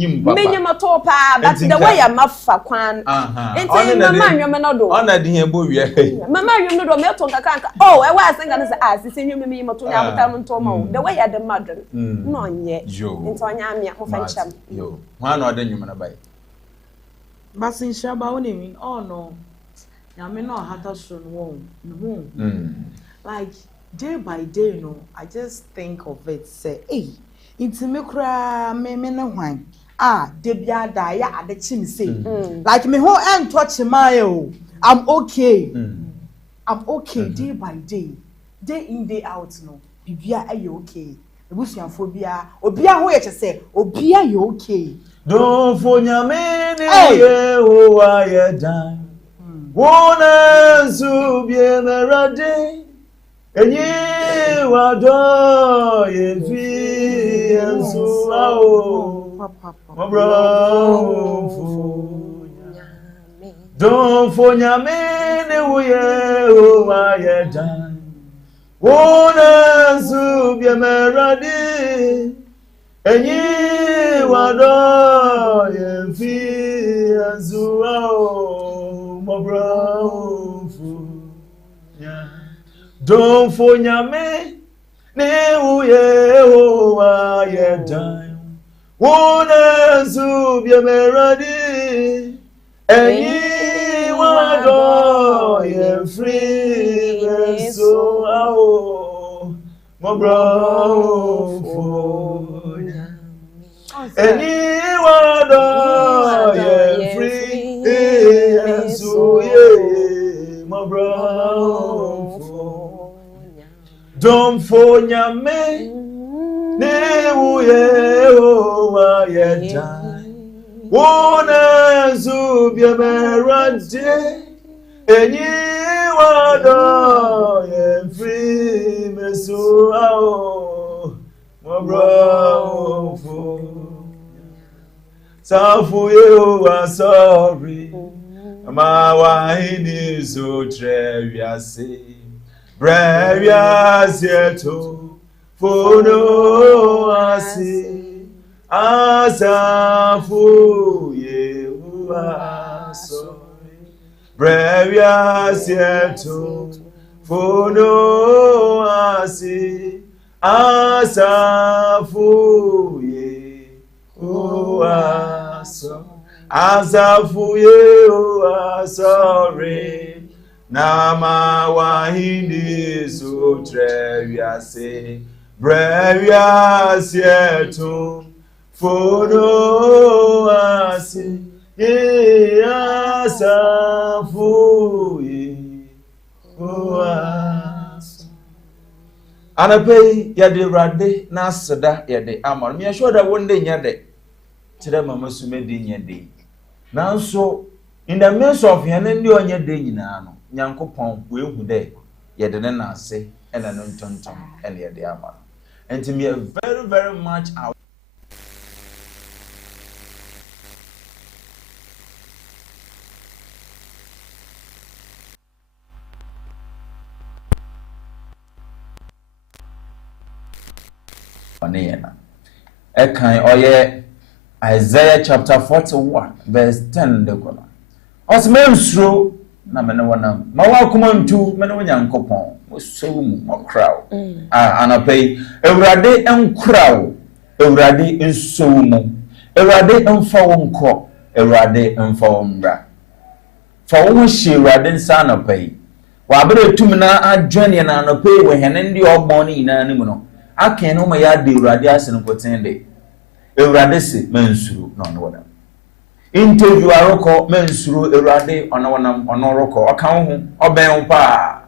nyim papa me nyim to pa but the way ya mafa kwan enti mama nwom no do ona de hen bo wie mama nwom no do me to nkaka oh e wa senga no say sisi nwom me nyim to nya abotam to ma the way ya de madren no nye enti onya amia mo fa ncham yo hwa na ode nwom na bai basin shaba woni oh no ya me no hata so no no like day by day I just think of it say hey inti me kura me no hwan de bia da ya adechi me say like me ho en touch my I'm okay day by day in day out no bibia aye okay ebusuafo bia obia ho ye che say obia ye okay don't for nyame ni ye o aye dan wona zubie merade enyi wado ye fi ensu ao mabro don't for nyame ni ye o aye dan wona zubie merade enyi wado ye fi ensu ao mabro don't for nyame ne uye o aye dan wona zubie meradi enyi wado ye free so ao mo bro for enyi wado ye free so ye mo bro don't for nyame ne uye o aye dan wona zubie merade enyi wado ye free me so ao mo bro for safu ye o sorry ma wa hini so trewiase Brevias yeto fono asi asafu yewa sorry Brevias yeto fono asi asafu yewa sorry asafu yewa sorry Nama wahindi sutreviase brevias yetu fono asi asafu oas anape yade rade na seda yade amar me sure that one day nyade tire mama sume di nyade nanso in the midst of yane ndi onye de nyina no Nyankopon we hu de yede ne na ase ena no ntonton ena yede ama and to me very very much out onena ekan oye Isaiah chapter 41 verse 10 de kono osmensro na mene wonam ma wa kuma ntu mene Nyankopon wosowu mu mokraw anapai ewrade enkraw ewrade ensowu mu ewrade enfa wonko ewrade enfa wombra fa wo hye ewrade nsa anapai wa bere tumna adwane na anapai we hene ndi ogbon ni ina ni mu no aken no ma ya de ewrade asen kotende ewrade se mensuru no no wonam interview aroko mensuru ewrade onawonam onoroko okan ho oben pa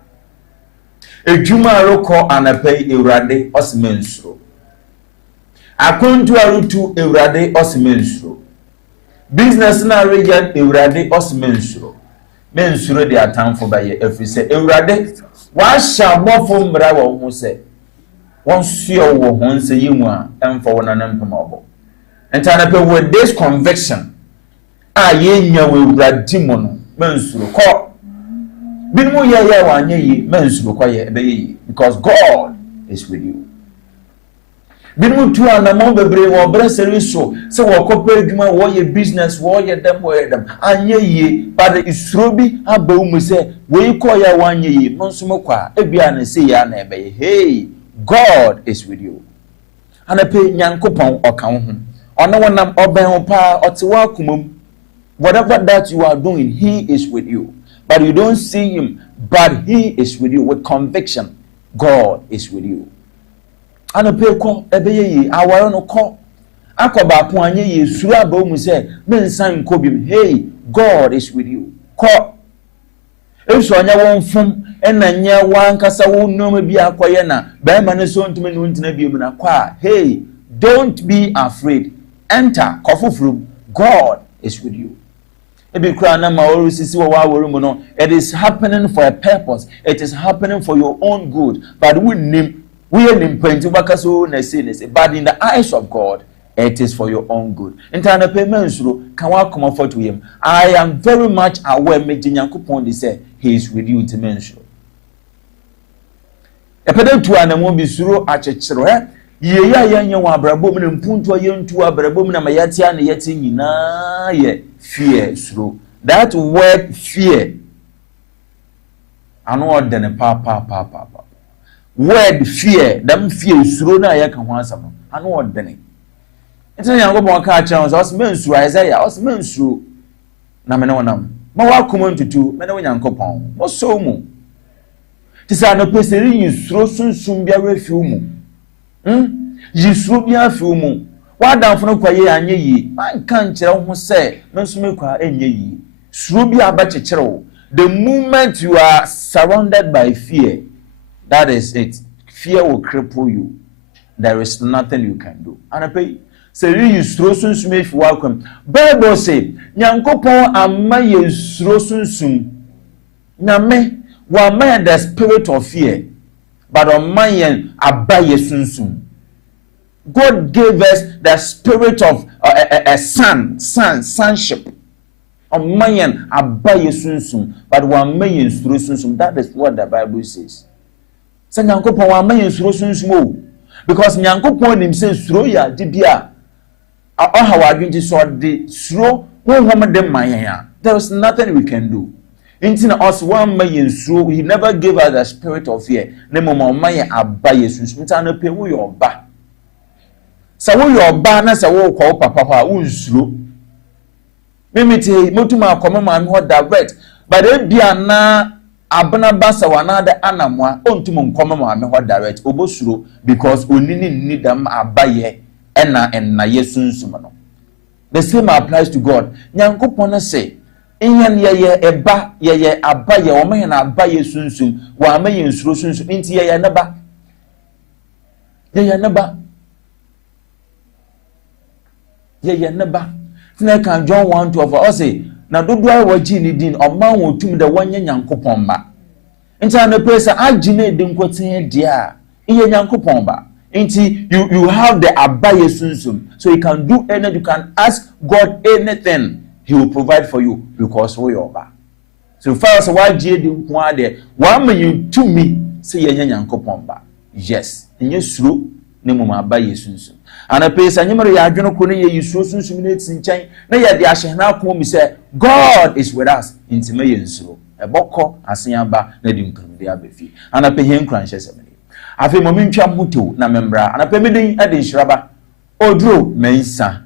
ejuma aroko anapai ewrade osmensuru akontu arutu ewrade osmensuru business na region ewrade osmensuru mensuru de atamfo baye efrise ewrade wa shabofo mra wo ho se won suo wo ho nse yimu a emfo wonanam pemabo ntanape with this conviction yenya we ewrade mu no mensuru ko binimu ye wanye yi mensuru ko ye ebe yi because God is with you Binom tu anamon bebre wo breseri so se wo kopere adwuma wo ye business wo ye dem anye ye but isuro bi aba mu se we ko ya wanye ye monso mokwa ebia na se ya na ebe hey God is with you anape nyankopon oka wo ho ono wonam oben ho pa otewa akomam whatever that you are doing he is with you but you don't see him but he is with you with conviction God is with you anape ko ebeye yi awaro no ko akoba ko anye ye suru aba mu se mensan nkobim hey God is with you ko eso anya won fom enanya wankasa wo noma bi akoye na ba ma ne so ntime no ntina bi mu na kwa hey don't be afraid enter kofufuru God is with you ebi kura na ma oru sisi wo wa woru mu no it is happening for a purpose it is happening for your own good but we name we are in point wakaso na say but in the eyes of God it is for your own good intana payments can wa comfort to him I am very much aware me Nyankopon dey say he is with you in dimension epedentu anamo bi suro achechero ye ya yanye wa abrabom na mpuntu ayentu abrabom na mayatia na yeti nyina ye fear suro that word fear anu odene pa word fear them fear suro na ya kan ho asam anu odene enti Nyankopon ka acha on os men suro Isaiah os men suro na me ne wonam ma wa koma ntutu me ne Nyankopon mo so mu tisa no peseri yisuro sunsum bia refi mu yisuro bia fi mu wa danfo no kwaye anye yi man kan kire ho se menso me kwa enye yi suro bia ba chekere the moment you are surrounded by fear that is it fear will cripple you there is nothing you can do and I pay say you suro sunsum if welcome Bible say Nyankopon amma ye suro sunsum nyame wa man the spirit of fear but on man abaye sunsum God gave us the spirit of a sonship on man abaye sunsum but wa man suro sunsum that is what the Bible says say Nyankopon wa man suro sunsum o because Nyankopon nim say suro ya dibia how are you to sort the suro who home dem man there is nothing we can do Intina us one man so he never gave us the spirit of fear. Nemo man abaye sunsum tana pe wo your ba. Sa wo your ba na sa wo kwa papa unsuro. Mimiti motuma akoma man ho direct. But e bia na abana basa wana da anamwa ontumo nkoma ma me ho direct obosuro because onini nidam abaye ena yesunsum no. The same applies to God. Nyankopon say Inyan ye eba ye abaye o me na abaye sunsum wa me ye nsuro sunsum nti ye neba ye neba tina kan John 1:12 o say na dodo a waji ni din o ma won tum de wonye Nyankopon ba nti na pesa agine de nkotin de a iye Nyankopon ba nti you have the abaye sunsum so you can do anything, you can ask God anything. He will provide for you because we are back. So far as why JD nko ade, one man to me say ye Nyankopon ba. Yes, nye suro ne mo aba yesunsu. Ana pesa nyemere ya adweno ko ne ye yisuo sunsu ne tinchen na ye de ahyehna akoma mi say God is with us. Intime ye nsuro. Ebokọ asen aba na di nkrumde abefi. Ana pe hen kran hye semene. Afi mo mentwa moto na membra. Ana pe medin ade nhyiraba. Oduro mensa.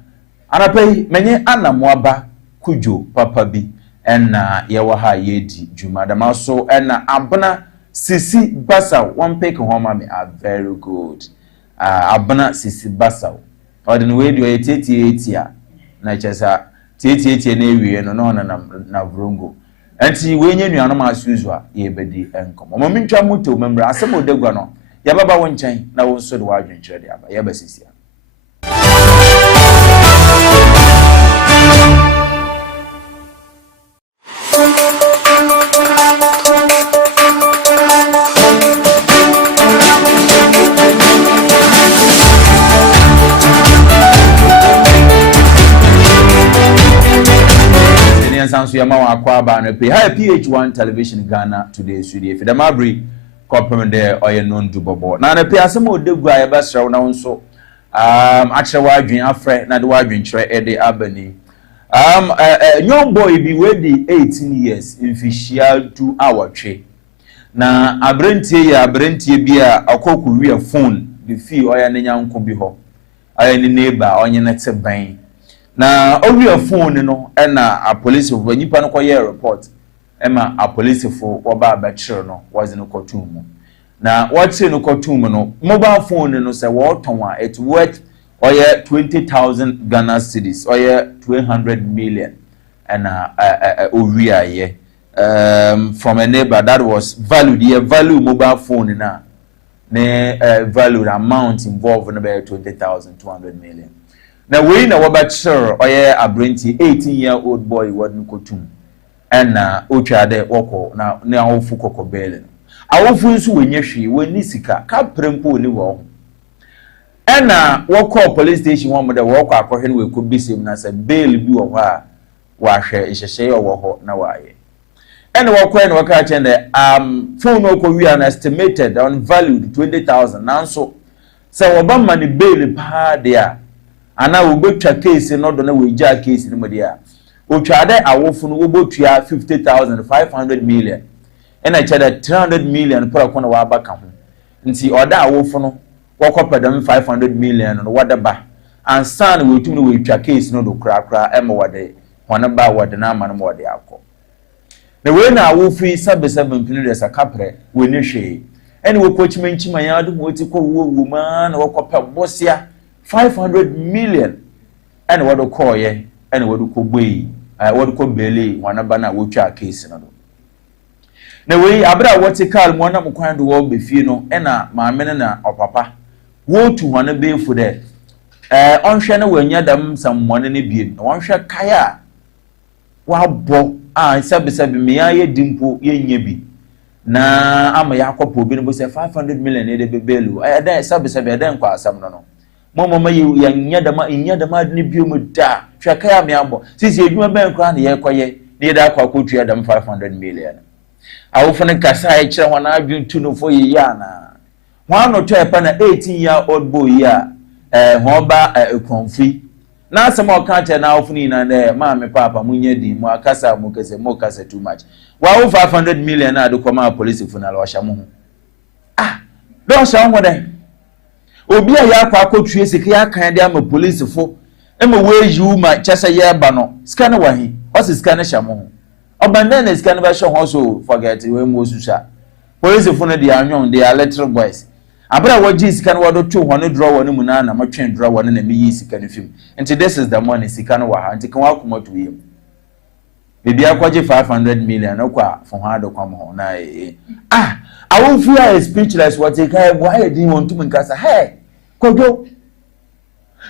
Ana pe menye anamoaba kujo papa bi ena yewa ha yedi jumadama so ena abna sisi basa one pick homa me are very good abna sisi basa odin we do 88 na chesa 88 na ewie no na vrongo enti we nya nuano ma suzu a ye bedi enkom mo mentwa moto membra asem odagwa no ya baba won nchen na won so de wa adwenkyere de aba ya ba sisi Sansu yama wa kwa ba na pe ha PH1 television Ghana today studio if the mabri kopem de oye non du bobo na pe asem odegu a ye basraw na wonso actually wadwen afre na de wadwen kire e de abani young boy bi we di 18 years infishia 2 awotwe na abrentie ya abrentie bi a akoku wi phone de fi oya ne nyanko bi ho oya ne neighbor onye na te ban na owi phone no e na a police of nipa no koye report e ma a police fo oba abakire no was no kotum mu na what's no kotum no mobile phone no say what ton it worth oye 20,000 Ghana cedis oye 200 million and owiaye from a neighbor that was valued the value mobile phone na valued amount involved in about 20,200 million. Now we na wabachir oye abrinti 18-year-old boy wadnu kotum and ochade woko na ofu kokobele awofu nso wenye hwe woni sika ka prempo ni wo ena woko police station wo mode woko akohwe we ko bisem na se bail bi wo ho a wa hwe ihyehyeye wo ho na waye ena woko ena waka chende phone oko wi an estimated on valued 20,000 nanso se wo ba mani bail pa de a ana wo betwa case no do na we ja case ni mo de a otwade awofu no wo botua 50,500 million ena chede 300 million per akona wa aba ka ho nti oda awofu no wako them 500 million no wadaba and san we tumi we twa case no do kra ema wade wana ba wade na ama no wade akọ na we na awofi sabe mpinu sa kapre we ni hwe ene we kochime nchima ya do moti ko wo ma na wako pa bosia 500 million ene wado ko ye ene wado ko gbei wado ko bele wana ba na wo twa case no do na we abra vertical mo na mkwan do wo be fie no ena maame na opapa wo tu wane be fu de onhwe na wanya dam sammone ne biem na wonhwe kaya wa bo sabe me ya ye dimpo ye nya bi na ama ya akopo bi no bo se 500 million ne de bebelu da sabe da nkwa asam no momo ma ya nya dama ne biem da hwe kaya me abo sisi edwuma ben kra na ye koye ne da akwa kotua dam 500 million awofone kasa e kire wana adwun tu no fo ye ya na one or two na 18-year-old boy ya hoba konfi na asem o kan te na ofuni na de ma me papa munye di mu akasa mu kase too much wa 500 million na do koma police funeral wa hya mu do hya ho de obi a ya kwa akotue sika ya kan de ama police fo ema we yu ma chese ye ba no scan wa hi o se scan hya mu obanda na scan ba hya ho so forget we mu osusa police funeral de anyon de little boys abra waji sika no wado to hono draw wonu mu na matwen draw wonu na meyi sika no film and this is the money sika no wa ha nti kan wa kuma to yem bebi akwaje 500 million okwa fo ha do kwam ho na awonfu ya speechless what e kai bo aye din won to nkasa hey kodo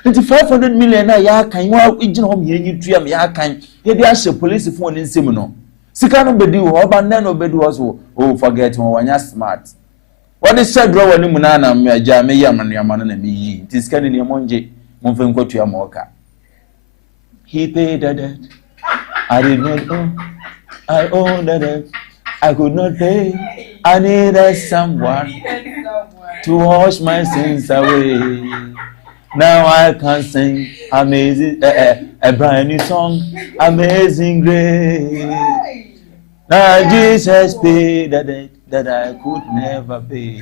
nti 500 million na ya kan wa igina ho me yanyi tuam ya kan ye bi ahye police phone nsem no sika no bedi ho oba na no bedi ho so forget ho wanya smart. What is said draw ni munana me ja me yam na yam na me yi tiskani ni monje mo fe nkotu amoka he paid the debt I did not owe I owe the debt I could not pay I needed someone to wash my sins away now I can sing amazing a brand new song Amazing Grace now Jesus paid the debt that I could never pay.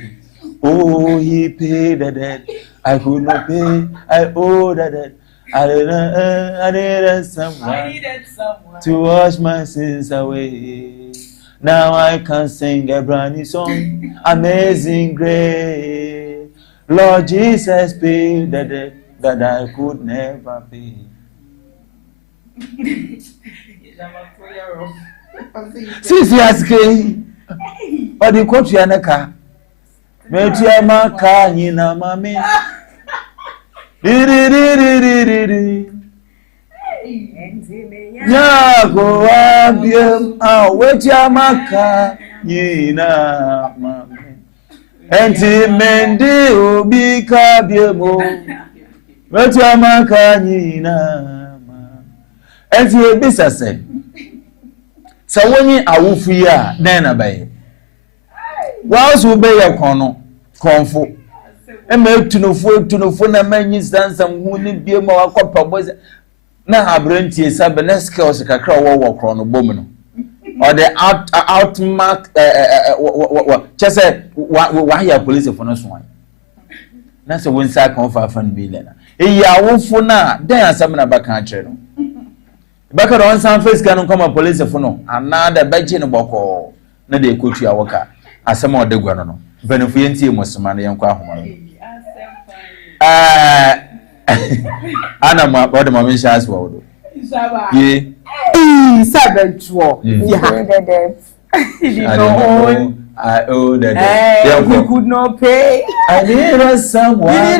Oh, he paid the debt I could not pay. I owe the debt. I needed someone to wash my sins away. Now I can sing a brand new song, Amazing Grace. Lord Jesus paid the debt that I could never pay. Sisi aske. Odi kotu ya neka metu ya maka nyina mami ri nyako wabiem wetu ya maka nyina mami enti mendi obi kabiemo wetu ya maka nyina mami enti ebisase sawoni awufu ya na baye wa so be ye kono konfo ema tunofo na manyi sansam hu ne bie ma wakopa boze na abrantie sabe na skills kakra wo kro no bom no or the outmark just say wa ya police for no so na se won sa kan fa fan bi le na ya wonfo na den asam na baka akere no baka don san face kan come police for no ana da baje no boko na de kotu awoka asam o de gwa no benefo yentie mosoma na yenkwa ahoma ana ma body mama chance wo do ye sabentuo I owe the we could not pay. I needed someone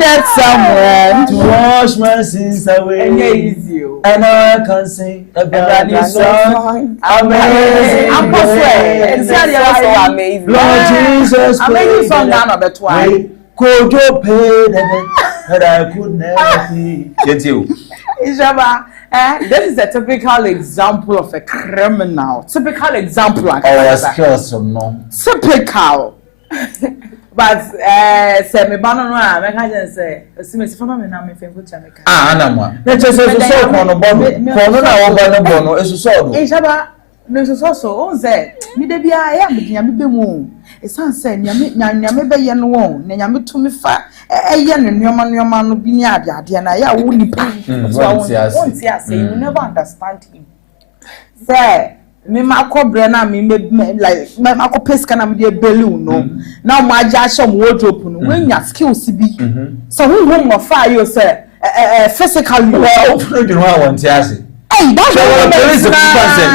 to wash my sins away. And now I can sing a brand new song. Amazing. Lord Jesus, amazing song now number 12. Could you pay the debt that I could never pay? Get you. Ishaba, this is a typical example of a criminal. Typical example. Skills no. Typical. But say me bano no a me ka je say osime si fama me na me fe fucha me ka. Anamwa. Na che so kono bono. Kono na wo bono esuso do. Ishaba, no so on say me de bia ya me nya me be mu. Esan say nya me be ye no won. Nya me tumi fa eye no nyoma no bi ni ade na ya wo nipa. Won't say you never understand him. Say me makobre na me like me makopeska na me de balloon no na mo aja show mo wardrobe no when your skills bi so who mo fa you say physically well no do one want say hey that's what police fan say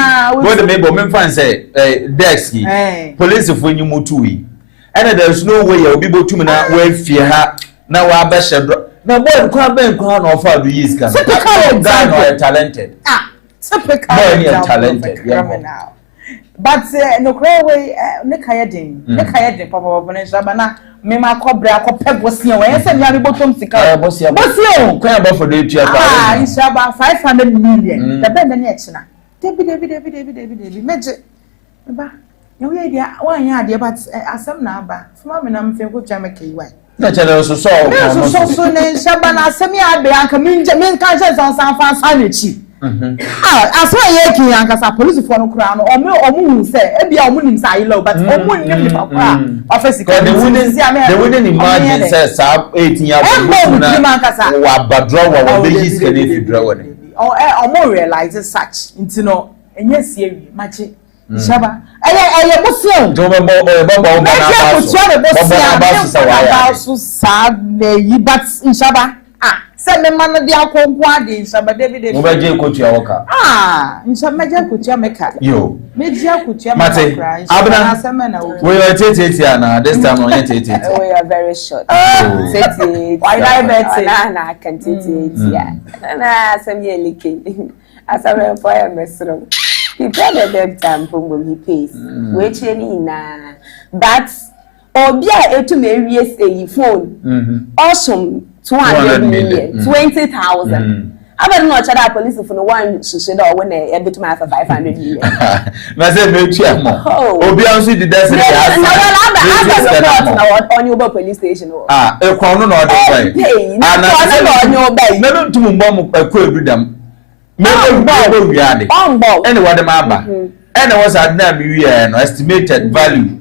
what the me fan say desk police for nyi motu yi and there's no way you be able to na we fear ha na wa ba shedro na boy kwa na ofa do yi ska no talented typical talented criminal. But no cry way ne kayedin papa ne shaba na me ma kobra akopɛ bosia we say me abi botom sika bosia kwa ba for dey tua kwa shaba 500 million the bend na echina debi meje ba you hear dia wan ya dia but asem na aba fuma me na mfe ko tua me kai wai na chale so ne shaba na asem ya be anka me kan je san fa san echi as why you can ankasa police for no kra no omu say e bia omu nim say low but omu nim nipa kra office ko they wouldn't imagine say sa 18 years old na wa badro wa be his can if draw ne omu realize such into no enye sie machi shaba eye bosia do bo na so sa yi but shaba say me man dey akonko ade nsaba David mo beje kotua woka nsaba meje kotua meka yo meje kotua meka abna we are tete ana this time on tete we are very short tete why I bet na kan tete ya na asem ye like asem for ya mesro he paid the debt time from he pays we cheni na but obi a etu me wie say phone awesome 200 million 20,000 abel no chada police for no one shushe da when e bit my for 500 million na say me tua mo obi an so di that say na on your police station e kwon no na odin bai na no ntum mbom akọ edudam me go wiade ene wode ma aba ene was adna me wie no estimated value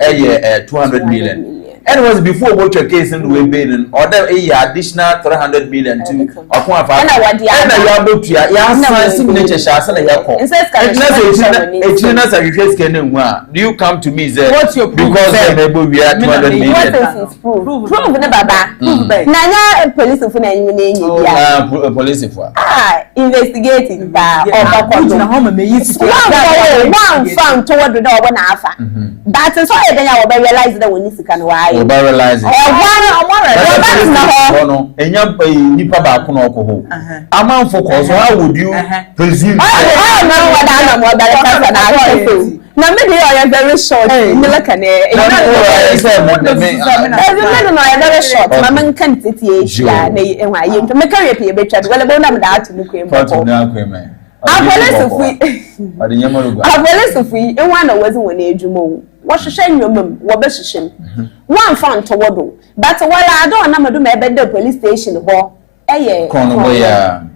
200 million. And it was before what your case and we made in order a additional 300 million to Aqua. And I able to your signature shots and a call. Do you come to me say what's your proof? Because maybe we are 200 million. What is proof? Proof the baba. Nanya police for police for investigating one found toward the door one half. That is why then I will realize that when you can why. Realize it. Nipa ba ko na okoho. Amount for cause how would you presume? Na me dey are very short. Me like an very short. Mama kan tete ya na enwa ye. Me carry pe be twa. Well, na me da atu ni kwem. Apolice fui enwa na wazi wona edwuma wo. What she shame your mum, what best shame. One found to waddle. But while I don't know, my bed the police station, or a Corner,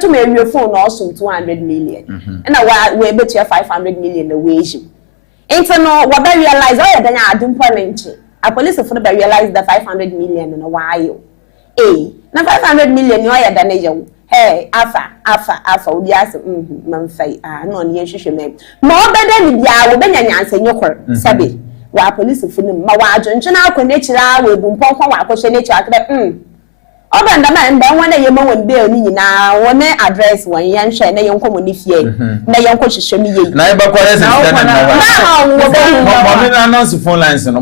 to me your phone also 200 million. And I will bet you 500 million the wage. Ain't no what I realize, oh, then I don't point. A police of football realized the 500 million in a while. Now 500 million, you are than a hey, Alpha, we ask, Manfay, no, yes, she may. More better than ya, will be an answer in your court, Sabi. While police of them, Mawajo, and Chana, Nature, will boom, Papa, question nature. Oh, and the man, but one day you know when Bill now, one address one young shine, a young common if ye, na young coach show me. Neighbor, announce the phone lines and a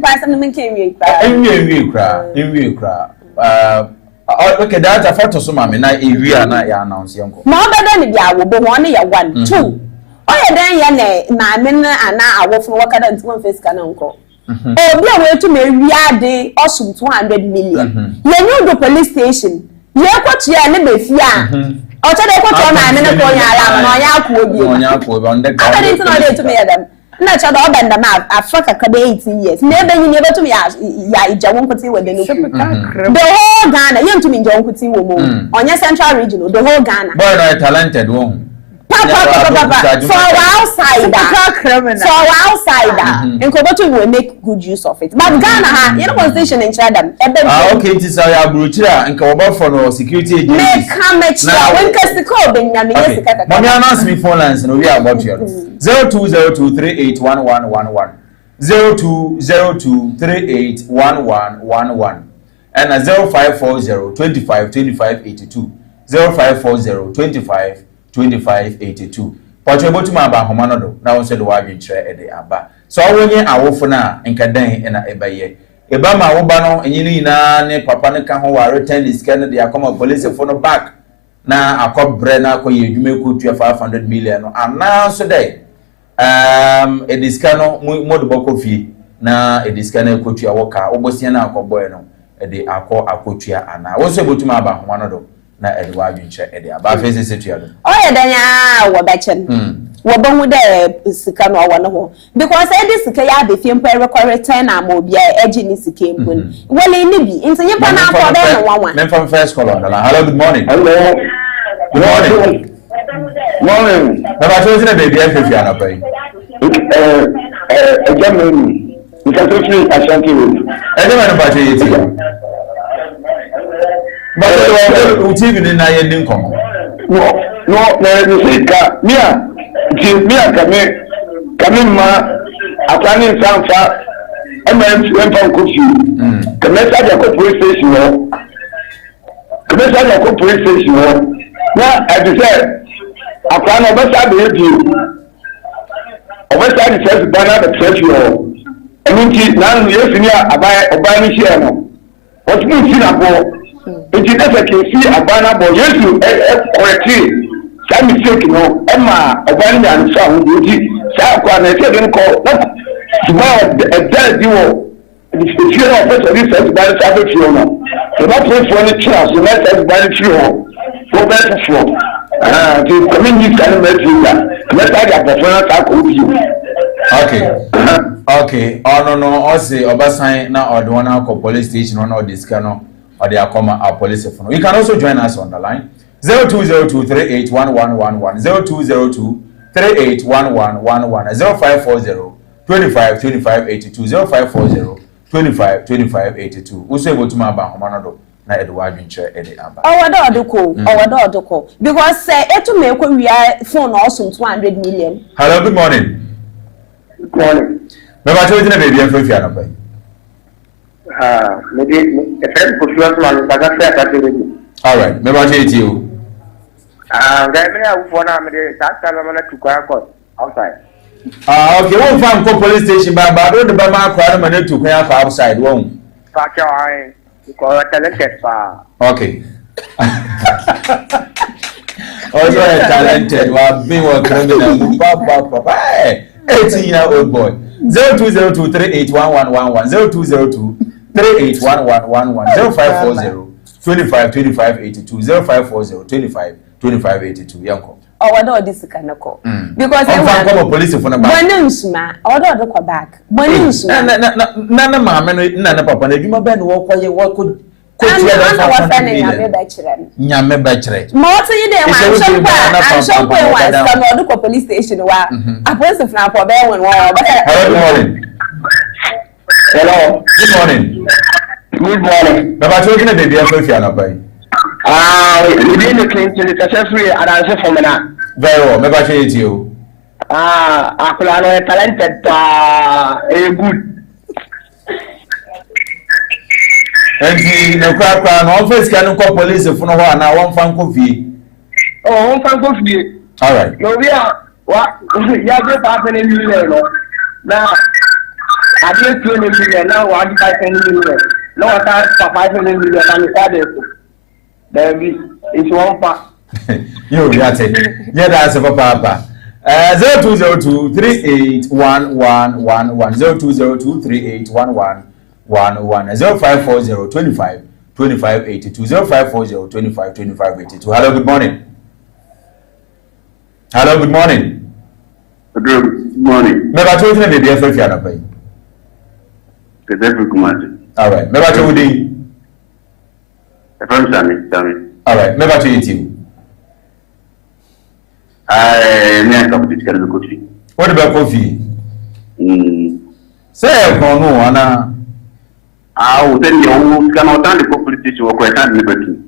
person came in okay, that's a photo. So, mammy, we are not announcing uncle. More than the hour, but 1, 2. Oh, then, na men and now I will for work at one face can uncle. Oh, we are way to me, we are the awesome 200 million. You know the police station. You are what you are never fear. Or tell the coach on 9 minutes on your on the to me, Adam. Not your dog and the map, I fuck a 18 years. Never you never to me, I don't put with the whole Ghana, you to me, John Kuti woman on your central regional, the whole Ghana. Boy, a talented woman. Papa, so outsider, and Kobotu will make good use of it. But Ghana, you know, constitution in Chadam. Okay, it is our Brutia and Kobo for security. May come at now when Castico, Benjamin. Mammy announced me phone lines and we are about you. 0202381111 0202381111 and a 0540 25 25 82 0540 25 2582. Portable to my Bahomano, now said the wagon chair at the Abba. So when you are wofuna and Kadan and a Ebaye. Ebama Obano and Yina, ne Papa Nakaho are returned is Canada, the Acoma police phone back. Now I call Brenna, you may go to 500 million. And now so day. A discano modiboko fee. Now a discano coachia waka, Obosiana Coboeno, a de Ako Akotia, and I was able to my Bahomano. Na Edward Wincher Edia, but faces it to you. Oh, yeah, we're betching. We're born with the Sikano or one because I did Sikaya, the film per return, I'm will be edging this came when. Well, in Libby, into your banana for them, one. Men from first color. Hello, good morning. Hello. Good morning. Morning. But I chose in a baby if you are not paying. A German, it's a shanty. I don't know about it. But we TV in I didn't come. No, you see, Mia come ma, a planning sound far, and then went from Kushi. Come inside your police station. Come inside your police station. Now, as you said, a plan of us with you. Of us, I said, banner the church. I mean, now you're senior, a buy a buying share. What's new Singapore? It is see a banner boy. Yes, you correctly. Some mistake, no. Emma, a banner and song, duty. Sakwan, I said, don't call. Small, a dead duo. The fear of us, this is by the Sabbath Fiona. So, not pray for any chance, so let's have by the fuel. For better for. To community can make you that. Let's have a performance. I could you. Okay. Okay. Oh, no. Also, Obasan, now, or the one out police station, or this cannot. Or they are coming our police phone. You can also join us on the line 0202381111 0202381111 0540 25 25 82 0540 25 25 82. Also able to my Bahamanado na Edward Wincher Eddie Abba. Our door because say to make we are phone also 200 million. Hello, good morning. Good morning. Never told you baby if you are not. Maybe a friend put you on the all right, maybe I'll tell you. Outside. Okay, won't find police station, but I don't the Bama crowd to clear outside, won't. Okay. Also, talented, while being a criminal, Papa, 18-year-old boy. 0202381111 0202381111 0540 25 25 82 0540 25 25 82 Yanko. order this kanako. Because I want police for the Bonusma, order the back. Bonusma. Nana mamma, nana papa, you may bend walk while you walk with. Nyame bachelor. More to you there, I'm so poor one, police station. A person from for bear one. Good morning. Hello. Good morning. Good morning. Baba talking a baby, I'm going to we didn't claim to the successful and answer for me now. Very well, maybe I say you. I could have talented a good. And no crack on first can call police if no one I want fan coffee. Oh, one fan coffee. All right. No, we are what you have happened in you now. I didn't 20 million now. What did I send you? No, I can't for 5 million and there is one part. You that's it. Yeah, that's a papa. 0202 381111 0202 381111 0540 25 25 82 0540 25 25 82. Hello, good morning. Hello, good morning. Good morning. Maybe I told you the DFF you are paying. All right. Maybe I told you. Sammy. All right. Maybe I told you. I may come to tell coffee. What about coffee? Say, no, Anna. I will tell you, cannot stand the politician or quite liberty.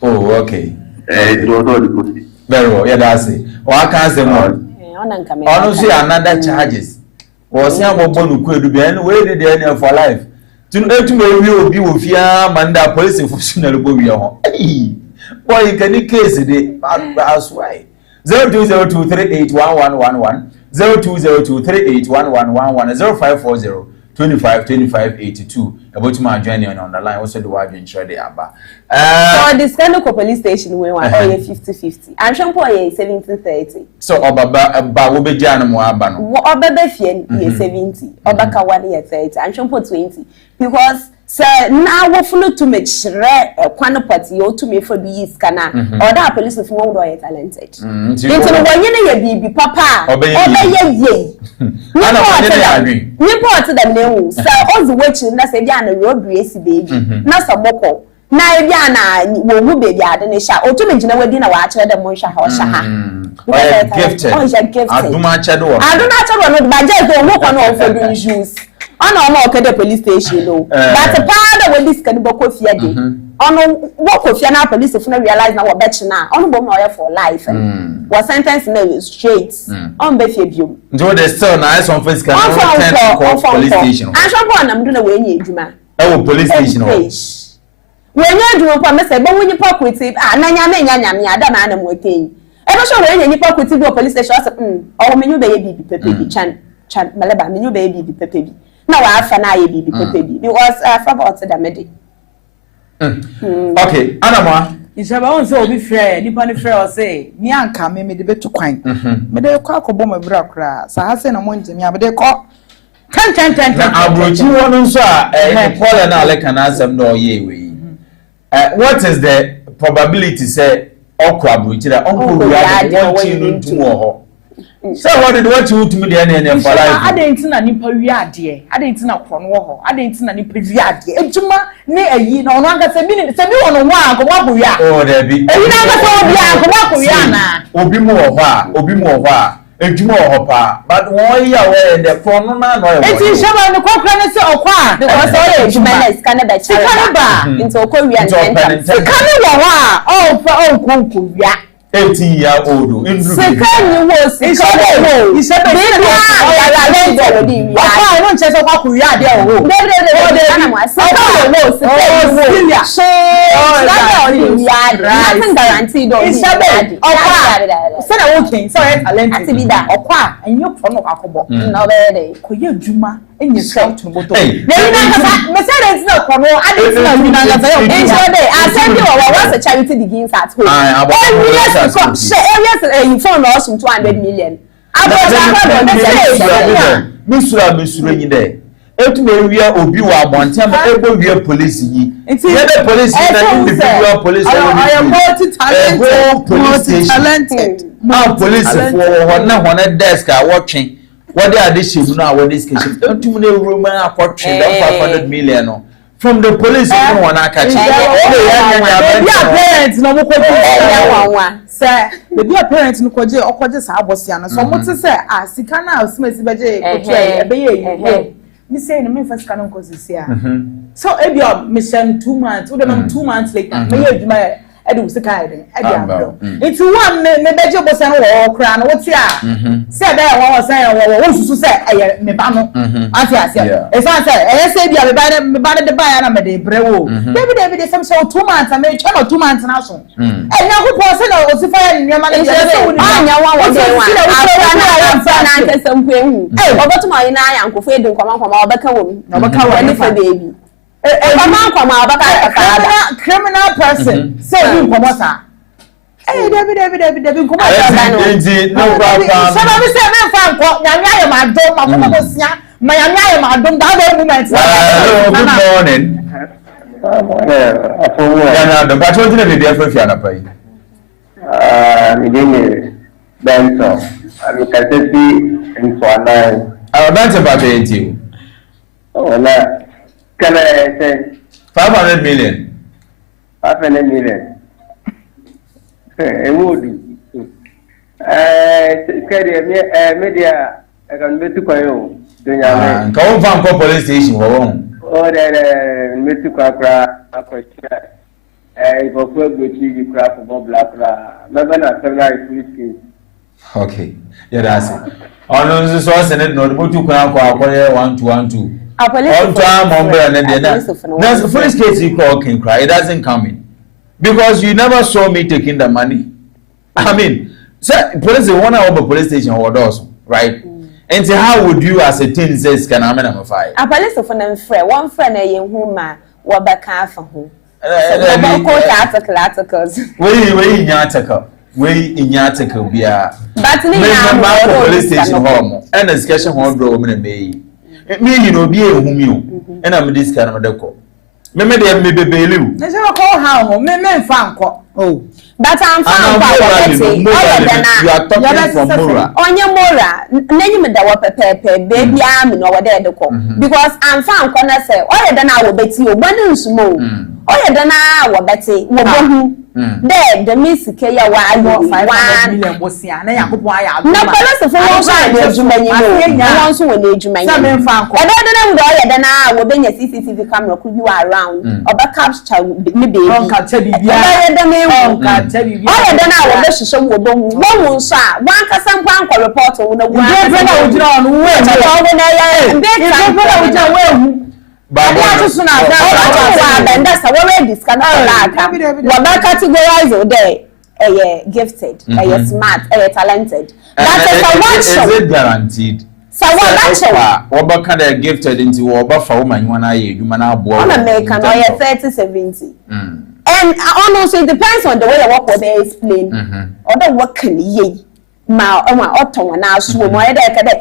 Oh, okay. It was all the coffee. Very well. Yeah, that's it. Or I can't say more. Honestly, another charges. Was young Bonu could be anyway, the end for life. To know you will be Manda police for sooner. Boy, you can case it. That's why. 0202 381111 0202 381111 0540 25 25 82. About my journey on the line. Also, the wide and share the Abba. So, this kind of police station we want 50-50. I'm sure for 70-30. So, Oba will be Janamo Abano. Oba Befian, 70. Oba Kawani 30. I'm sure for 20. Because sir, now we follow to make sure a quantity or to me for the scanner or that police of one or talented. Into the one year, be papa, obey ye. Report to the name, sir, all the watching, that's a Diana road race baby, not some moko. Now, Diana will be the Adenisha or to me, dinner watch the Monsha Hosha. Gifted. I do much. I do not know, but just don't walk on all for the issues. On the police station, no. But a part of this can be coffee a day. On walk of your police if you realize now what better now. On bomb for life. Was sentenced no straight. On Befebu. Do the still nice on first police station. I shall go on. I'm doing a way you man. Oh, police station. When you do a promise, but when you park with it, I don't know what thing. I'm sure when you park with it, police station, or when you baby, baby, chan, Malaba, when you baby, baby. Now I have an baby because I forgot to the medic. Okay, Anama. It's about so be fair. Nippon fair say, Nyanka me the bit to quine. But they call a bomb of Brakra. So I send a month to me, but they call 10. I'll bring you one, sir. Paul and Alec and answer no ye. What is the probability, say, Okra, which is Uncle Rad, tomorrow? So what did what you to me the end for life? I didn't know any period. I didn't know Cornwall. I didn't know any period. A Juma near a year, no one can say, send me on a while. Oh, there be. Obi more. A Juma hopper, but 1 year away in the front man. It is about the coconut or qua. Because all the Juma is kind of a child into Korean. Oh, Korea. 18-year-old. Second, you was he said, I don't just about Korea. Nothing guaranteed. Said I won't sorry, I learned to be that or qua and you from Akobo. No, there could you Juma in your shout to Moto. It's not for more. I didn't know. I said you was a charity begins at home. Areas you found us 200 million. Misura in there. etume wia obi wa abonte am ebo wia police yi the police na individual police I multi-talented police for na desk a watching what they are this na what this case etume na room na akotwe that 500 million no from the police no one catch parents no mo kwaji say the be parents no kwaji okoje sa abosia no so mo te say sika na osimasi beje kotua ebe ye me say no me first can go see so ebi me send 2 months we dem 2 months later me ye adwuma e de usika e de abro it's one me beje bo say wo kra no what ya say da wo say wo susu say me ba no ati ase e say bia me ba de ba ya na me de brewo David dey some so 2 months me twa no 2 months na so e nya ko po say na o si fa ya nyama na anya wa wo dey wa afra na nke sampu ehu obotuma yi na aya nkofo edu nkoma obeka wo na obeka wo ni fa baby criminal person say you come out David come out no problem so me say me fa nko nyanya ye ma dom ma ko go sia ma nyanya ye ma dom that moment good morning yeah the patrol didn't be there for you na pai me dey Benson I can see in Swana Benson ba be enti oh na can I say 500 million 500 million would media I can be to Koyo come from police station oh there me to Kakra for go craft for black never na several police okay yeah that's it on so send no mo tu kwa 1212 on time on police case you call can cry it doesn't come in because you never saw me taking the money I mean so police one over police station or doors right and how would you as a teen says can I am fire a police of an friend one friend a young ma wa baka fa ho articles we in article we in article bia but me na police station home and discussion home bro me me you know be ehumi o and am this kind of deco me dey me believe na say ko ha ho me fa nko oh but I'm fine you are talking from Mora onye Mora nanyi me da wo pepepe baby am no wo dey deco because I'm fine nko na say o ye da na wo beti o gbanu nsumo o ye da na wo beti wo bohu the misike ya wa ayo 500 million bosia na yakopon aya adoma na police for won so na ejumanyi no won so won ejumanyi na me fa nko e da na wo ye da na wo benya CCTV camera could you around oba capture me baby on capture bibia ye da na on capture bibia o ye da na wo be hyehyem wo bohu wo won so a wan kasa mpa anko report wo na wo na wo jira on wo wo na ya be ka wo jira wo ehu but that's categorize there gifted smart talented that is it guaranteed so what kind of gifted into what for woman you wanna you man abo on American or 30-70 and honestly it depends on the way the work will be explained or the work can ye ma oton na aso mo e dey kada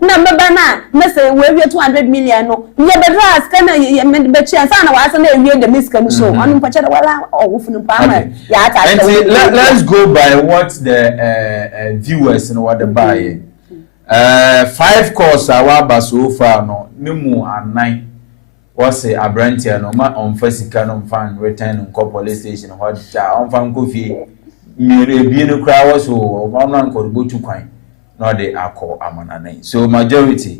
na meba na say we 200 million no ye be ras kana ye be chia sa na wa sa na ewie the miska no so onu mpacha da wala ofunu pa ma ya ta let's go by what the viewers and what the buy 5 course our ba so far no nimu anan was a abrantia no ma on fasika no fan return on police station what ja on fan kofi me no cry was so one uncle botu kwan no dey akọ amanane so majority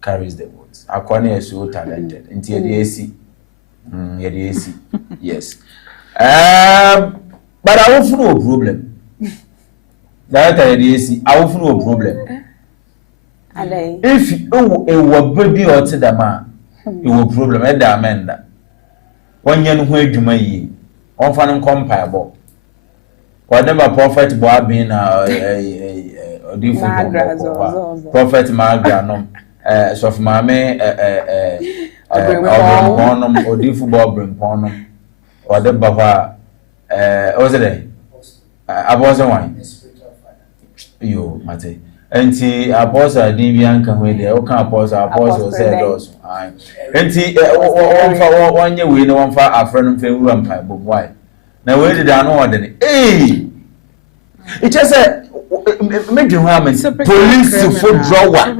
carries the votes akwane is so talented nti ye dey AC yes but I won't no problem that ye dey AC I won't no problem if a baby or to the man you will problem e da amenda wonye no ho adwuma yi on fa no compare whatever prophet Boabin prophet Margaret so of mame odifu Bob Brimpono or the baba was it I wasn't one you mate enti apostle din bi anka ho de o kan apostle say those enti won nye we ne won fa afra no mfa wura mpa bobwai na we de da no ode ne it just make you have police for drawer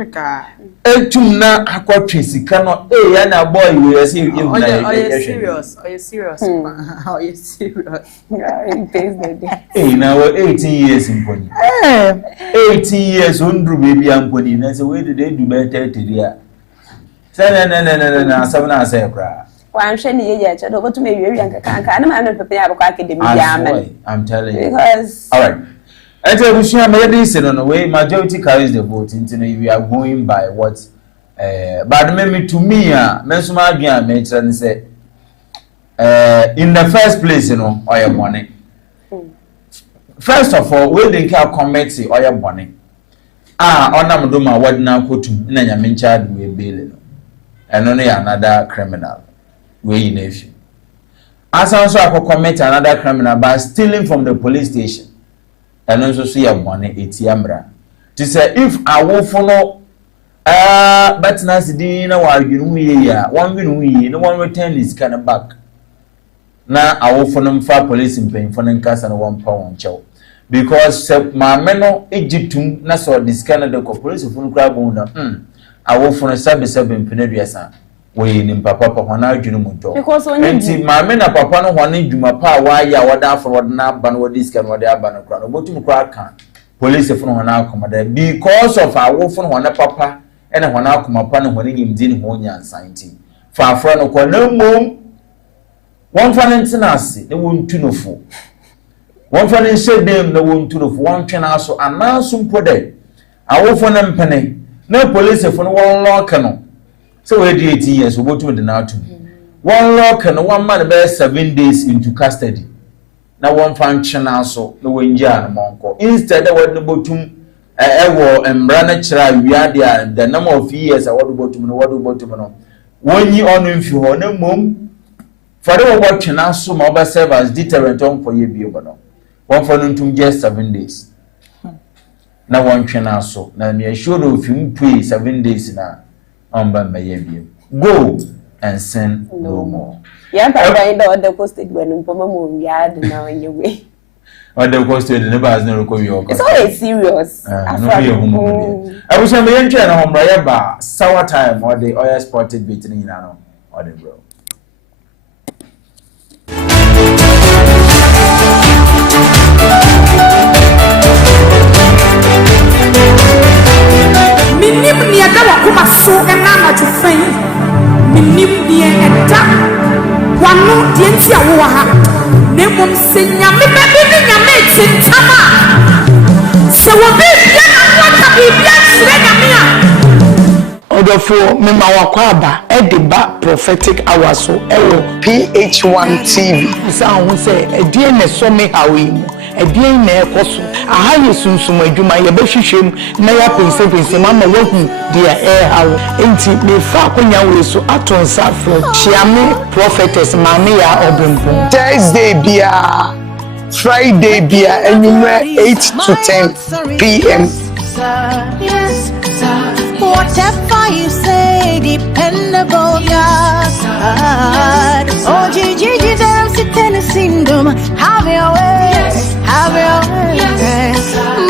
etum na akwatwe sika no ya na boy we say you na serious are you serious now 18 years in pony 18 years undru baby ampony na say we dey do better there say na asem na say kra wan hwe ne ye che do botu me wiwi anka na ma no pepe ya bako academy ya amen I'm telling you because all right enter bushia me dey say no way majority carries the vote into we are going by what but me to me me so ma adwan me tell say in the first place oya money first of all we dey care committee oya money onam do ma wadna kotum na nyame ncha we bail no eno no another criminal we in issue as also committee another criminal by stealing from the police station and also see a money etiamra to say if I will follow but na sidin na wa adwunu ye ya one win ye no one return is kind of back na I will follow for police in pain for nkasa na one pound chow because my meno ejitum na so this kind of the police funu kra bon na I will follow sabe mpeneduasa we ni papa na adwunu mu to because only enti maame na papa no hone dwuma pa wa ya wada for na aba no this kind wada aba no kra no botum kra kan police funu hona akomada because of awo funu hona papa ena hona akomapa no hone nyimdi ne ho nyansa enti fa afra no kwa na mom won fa ntina ase ne won tunofo won fa ne shedem na won tunofo won twena so anaso mpode awo funu mpene na police funu won lock no so we dey 18 years we botum de na to one lock and one man be 7 days into custody na one function also no wenja na monko instead of what botum ewo embra na kira wiade the number of years what botum no when you on mfi ho na mom for the what na so ma oba serve as deterrent on for ye bi no one for ntum just 7 days na one twena so na me sure of him pay 7 days na amba mayebie go and sin no more yeah but the posted when mpoma mo yard na onyewe the posted never has no record your it's always serious I wish I may enter na homra ya ba sour time or the oil spotted between no or the bro minim ni ada wa kuma so na na tufan minim ni ada wanu die nti awo ha ne mom senya me be ni nyame tintama se wo be bia na wata bibia sire nyame a odofo me ma wakwa aba e de ba prophetic hour so ewo PH-ONETV sa hu se edie ne so me hawe mu edie na ekoso aha yesunsum adwuma ye be hwehwem na ya pense mama wahu dia hawo enti me fa akonya we so aton safro chiame prophetess mama ya obempo Thursday bia Friday bia anywhere 8 to 10 p.m. Yes, sir. Whatever you say, dependable God. Oh, Gigi, dance it in a syndrome. Have your way, have your way.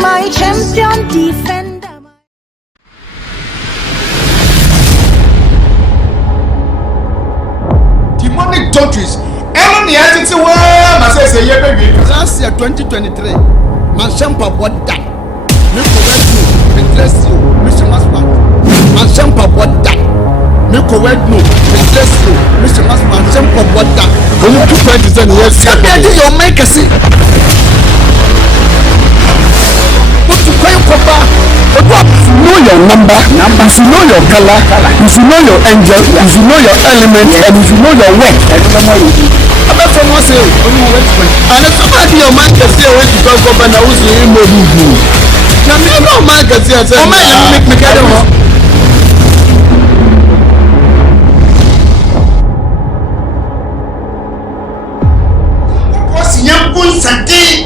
My champion defender. Demonic doctrines. Ellen, the entity where my say, yeah, baby. Last year, 2023, my shampoo what that. Make you interest you, Mr. Masman. My shampoo what that. Make you interest you, Mr. Masman. Shampoo what that. When you 2.10 years, you'll make a see. What you call your papa? If you know your number, if you know your color, if you know your angel, if you know your element, and if you know your work, I bet someone say, and if somebody your mind can say, when you talk about now, who's the movie? Now, you know, man can say, oh, man, you make me get it.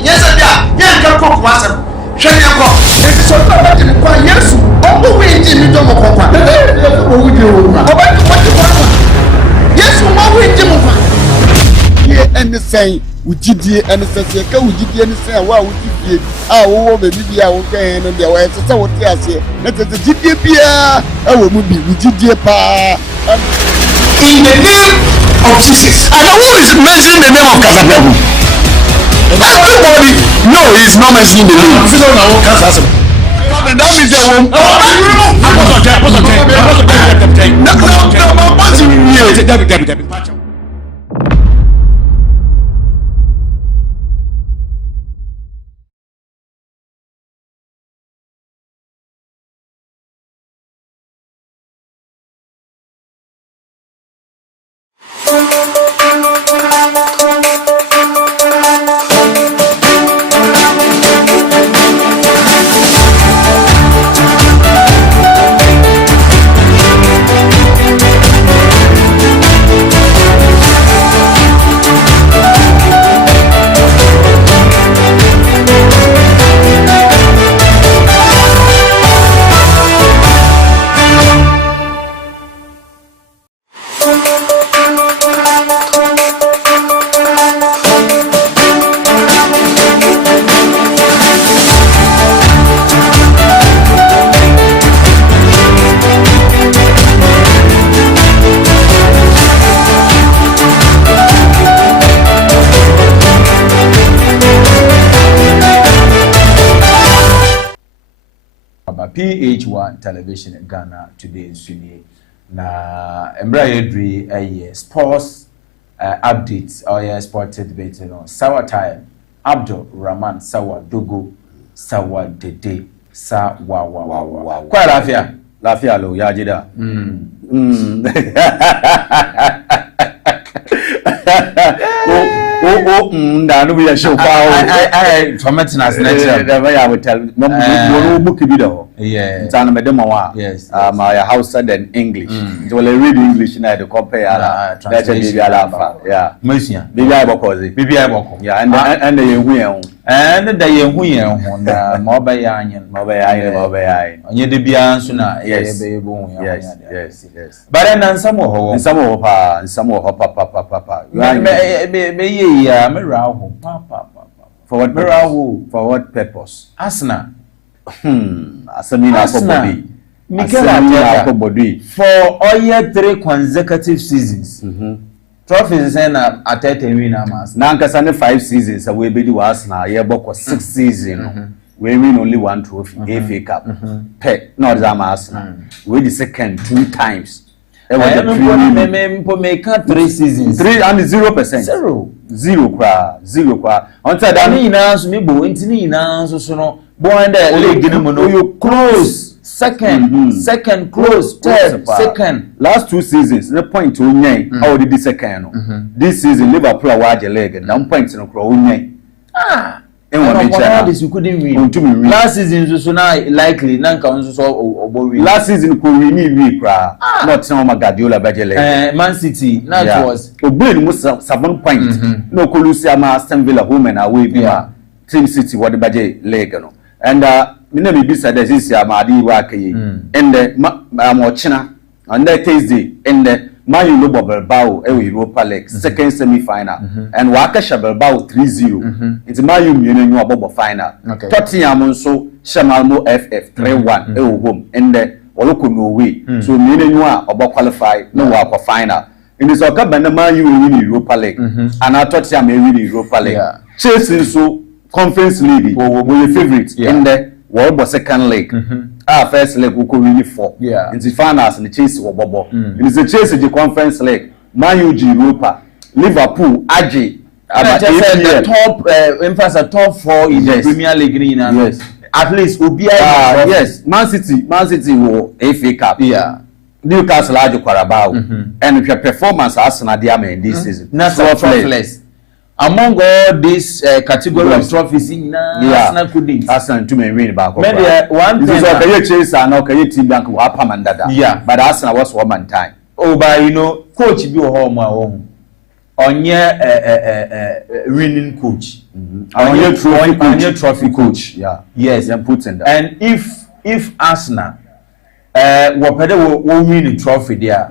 Yes, Shayako, it's so bad in the yes, oh, we didn't do yes, we did. And the same, we did, and the same, we did, and the same, wow, we did. Our baby, I will gain on the way. So, what I say, that is the GDP, our movie, we did. In the name of Jesus, and who is mentioning the name of Casabiabu? Everybody, no, he's not mentioning the name. I don't know Casabiabu. That means the one. PH-ONE television in Ghana today in Sydney. Na embroidery sports updates or sported debate Sawa time Abdul Rahman Sawa Dogo Sawa Dede Sa wa kwa lafia lo ya jida no we show I formatting as never I will tell no book video yeah tan medem wa yes my house and English it will read English na the compare that be ala yeah masia be I boko yeah and the hu and the hu na mo ba ya anyen onye de bia nso na yes yes but then some ho papa me yeah me rahu papa for what purpose asna asamina for all year 3 consecutive seasons trophies na atete win amas na nkasa ne 5 seasons we be di Arsenal ye boko 6 season we win only 1 trophy FA Cup pe not that Arsenal we the second 2 times e was the premier me 3 seasons 3 and 0% zero kwa until that ni na so me bo ntini na so no bo under league ni mo no you close second close third second last 2 seasons the point onyan how did the second no this season Liverpool awage league na point no kro onyan this you couldn't win last season so na likely na nka nso so obo win last season ko win we kra not no Guardiola baje league Man City na it was obin mo 7 points no ko lose ama Aston Villa home and away bi Team City what the baje league no and me na me bisa da sisi amadi wa kai and mo china on that Thursday and Man U no Bilbao Europa League second semi-final and Waka Bilbao 3-0 it's Man U mienu abobo final Tottenham nso Shamalmo FF 3-1 home and oloko no way so mienu obo qualify no wa final in this okaba Man U win Europa League and Tottenham win Europa League Chelsea so Conference League we favorite in the World second leg first leg we could win 4 in the finals and the Chelsea were bobo it is the Chelsea the Conference League Man U Europa Liverpool AJ the top emphasis top 4 in the Premier League yes at least Ubia yes Man City will FA Cup Newcastle Ajo Carabao and if your performance Arsenal they are in this season not flawless among all this category of trophies in Arsenal couldn't Arsenal to win back one thing is okay Chelsea and okay team bank wa pamandada but Arsenal was one man time but coach be home winning coach. Onye trophy coach. Yeah. Yes, and put in that. And if Arsenal will win the trophy there,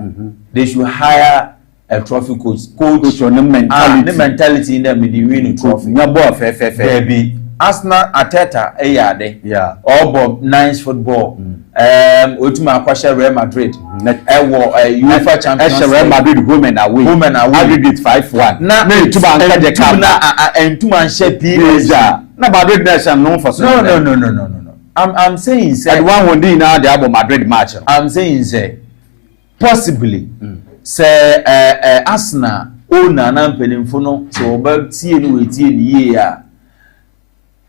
they should hire a trophy coach on the mentality in them the winning trophy. Baby, Arsenal Ateta Eyade, yeah, all but nice football. Ultima Kwasha Real Madrid. UEFA Champions League. Real Madrid home and away. Aggregate 5-1. Na and two man share PSG. Na Madrid nation known for no. I'm saying say one won now the Abo Madrid match. I'm saying say possibly say Arsenal owner na mpenimfo no so oba tie no wetie ni ye a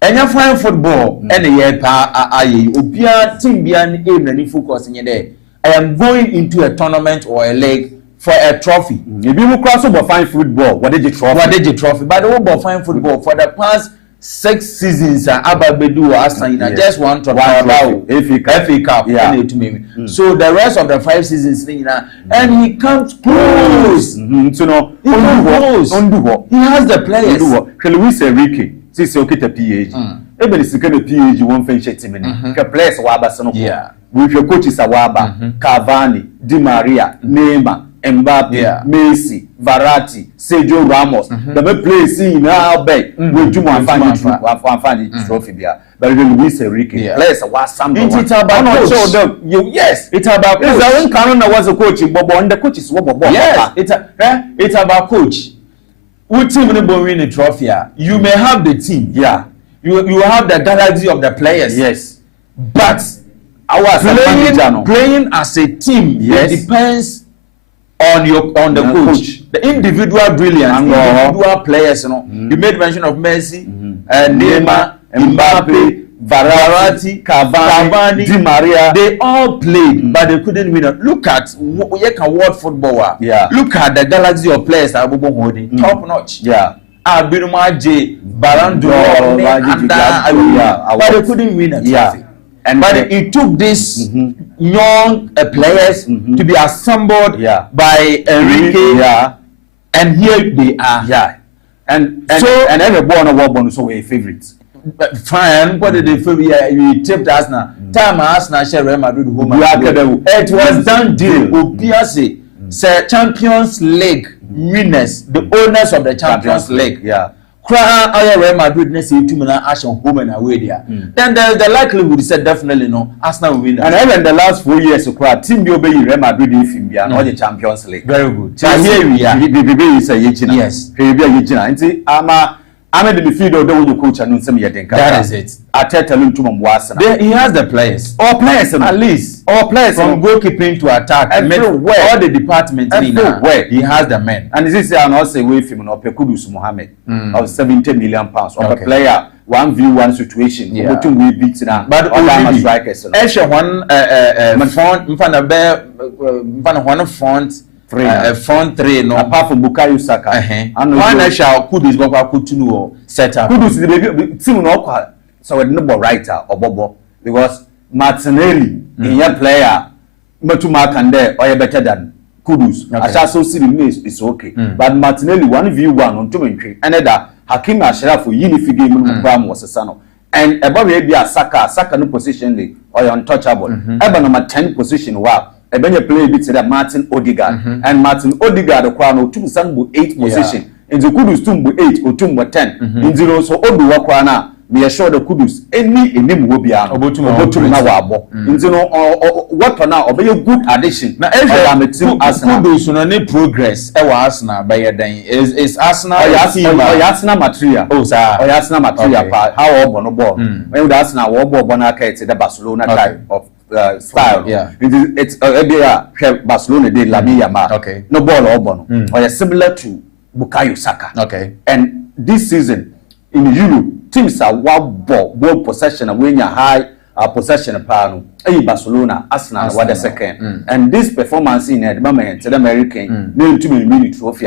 enya fine football ene ye pa aye obia team bia ni aim na ni focus nye there. I am going into a tournament or a league for a trophy. If you cross over fine football, what did you trophy? But the whole fine football for the past 6 seasons Ababedu Arsenal just one trophy. FA Cup. Yeah. So the rest of the 5 seasons and he comes close. So no, he has the players. Luis Enrique, since okay to PH. Even if you can PH, you won't finish it in the players Waba. Yeah. With your coaches Awaba, Cavani, Di Maria, Neymar, Mbappe, Messi, Verratti, Sergio Ramos. The players in our bay will do one funny trophy there. But Luis Enrique, players was something. It's about coach. Yes, it's about coach. It's our Canon was a coach, Bobo, and the coach is Bobo. Yes, it's about coach. What team will win a trophy? You may have the team. Yeah. You have the galaxy of the players. Yes. But playing as a team, yes, it depends on the coach. The individual brilliance, individual players. You made mention of Messi, Neymar, Mbappe, Verratti, Cavani, Di Maria. They all played, but they couldn't win. Look at world football. Yeah. Look at the galaxy of players that are holding top notch. Yeah. Abiruma J, Ballon d'Or, but they couldn't win a trophy. Yeah. But it took these young players to be assembled by Enrique, and here they are. Yeah, and every born so a favorite. Fine, what did they favorite? You tipped Arsenal. Time Arsenal share Real Madrid home. It was done deal. Obiase say Champions League winners, the owners of the Champions League. Yeah. Real Madrid next year 2 million action home and away there. Then the likelihood is definitely no Arsenal will win. And even the last 4 years, team will be Real Madrid if you are not the Champions League. Very good. So here we are. Yes. Here we are. I'm in the midfield of the coach and some yet. That is it. I tell him to Mwasa. He has the players. All players, at least. All players from goalkeeping to attack. Everywhere. All the departments. Everywhere. He has the men. And this is an also away from Kudus Mohammed of 70 million pounds. Of a player, 1v1 situation. Yeah. We beat now. But all strikers. Front three no apart from Bukayo Saka. One shall Kudus go Kutunu set up. Kudus the baby team no kwa so we no writer or Bobo because Martinelli in your player Matuma can there or better than Kudus. I shall so see the miss is okay. But Martinelli 1v1 on 2 and that Hakim Ashraf for Unify game was a son. And above be a Saka no position or untouchable. Ever number 10 position wow. A bench play bit that Martin Odegaard and Martin Odegaard the crown 2 sambu 8 position in the Kudus tumbu 8 or tumbu 10 in 0 so Odu Wakwana be assured the Kudus any in him will be out in 0 what now or be a good addition now Kudus no any progress Arsenal by your day is Arsenal Arsenal material Arsenal material how Obono ball when Arsenal Bonaka the Barcelona type of style. Yeah. It's Barcelona de La Mia. Okay. No ball or bono. Or similar to Bukayo Saka. Okay. And this season in Europe, teams are ball possession and when you're high possession pano Barcelona Arsenal what the second and this performance in the moment to the American name to me trophy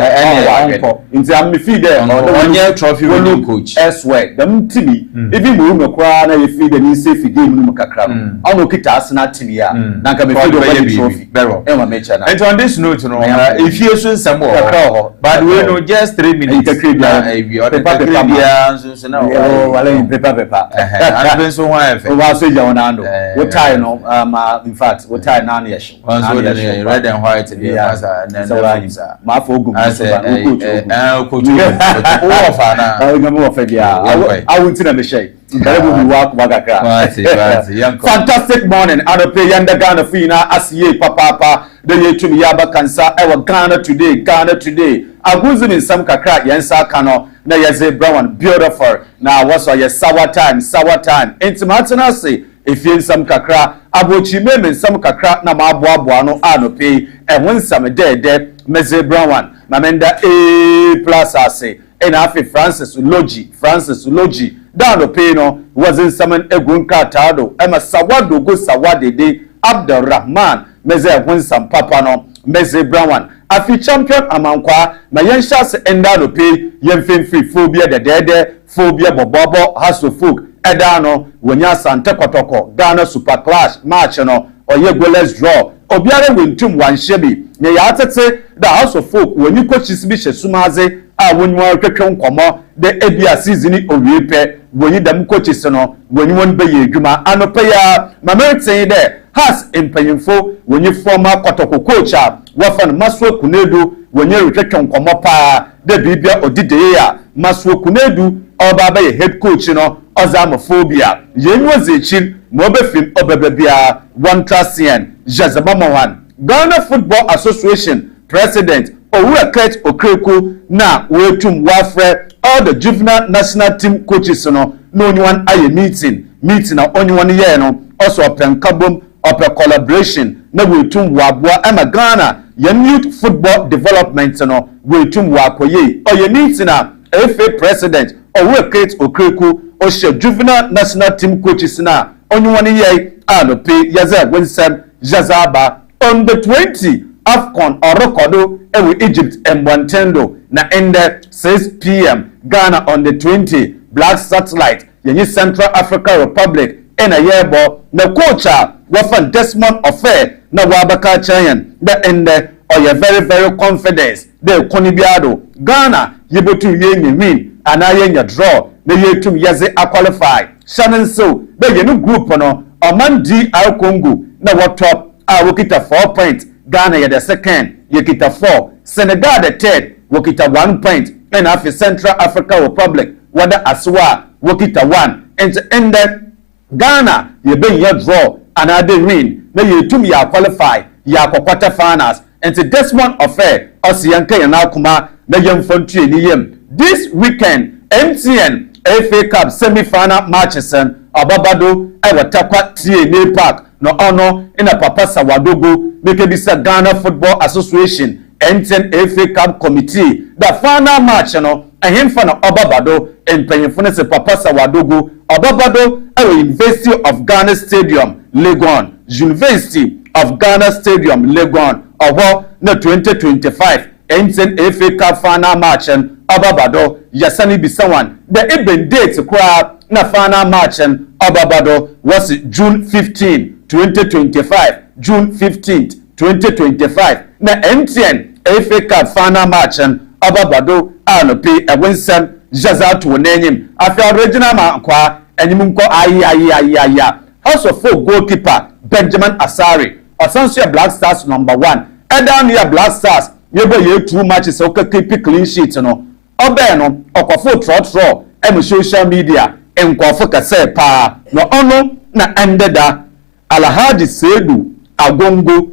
into a feed there or trophy winning coach elsewhere them to me even Bruno Kwana you feed the safe game Kakra I'll look at Arsenal Tibia Naka me feed trophy and on this note if you soon some more but we know just 3 minutes paper so what time no in fact what time now yes red and white my for I won't see them shake. Fantastic morning. Adope yanda Ghana fina asiye papa the ye to yaba kansa ewa Ghana today. Aguzu in some kakra yensa kano na yeze brown beautiful. Now what's your sour time. Intimatena say if you some kakra abochi meme some kakra na maboa no anope and when some dead meze brown mamenda A+ ase and afi Francis Logi down pay no wasn't summon egun katado ema sawado go sawade de Abdurrahman meze when some papa no meze brown afi champion amankwa na yensha se enda no pay yemfemfri phobia de phobia bobobo haso folk edano wonya sante kotoko Ghana Super Clash match no oye goalless draw obiare wentum wanshebi ne ya atete the House of Folk woni coaches bi hyesumaze a wonwa twetwe nkomo de ebia season owiepe woni dam coaches no woni won be yedwuma anope ya mamertin de has empanyimfo woni former kotoko coach a wafan Maswo Kunedu woni retwetwe nkomo pa de bibia odideye ya Maswo Kunedu oba be head coach no ozamophobia yenwozechi mo be film obebebia one trasian Jazabamawan Ghana Football Association President Owura Kurt Okreku na wetum wafre all the juvenile national team coaches no only one aye meeting na only one year no also open kabom open collaboration na wetum wabua ama Ghana youth football development no wetum wakoye oye meeting na FA President Owura Kurt Okreku oshe juvenile national team coaches na only one year anope yaza wensem Jazaba on the 20 AFCON or Rokodo ewe Egypt and Mwantendo na end 6 p.m. Ghana on the 20 Black Satellite yenye Central African Republic ena yebo na coacha wafan Desmond Ofe na wabaka chayan the end oye very confidence de konibiado Ghana yebotu yenye win ana yenye draw na yetum yaze a qualify Shannon so the yenu group no Oman DR Congo na what top wokita 4 points Ghana ya the second yekita 4 Senegal the third wokita 1 point and after Central African Republic wada Aswa wokita 1 and ended Ghana ye be ya draw another win na yetum ya qualify ya quarter finals and to Desmond Ofe osiyanka ya na kuma na yemfontu ni yem this weekend MTN FA Cup semi-final matches and Ababado ewatakwa TNA Park no ono ina papa sawadogo make bisa Ghana Football Association MTN FA Cup Committee the final match no ahemfa na Ababado empanyefo ne se papa sawadogo Ababado University of Ghana Stadium Legon University of Ghana Stadium Legon oho na 2025 MTN FA Cup final match and Ababado yasani bisawan the even date kwa na final match and Ababado was June 15 2025 June 15th 2025 na MTN FA Cup final match and Ababado anope ewinsem Jazatu nenyim after regional man kwa enyimunko aya House of Folk goalkeeper Benjamin Asari Osanso Black Stars number 1 down here Black Stars yebo ye 2 matches o keep clean sheet no obe no okofo trotro em social media enkofo kase pa no ono na endeda Alhaji Sedu Agongo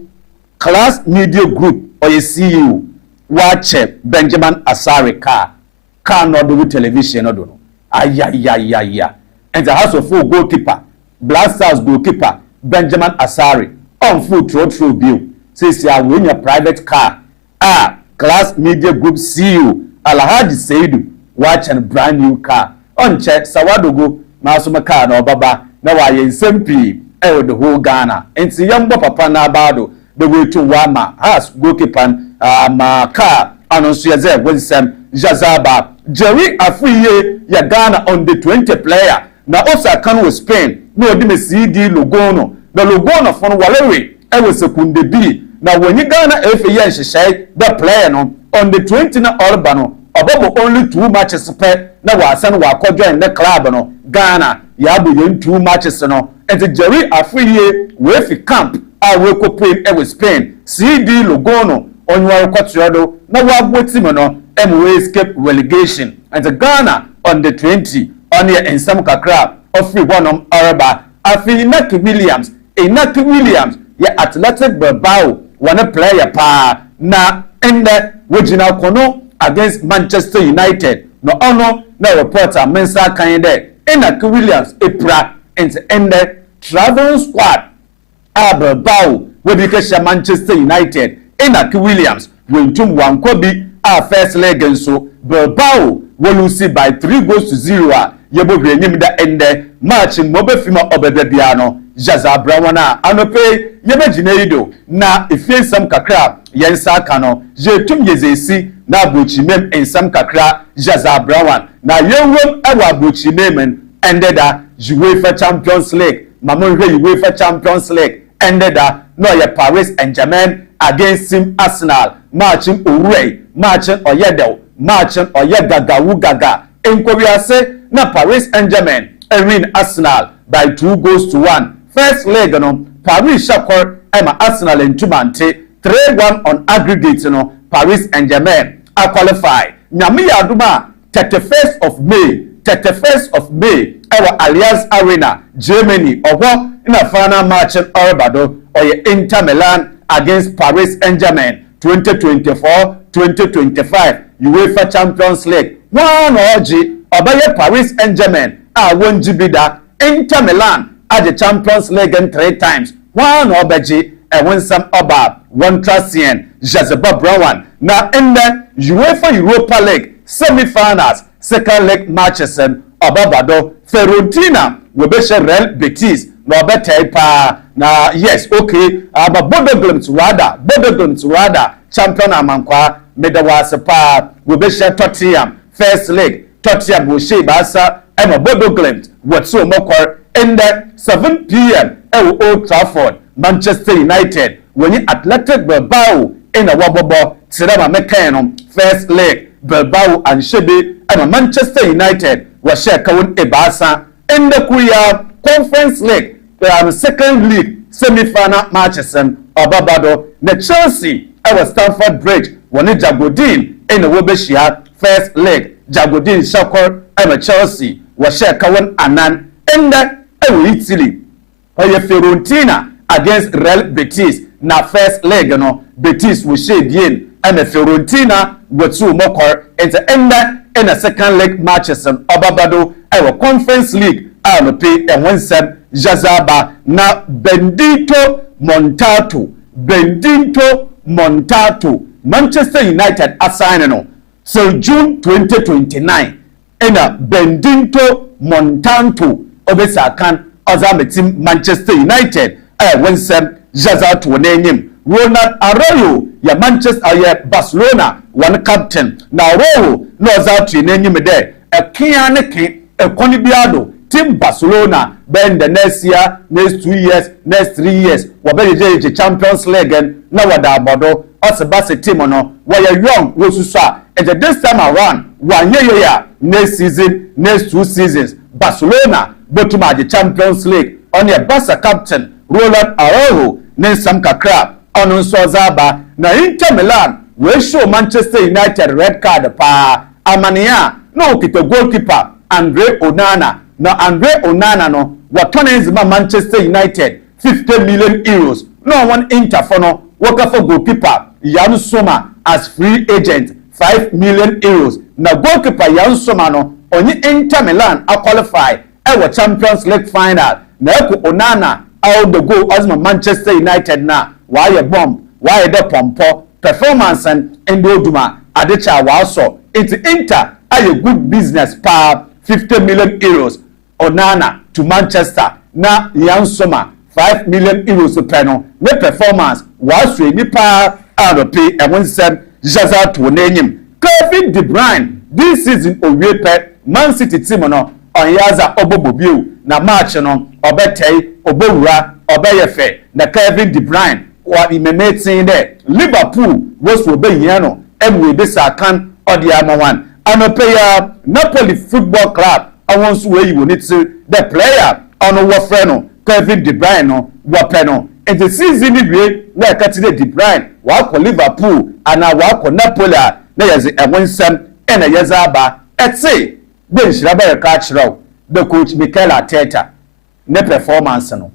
Class Media Group or CEO wache Benjamin Asari ka no do television no do aya and the House of Folk goalkeeper Black Stars goalkeeper Benjamin Asari on foot trotro bill says ya win your private car Class Media Group CEO Alhaji Sedu watch a brand new car on check Sawadogo Masuma car no baba na wa ye nsem pii e the whole Ghana enti yambo papa na abado the way to wama has goalkeeper Maka anonso yeze wonsem Jazaba Jerry Afriye ya Ghana on the 20 player na osa kan with Spain no odi me CD logo no the logo no fon walewe e we sekunde bi na wonyi Ghana efe ye nhyehyai the player no on the 20 na Orba no obobo only 2 matches pe na wasan wa join the club no Ghana ya bo yen 2 matches no and Jerry Afriye we fi camp a we ko play e with Spain CD logo no onwa kwatiodo na wa boti mo no we escape relegation and Ghana on the 20 on here in some kakra of free one Orba afi Inaki Williams ya Athletic Bilbao one player pa na ende wojina kono against Manchester United no ono na reporter mensa kan de Inaki Williams epra into ende travel squad Bilbao wodikesha Manchester United Inaki Williams wentum wankobi a first leg nso Bilbao wolusi by 3-0 yebo hwenyim da ende match mbobefima obebebia no Jaza Brawana anope yebegina yido na efiensam kakra yensa aka no jetum yezesi na abochimem ensam kakra Jaza Brawan na yewom ewa abochimem endeda UEFA Champions League mamonhwe UEFA Champions League endeda no ye Paris Saint-Germain against Team Arsenal matching Owurei matching Oyedel matching Oyegagawu gaga enkowiase na Paris Saint-Germain win Arsenal by 2-1 first leg no Paris Shakor ema Arsenal entumante 3-1 on aggregate no Paris Saint-Germain a qualify nyame yaduma 31st of May ewa Allianz Arena Germany owo na final match Orbado oye Inter Milan against Paris Saint-Germain 2024-2025 UEFA Champions League one oji obaye Paris Saint-Germain a won jibida Inter Milan at the Champions League 3 times one obaji e won some oba one trasien Jazeba Brown na in the UEFA Europa League semi-finals second leg matches obabado Fiorentina webeshe Real Betis no betai pa na yes okay aba Bodo Glimt rather champion amankwa medawase pa webeshe Tottenham first leg Tottenham will share basa ema Bodo Glimt whatso mokor in the 7 p.m. at Old Trafford Manchester United when you Athletic Bilbao in a wabobo Tirama Mekano first leg Bilbao and Shebe and Manchester United was share kawun ebasa in the Kuya Conference League second league semi-final matches obabado na Chelsea was Stamford Bridge when Jagodin in the Wobeshia first leg Jagodin Shakor and Chelsea was share kawun anan in the Italy oye Fiorentina against Real Betis na first leg no Betis will share bien and Fiorentina wotsu mokor into in a second leg matches obabado our conference league pay and one Jazaba na Bendito Montato Manchester United assign no so June 2029 in a Bendito Montato obesa kan ozame team Manchester United one Jaza to name Ronald Arroyo ya Manchester ya Barcelona one captain na Arroyo no za to name there a kiane ki a konibiado team Barcelona ben the next year next 2 years next 3 years wabeje je Champions League na wada abodo osebase team no we young wo susa and this time around one year ya next season next 2 seasons Barcelona botuma the Champions League on your Barca captain Ronald Arroyo Nensam kakra on Zaba na Inter Milan we show Manchester United red card pa amania no kita goalkeeper Andre Onana no watonenzima Manchester United 50 million euros no one Inter for no worker for goalkeeper Jan Soma as free agent 5 million euros na goalkeeper Jan Soma no only Inter Milan a qualify our Champions League final na Onana out the goal as Manchester United na why bomb why the pompo performance and Ndoduma adecha waso it's Inter a good business pa 50 million euros Onana to Manchester na Yansoma 5 million euros per no ne performance was we nipa pay and when sem Jaza to name Kevin De Bruyne this season owie pe Man City team no onyaza obobobio na match no obetei obowura obeyefe na Kevin De Bruyne wa imemetin there Liverpool was obehia no emwe bisa kan odi amawan anopeya Napoli Football Club awon so we you need to the player ono wo freno Kevin De Bruyne no wo peno in the season we na katide De Bruyne wa ko Liverpool ana wa ko Napoli na yeze ewonsem ena yezaba etse ben shiraba ya ka chiraw the coach Mikel Arteta ne performance no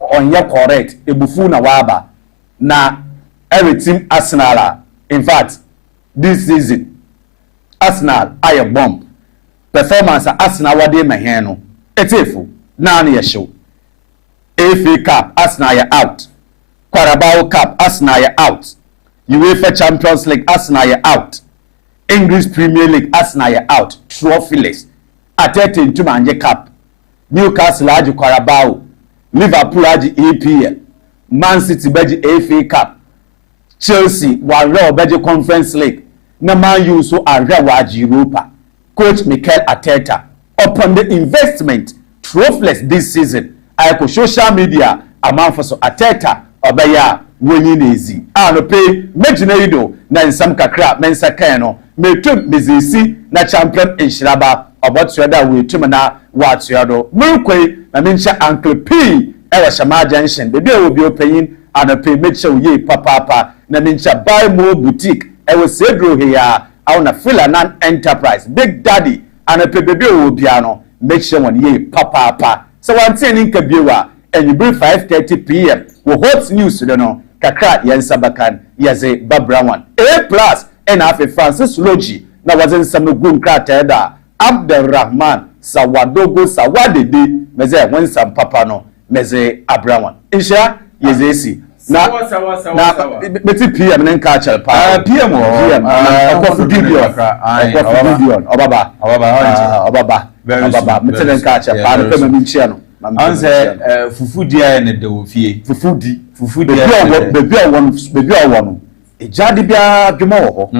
onye correct ebufu na waba na every team Arsenal in fact this season Arsenal aye bomb performance Arsenal wade mahen no etefu na na ye show FA Cup Arsenal ya out Carabao Cup Arsenal ya out UEFA Champions League Arsenal ya out English Premier League Arsenal ya out trophyless Atete ntuma anje cup Newcastle aji Carabao Liverpool aji EPL Man City beji FA Cup Chelsea wa beji Conference League na Man U so arre waji Europa coach Mikel Arteta upon the investment trophyless this season ayako social media amount so Arteta obeya wonyi nezi ano pay mejina yido na nsam kakra mensa kan no metum mezisi na champion enshiraba obotweda wetum na watwado murkwei na mencha Uncle P ewa Shama Junction bebi obi opeyin ano pay mecha ye papa na mencha buy more boutique ewa Cedro here au na Philanan Enterprise Big Daddy ano pay bebi obi ano mecha won ye papa so wantin nka biewa anybody 5:30 p.m. we hot news no kakra yensabakan yaze babrawan A+ and afi Francis Logi na wazen samno gun krata da Abdurrahman Sawadogo Sawadede meze wensam papa no meze abrawan insha yezesi na beti PM nen ka chel pa PM okofu video obaba metelen ka chel pa no me nchia no anse fufudi aye ne de wo fie fufudi bebi awon ejade bia dwuma wo ho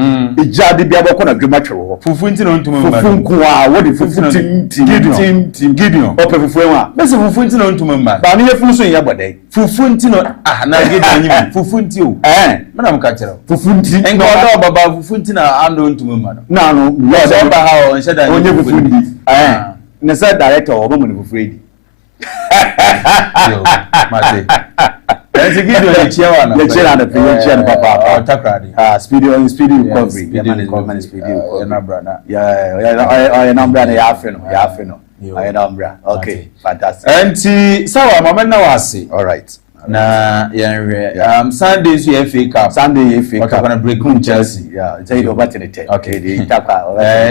ejade bia boko na dwuma twe wo ho fufu nti no ntuma mba fufu nko a wo de fufu tim Gideon ope fufu enwa bese fufu nti no ntuma mba ba no ye funu so nya bodai fufu nti no na Gideon nyim fufu nti o mana mka kire fufu nti enko do baba fufu nti na ando ntuma mba na no yo ba ha o nsheda onye fufu ndi ne sa director wo mo ne fufu edi yo mate Ese Gideon ye chiawa na ye chiawa na pe na papa takradi speedy recovery speedy na brother ya na brother ya afeno ya na brother okay fantastic enti sawa mama na wase all right na yenwe Sunday so FA Cup Sunday FA Cup na break room Chelsea say do back in the okay the tapa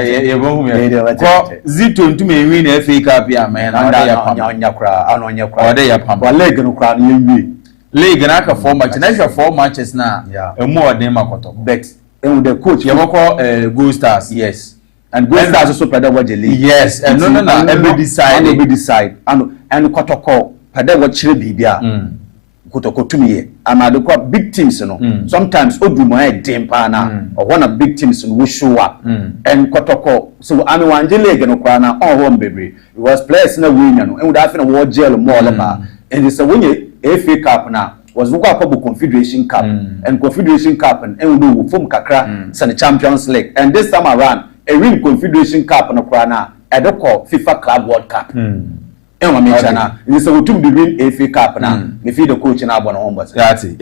ye bohu me ko Zito ntume win na FA Cup ya man na ya pam nyakra anonya kra ode ya pam wa leg no kra no yenwi league na ka 4 matches na 4 matches na emu ode makoto bet and the coach yaboko Gold Stars yes and Gold Stars also pada wa league yes and no every decide and kotoko pada wa chire bibia kotoko tumiye amade kwa big teams no sometimes odumo e dempa na one of big teams no show up and kotoko so ami wanje league no kwa na on home bebre it was players na win no and we da fe na wo jail more leba and so when you FA Cup na was look at Confederation Cup and Confederation Cup and we form kakra san Champions League and this time around a win Confederation Cup na kwa na e do call FIFA Club World Cup and we mention na this we to be win FA Cup na me feed the coach na abon home but that's it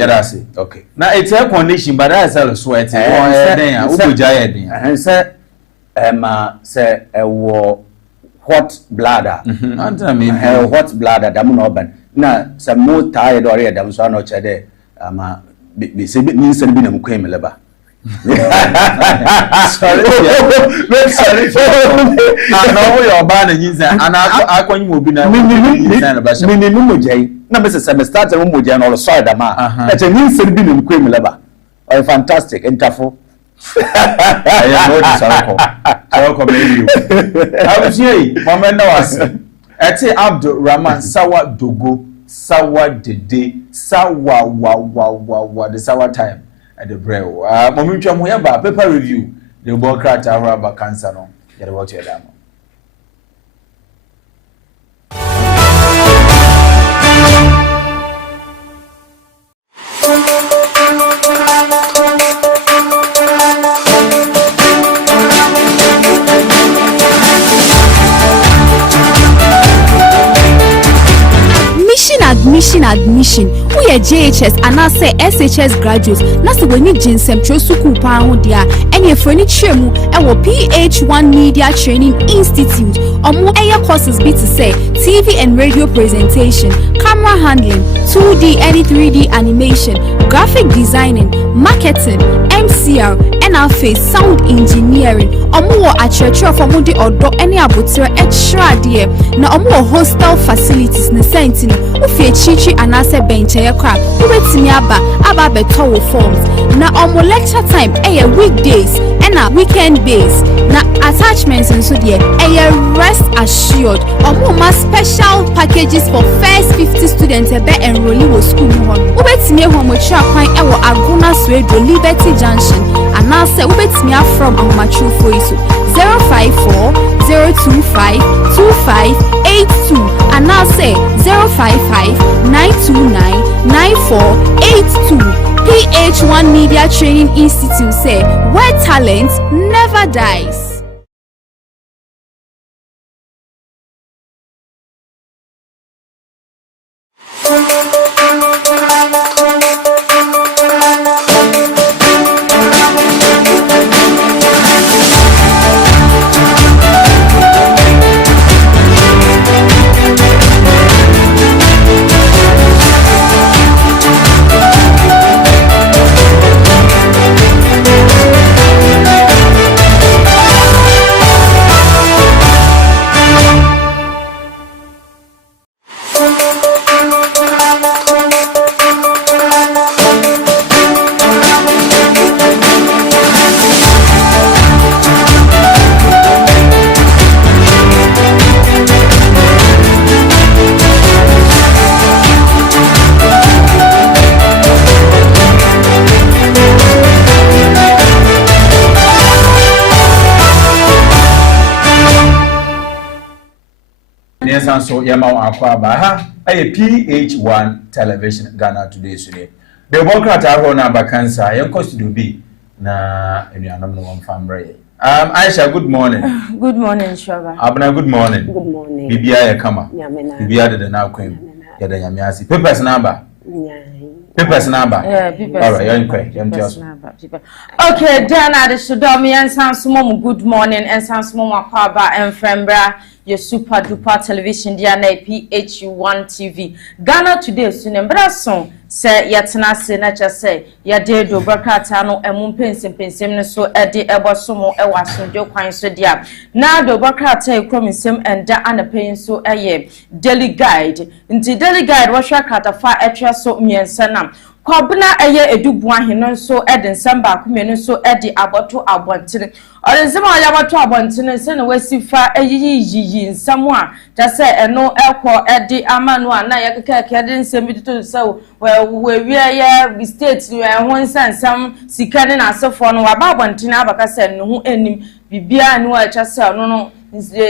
okay now it's a condition but that's a sweat then we go jaya then and say say wo hot bladder hot bladder da no ban na samo taye do re da so na chede ama be se ni se bi na mu kwem leba sorry no yo ba na nyinza ana akwanyi mo bi na nyinza na ba sha ni mu jai na be se start mu jai no so da ma na che ni se bi na mu kwem leba oh fantastic entafo I am not sorry me you. I was here, moment no was. Ete Abdul Rahman sawa dogo sawa dede sawa wa the sawa time at the brew. Momentwa mo ya ba paper review the Bokrat Araba cancer no. Yere what you damo. Admission. We are JHS and I say SHS graduates. Nasi we need jinsem chosuku pa ho dia. Eni efroni chemu ewo PH-1 Media Training Institute. Omo eya courses be to say TV and radio presentation, camera handling, 2D and 3D animation, graphic designing, marketing, MCR, NFA, sound engineering. Omo wo achreche of omo de odo eni abotire extra there. Na omo wo hostel facilities ne sentino. Ufie chichi anase benche ye kwa. Ubetimi aba beto wo forms. Na omo lecture time weekdays and weekend days. Na attachments and so there rest assured. Omo ma special packages for first 50 students be enrolling wo school mu hon. Ubetimi ho mo twa kwan ewo Aguna Swedo Liberty Junction. Anase ubetimi from Ahomatrufo iso 054 025 2582 anase 055 929 9482. PH-1 Media Training Institute say where talent never dies. So Yamau Aquaba, a PH-1 television Ghana today. The Bokrat Arona Bakansa, young cost to be na one family. Aisha, good morning. Good morning, Shava. Abna, good morning. Good morning. Bibia Kama. Bibia the now queen. Yada Yamiasi. Papers number. Papers number. Yeah, papers. All right, you're okay, then I should do me and some small good morning and some small Aquaba and Frembra. Your super duper television DNA PH-1 TV. Ghana today soon song say yatna se na cha say ya de do brakata no emu pensem no so e de ebosomo e wasonjo kwan so dia na do brakata e kromsem enda anapen so eye daily guide nti daily guide wo hwa katafa etwa so miensa nam kwabna eye edubu aheno so eden samba kumenu so edi aboto abontire Orizima ya watu abontine se na wasifa eyiyi nsamo a ta se eno ekwo edi amanu a na yakeke edi nsem bitutu se we ya state we ho nsam sikane na asefo no waba abontine abaka se no ho enim bibia ni wa cha se no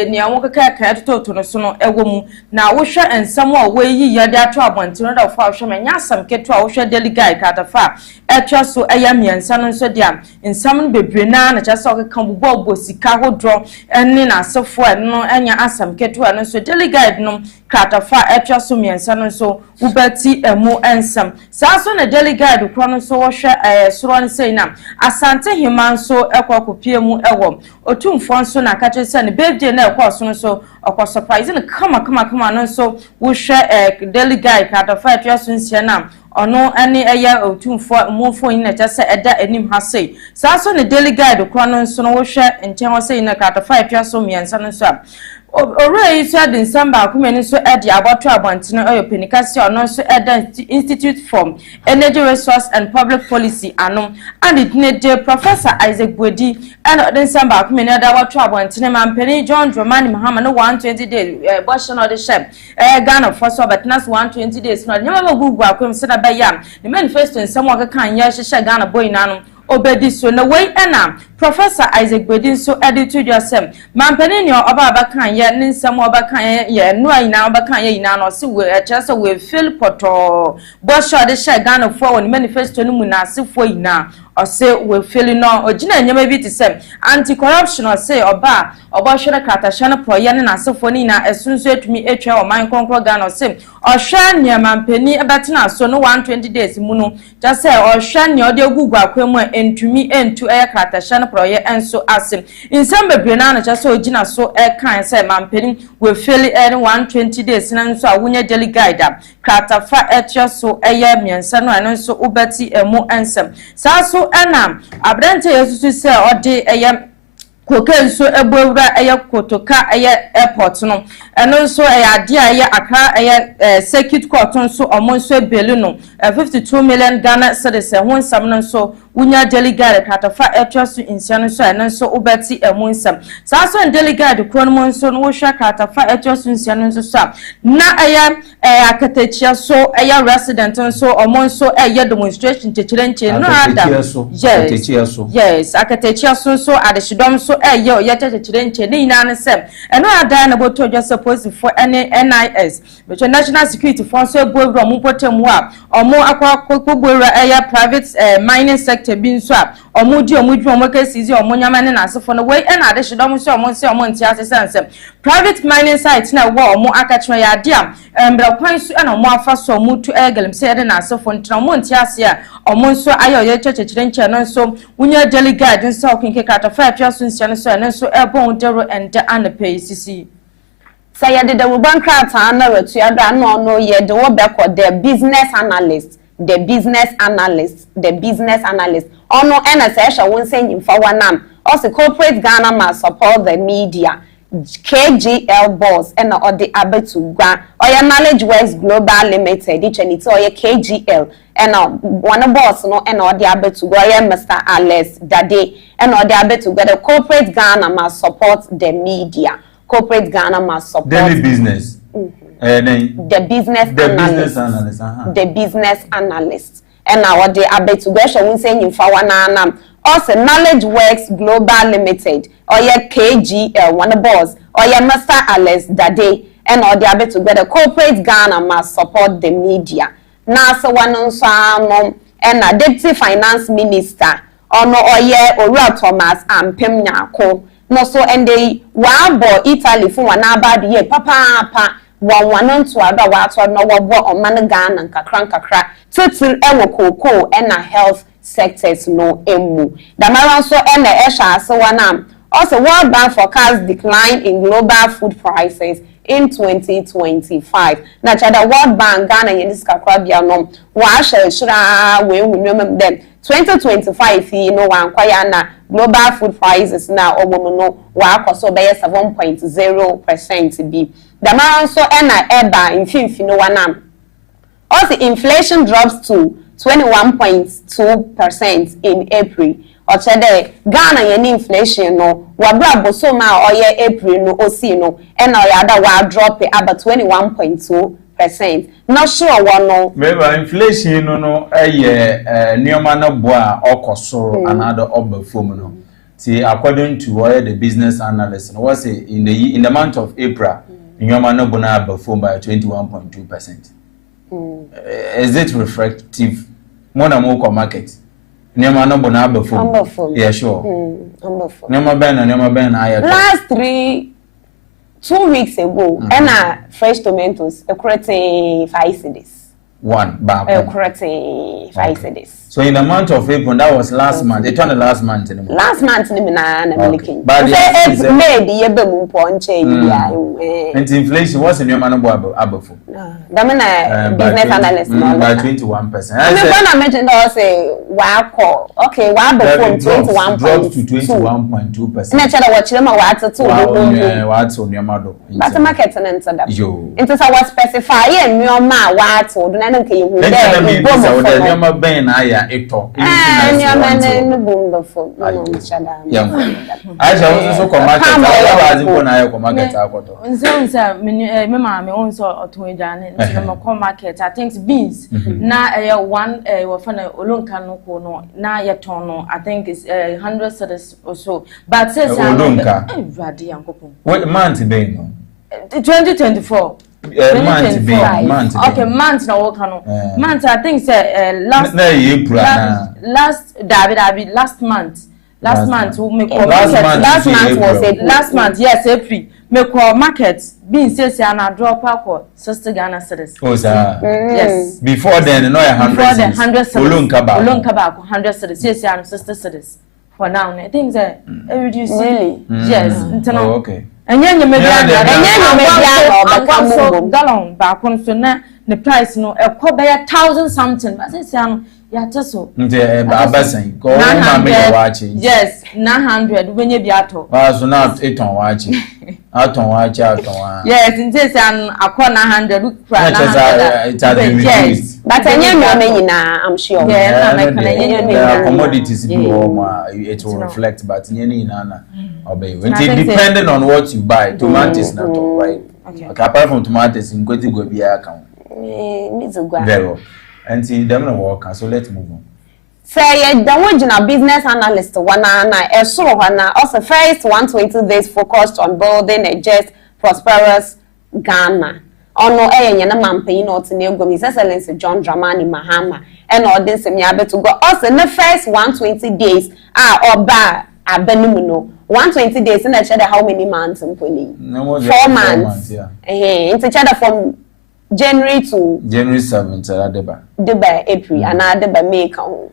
ni awon kaka etoto no so no ewo mu na wo hwe ensam a wo yi ya de ato abontine da fo ahwe menya asam keto a wo hwe daily guide ka tafa etwa so eya miensa no so dia ensam no bebre na cha se okeka bobo sika hodro eni na asefo no enya asam keto no so daily guide no ka tafa etwa so miensa no so ubati emu ensam sa so na daily guide kro no so wo hwe soro no sei na asante himan so ekokopie mu ewo otumfo so na ka se ne birthday na ekwo so okwa surprise na kama no so wo hwe daily guide ka tafa etwa so nsia na ono ane eya otumfo mofo yin na cha se eda anim ha sei sa so ne daily guide kro no so no wo hwe nchen wo sei na ka tafa etwa so miensa no so Already said in Samba, Kumeni so at the Abato Abantino or Penicassi or no so at the Institute for Energy Resource and Public Policy and it need Professor Isaac Bodi and then Samba Kumeni Abato Abantino and Penny John Dramani Muhammad 120 days, Boston or the Shep, Ghana for so but not 120 days, not never Google, Kum Senabayam, the manifesto in some other kind, Yasha Ghana boy nano. Obedi so na way ena Professor Isaac Bedin so edited yourself mampeni your oba kan ye nsem oba kan ye no ina oba kan ye ina no se we just we feel poto bo sure de share Ghana for on manifesto no mu na asefo ina or say we feel no ogina nyema bi ti sem anti corruption or say oba hwere katahye pro ye na asefo ni na esunso etumi etwa o man konkro Ghana or say ohwe ne mampeni ebetena so no 120 days mu no just say ohwe ne ode gugu akwemu entumi entu katahye pro ye enso asim insem bebre na na just ogina so kan say mampeni we feel 120 days na nso awunya daily guide katafa etwa so miensa no eno so ubeti emu ensem sa so ena abrante yesusu se ode koken so ebowura kotoka airport no eno so ade Accra circuit court so omo so belu no 52 million Ghana cedis ho nsam no so unya delegate katafa etwaso insiano so eno so ubeti emu nsam sa so delegate kronmo so no hwa katafa etwaso insiano so na akatechia so resident so omo so demonstration chechirenche no ada yes akatechia so adeshidom so chechirenche ni ina nsem eno ada na boto just suppose for any NIS which national security force so gbogbo mo potem wa omo akwa private mining sector bin so omo kesizi omo nyamane na asefo no we na ade hidom so omo ntia sensem private mining site na wo omo akachwe ya dia mbra kwan so na omo afa so omo tu egelem se ade na asefo ntina omo ntia se a omo so ayo chechirenche no so unya delegate nso okinke katafa atwa so nsia no so na so ebon dero ende anape sisi say ya de wo bankrata na wetu ya da no ye de wo beko the business analyst ono NSA won say nyimfa wanam also corporate Ghana must support the media KGL boss and or the abetu gwa oya knowledge works global limited each and it's oya KGL and one boss no and or the abetu gwa oya Mr. Alex Dade and or the abetu gwa the corporate Ghana must support the media corporate Ghana must support daily business the business analyst and now the abetu gwa shall say nyimfa wanam also knowledge works global limited or your KGL one boss or your Mr. Alex Dade and or the abe together corporate Ghana must support the media now so one on and a deputy finance minister or no or yeah Thomas and Pemnyako no so and they wabo Italy for one abad ye papa one on to other what no on man Ghana and kakra total koko and a health sectors no emu. Damaran so ene esha so wanam. Also World Bank forecast decline in global food prices in 2025. Na chada World Bank Ghana yeniska kwabia no wa shira we remember them 2025 you know wan kwaya na global food prices na obomo no wa akoso be 7.0% bi. Damaran so ena eba infimfi no wanam. Also inflation drops to 21.2% in April. Or today, Ghana yen inflation no, wabra bosoma or ye April no osi no, and other wa drop it about 21.2%. Not sure one no. Maybe inflation no neoma no boa okoso another oba no. See, according to the business analyst, no was in the month of April, neoma no bona perform by 21.2%. Is it reflective? Mona moko market. Nema no bona before. Yeah, sure. Nema ben last 2 weeks ago, and fresh tomatoes equating 5 cedis. one back. Correct. If I say this. So in the month of April, that was last month. It turned the last month anymore. Last month, I'm looking. But it's May, the year before ponche. And inflation was in your man above. Business analyst. By 21%. I when I mentioned also wow, okay, wow before 21 dropped to 21.2%. And I said watch them what to what's on your model. But the market and that. Yo. It is our specify and your man what to do. I don't care who there. Eto. And your man in the boom before. I shall also come back. I think beans. Now, one olunka no now your tono. I think it's 100 cedis or so. But says what month today? 2024. Month. Okay, month na wokano. Month I think say last David last month. Last month we make last month yes April make market being says na drop akọ 60 Ghana cedis. Oh sir. Yes. Before then no 100 before then 100 cedis. Olunka ba 100 cedis says 60 cedis. For now I think that reduce really. Yes. Oh, okay. And then you may gallon back on so now the price no a cover 1,000 something. But it's so yes, 900 when you be at all. So now it on watching. Out on watch out on. Yes, in this and a corner 900 look but I'm sure. Commodities it will reflect, but depending on what you buy, tomatoes not all right. Okay, apart from tomatoes, in going to go be account. Very well. And see them no work, so let's move on. Say the original business analyst also first 120 days focused on building a just prosperous Ghana. Ono na mampe no tinegwo His Excellency John Dramani Mahama and all this me to go also the first 120 days oba abenumuno 120 days in the how many months in 4 months yeah. Into from January to January 7th Deba April and Deba May count.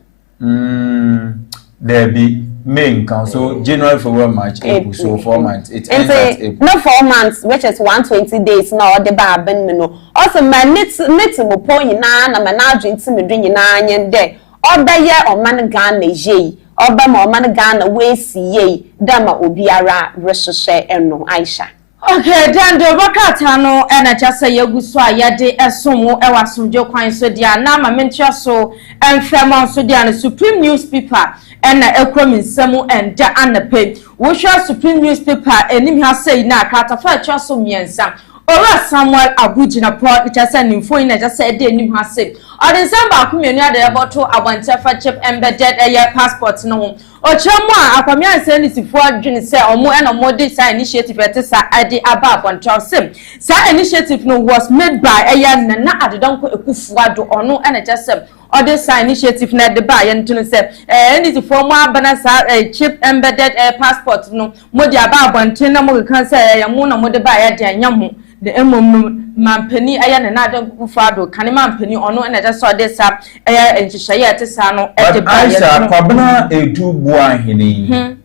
There be May count so January, February, March, April. So 4 months. It ends at April. No 4 months, which is 120 days now. Deba Benmino. Also, my next mo point na manage into me doing na day. Oba ya o man Ghana ye. Oba mo man Ghana we see ye. Dama obiara resource eno Aisha. Okay, then the wakata no and just say you so yade esomo e wasumje kwan so dia na ma mentia so enfema so dia na Supreme newspaper and na ekrom nsemu and da anape wo hwa Supreme newspaper enim ha say na katafa twa so miensa Ora Samuel Abujina Port which I send him for in just said enim ha say or the samba kumenu ade aboto abantefa chip embedded a passport no Ochemwa akwamia nseni sifo adwene se omo and omo de sign initiative etesa ade aba abontra sim sa initiative no was made by eya nana adedonko ekufuado ono and just say other sign initiative na de ba ye ntunu se any sifo mo abana sa chip embedded passport no mo de aba abontre na mo kan se ya mo na mo de ba ya de anyam ho the emom mampani eya nana adedonko kan mampani ono and just saw this eya enhihye etesa no de ba Aisha kwabena edu buahini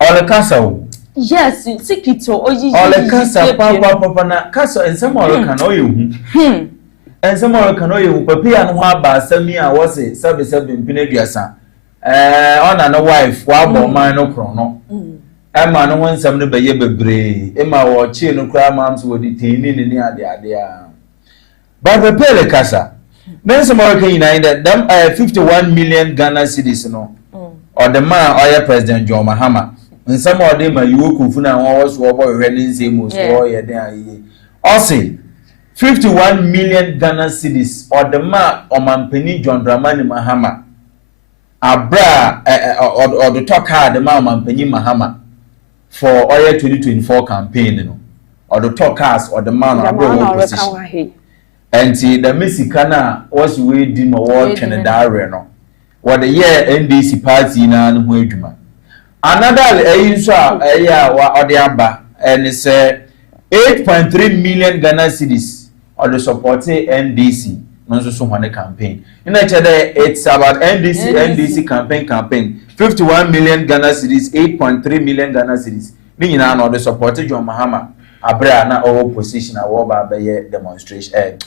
ole kasa o yes sikito oyi ole kasa papa na kasa ensem ole kana oyehu ensem ole kana oyehu papia no aba asami a wose sebe mpinaduasa ona no wife wa bo man no kro no ema no wonsam no beye bebre ema wo chi no kra mamso wodi tini ni ade a but the pele kasa then some more can that them 51 million Ghana cedis no or the man or President John Mahama and some of them are you kufuna was over running same so yeah there also 51 million Ghana cedis or the man or Mampeni John Dramani Mahama abra or the talk hard the man Mampeni Mahama for oil 2024 campaign you know or the talk cast or the man abra opposition. And see the Mexicana was waiting my work and no. What the year NDC party na no adwuma. Another or the aba and it's 8.3 million Ghana cedis or the supporting NDC no so one campaign in it's about NDC campaign 51 million Ghana cedis 8.3 million Ghana cedis ni nyina na the supported John Mahama abra na opposition a wo ba be demonstration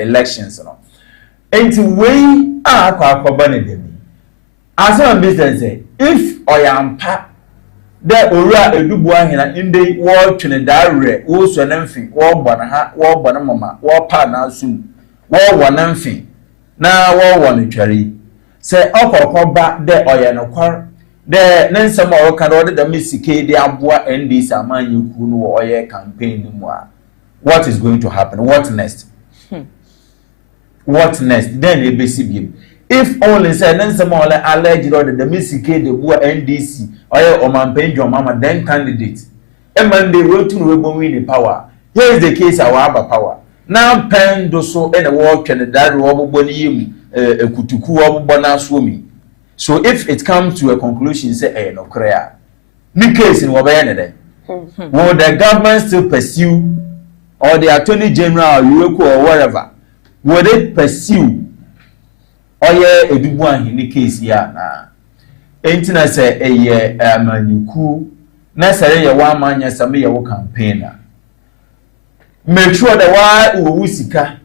elections no enti we akwa ne dem as a business say if oyampa the ora edubu ahina inde wo twene dare wo so na mfi wo bona ha wo bona mama wo pa na asum wo wona mfi na wo wona twari say okokoba de oye no kwar de nensem o kan do de misike de aboa NDC amanyeku no wo oye campaign mu a what is going to happen? What next? What next? Then ebesi if only say nensem o alleged or the misike de boa NDC oye omampenjo mama then candidate e man dey we tunu we bon win power. Here is the case our power now pen do so and wo twene dare wo bobbo ni yim ekutuku wo bobbo na so mi. So if it comes to a conclusion say no clear ni case in wo be ne den will the government still pursue or the attorney general or whatever will they pursue oye edubu ahini case ya na entina say amanyuku na sare ye wa manya same ye wo campaigner make sure that why we sika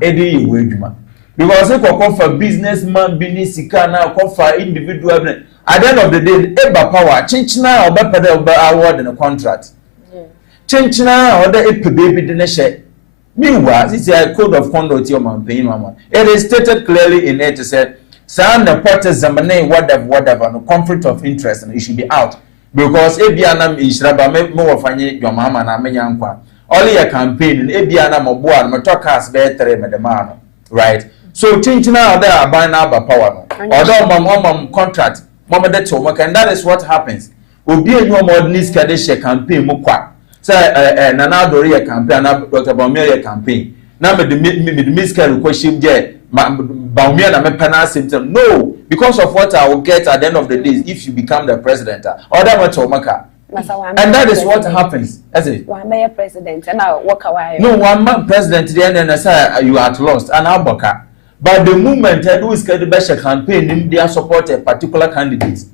edi ye wo adwuma because if you for businessman business sika na for individual at the end of the day eba power chinchina obepede award in a contract chinchina or the baby de share meanwhile this is a code of conduct your man paying one. It is stated clearly in it to say sound the porters zamane whatever no conflict of interest and it should be out because ebiana inshiraba me wafanye your mama na menya nkwa only a campaign and ebiana moboa no talkers be 3 medemano right so chinchina or there buy now by power no or mom contract mama de to and that is what happens obi enyo modern skade share campaign mu kwa say nana dori a campaign na Dr. Baumia campaign na me the miskare question je Baumia na me pana symptom no because of what I will get at the end of the day if you become the president or that much omaka and that is what happens as it one mayor president and I walk away no one man president the end and say you are lost and aboka but the movement who is going to be a campaign they support a particular candidate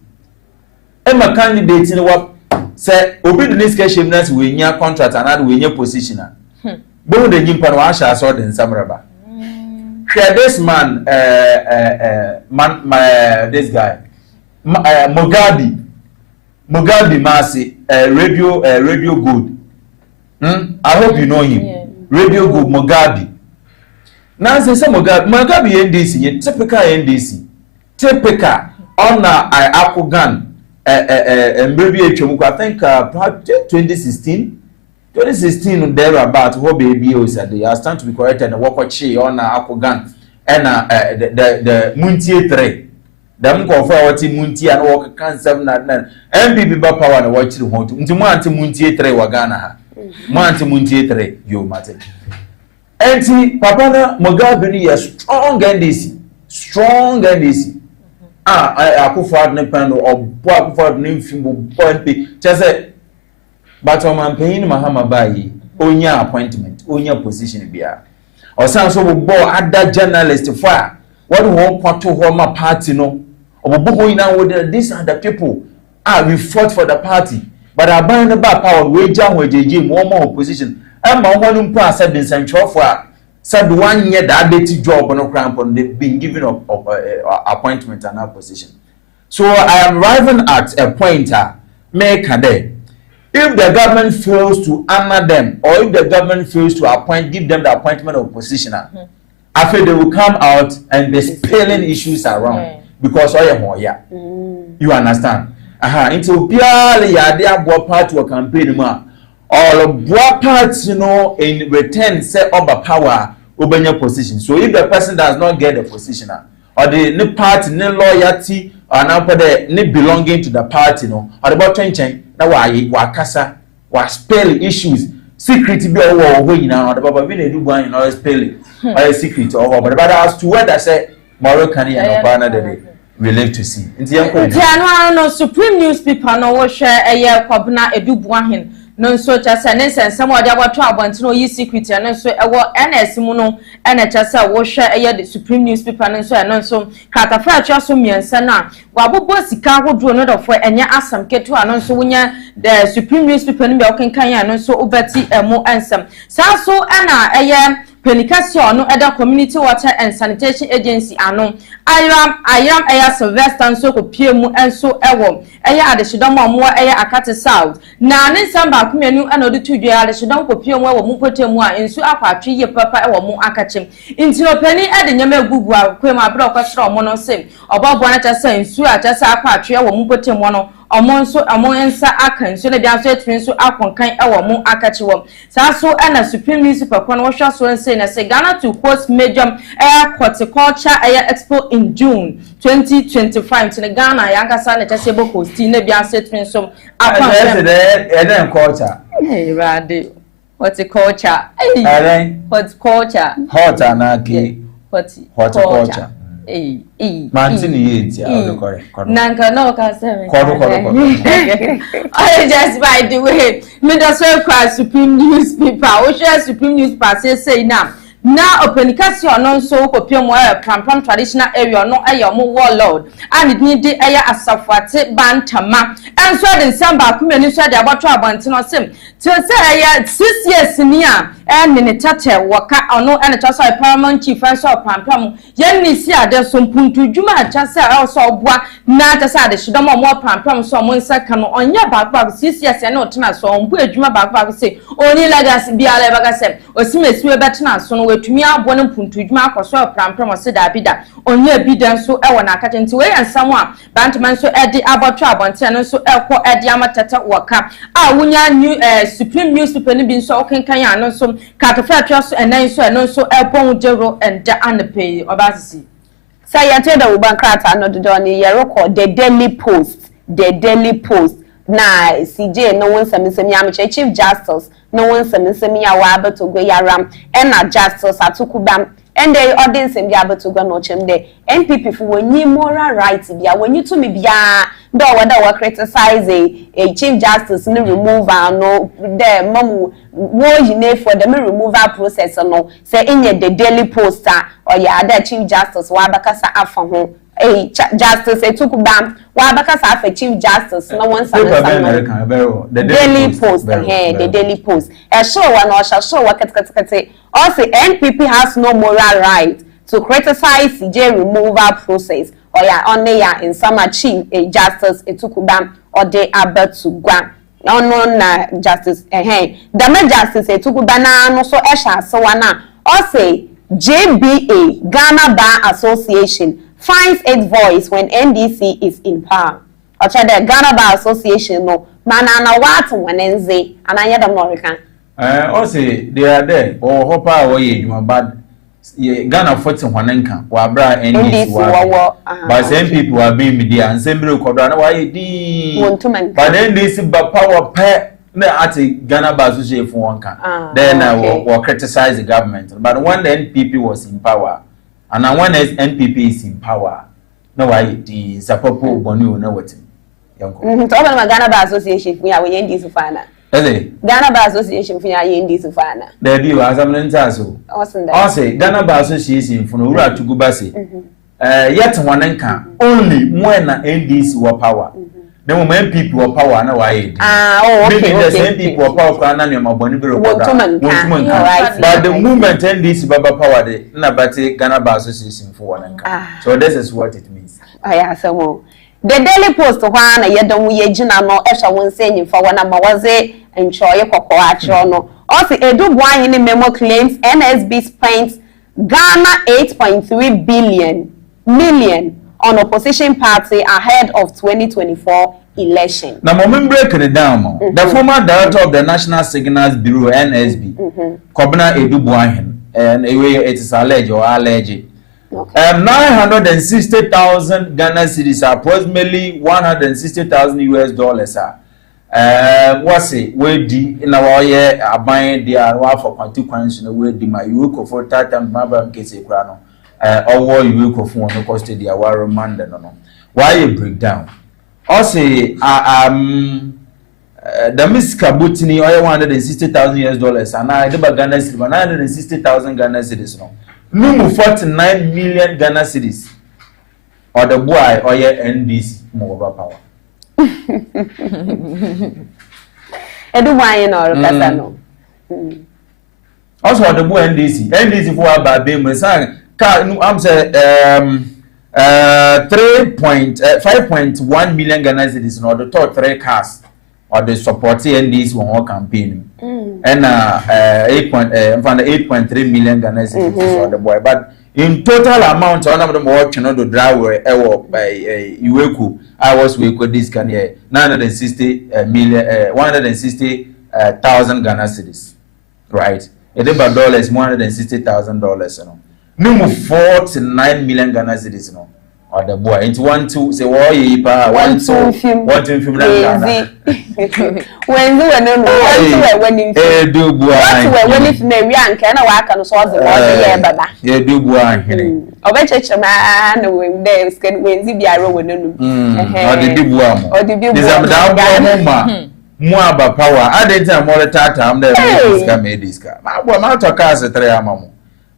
and my candidate in what say obi the next question we nya contract and we nya positioner bo the nyimpa no asha so den samraba this man this guy Mugabe Masi radio good I hope you know him radio good Mugabe now say Mugabe NDC typical NDC typical on I Akugan I think perhaps 2016 there about what baby was at the stand to be corrected and walk chi on Akugan and the Muntie 3 them go for what Muntie and walk can 7 and MPP power and watch the home to Monte Muntie 3 wagana Monte Muntie 3 you matter anti Papa Mugabe is strong NDC Akufo ne pano or Akufo ne mfimbo point just say but man paying Mahama bayi onya appointment onya position bia or san so bo other journalist for what won kwato ho ma party no obobo ina with these are the people we fought for the party but aban ne ba power we jam we jeje mo opposition and ma won mpo accept in central for said 1 year that dirty job on a cramp on they've been given appointment and our position. So I am arriving at a point make a day. If the government fails to honor them or if the government fails to give them the appointment of positioner, after they will come out and be spilling issues around because you understand? Until purely ya part to a campaign all of both parts, in return set up a power over your position. So if the person does not get the positioner, or the party, no loyalty, or now the belonging to the party, or about changing, now why wakasa, was spell issues, secret be over now, or the Baba Vina do one or spell or a secret or but as to what I say, Moroccan and Banana we live to see. No Supreme newspaper no share a year Kwabna Edubuahin. no so chasa ne sensem odi aboto abonte yi secret no so ewo NS mu no ene chasa wo hwe the Supreme newspaper no so eno so katafa atwa so miensa na wabobo sika hodo no dofo enye asam ketu ano so wonya the Supreme newspaper no be okenkan ya no so obeti emu ansam sa so ana Penicasio no other community water and sanitation agency ano ayam Sylvester so ko piemu enso ewo at the shidom mo Akate South na ne samba kumenu ana odi tudua the shidom ko piemu ewo mu potemu a enso akwatwe ye papa ewo mu akachem inti opani ade nyama gugu akwem abro kwasra mo no sem obobo na chasa enso a chasa akwatwe ewo mu potemu no amon ensa akan so na bia so etwen so akonkan ewo mu akachiwo sa so ana Supreme newspaper kono wo hwa so ense na say Ghana to host major horticulture expo in June 2025 to Ghana yankasa na chase bo host na bia so etwen so akonkan culture rade horticulture horticulture na ke horticulture Mantini yeti Nanka no ka say I just by the way me da so kwa Supreme newspaper o share Supreme newspaper say now Openicasio no so ko pio mo pram traditional area no mo warlord and ni de asafate bantama and so the samba kumeni so de aboto abante no sem to say 6 years ni and ne tate waka ono and to say paramount chief and so pram yen ni si ade so mpuntu djuma acha say also oboa na ta say de shidomo mo pram so mo nsaka no onya back 6 years and no tena so mpu adjuma back say oni legacy biale baga say osimesi we betena so no tumi abo no puntudwuma akoso prampram o se da bida onye bida nso ewo na akate nti we ansam a bantman so edi aboto abonte no so ekọ edi amatata waka a wunya new Supreme newspaper ni bi nso okenkan ya no so katofa atwa so enan so eno so ebon jero enda anpe obasisi say yete da ubankrata no do ni ye record the daily post na CJ no one nsem ya Chief Justice no one nsem ya wa abatogo yaram na Justice atukubam and the audience in Biabatogo no chem de NPP for when moral rights bia when you to me bia do whether we criticize a Chief Justice no removal no the mom wo yine for the removal process no say in the daily poster or ya other Chief Justice wa bakasa afa ho Justice etukubam wa bakasa afa Chief Justice no one the daily post the daily post show one or show what also NPP has no moral right to criticize CJ removal process or ya only ya in some Chief Justice etukubam or they about to grant no na Justice the Justice etukubana no so esha so wana also JBA Ghana Bar Association finds its voice when NDC is in power. Ocha the Ghana Bar Association no mana na watu wanenze ananya da American. Also they are there or hopa or ye but Ghana 40 wanenka wa bra NDC wa but some people are being media and some people kodra na why di but NDC ba power pe na ati Ghana Bar Association for one can then we criticize the government but when the NPP was in power and when NPP is in power, no why the support bonu no what. So Ghana Bar Association we are NDC fana. Ghana Bar Association we are NDC fana. There be as am ntaso. Also Ghana Bar Association for no ura to go basi. Yet one nka only when NDC were power. The moment people were power na why. Okay. Maybe the same people were power na nyama bonu be but the moment NDC baba power de na bati Ghana Bar Association for one nka. So this is what it means. Yeah, so the daily post wa na yedom ye gina no ehwa won senyi fa wana ma waze enchoye kokko achro no. Also Edu Bwanyi memo claims NSB spent Ghana 8.3 million on opposition party ahead of 2024 election. Now, moment breaking it down, the former director of the National Signals Bureau (NSB), Kobna Edu Bwanyi, and it is alleged or alleged. 960,000 Ghana cedis, approximately $160,000 US. What's it? We di in our year buying the hour for consequence. We di my you for that and Mabam Kese Krano. Or you will for no cost the hour reminder no. Why you break down? Also, the Miss Kabutini or $160,000 and I did Ghana cedis 960,000 Ghana cedis no 49 million Ghana cedis or the boy or your NDC mobile power. Edu why no Casano. Also the boy NDC for about them I'm say 5.1 million Ghana cedis in order to 3 cars or the support NDC one campaign and 8.3 million Ghana cedis for the boy, but in total amount one of them watch the driver by Iweku I was with this can here 160,000 Ghana cedis, right? It is about dollars $160,000 no 49 million Ghana cedis no or the boy into 1 2 say why you pa 1 2 film Ghana when you when you do boy when if na wi anka na wa aka no so the boy baba ye do boy ahene obecheche ma na we dey scan when zi biara wonanu or the do boy mo or the do boy mu aba power adentin mo tata am dey diska ma boy ma to cars 3 amamo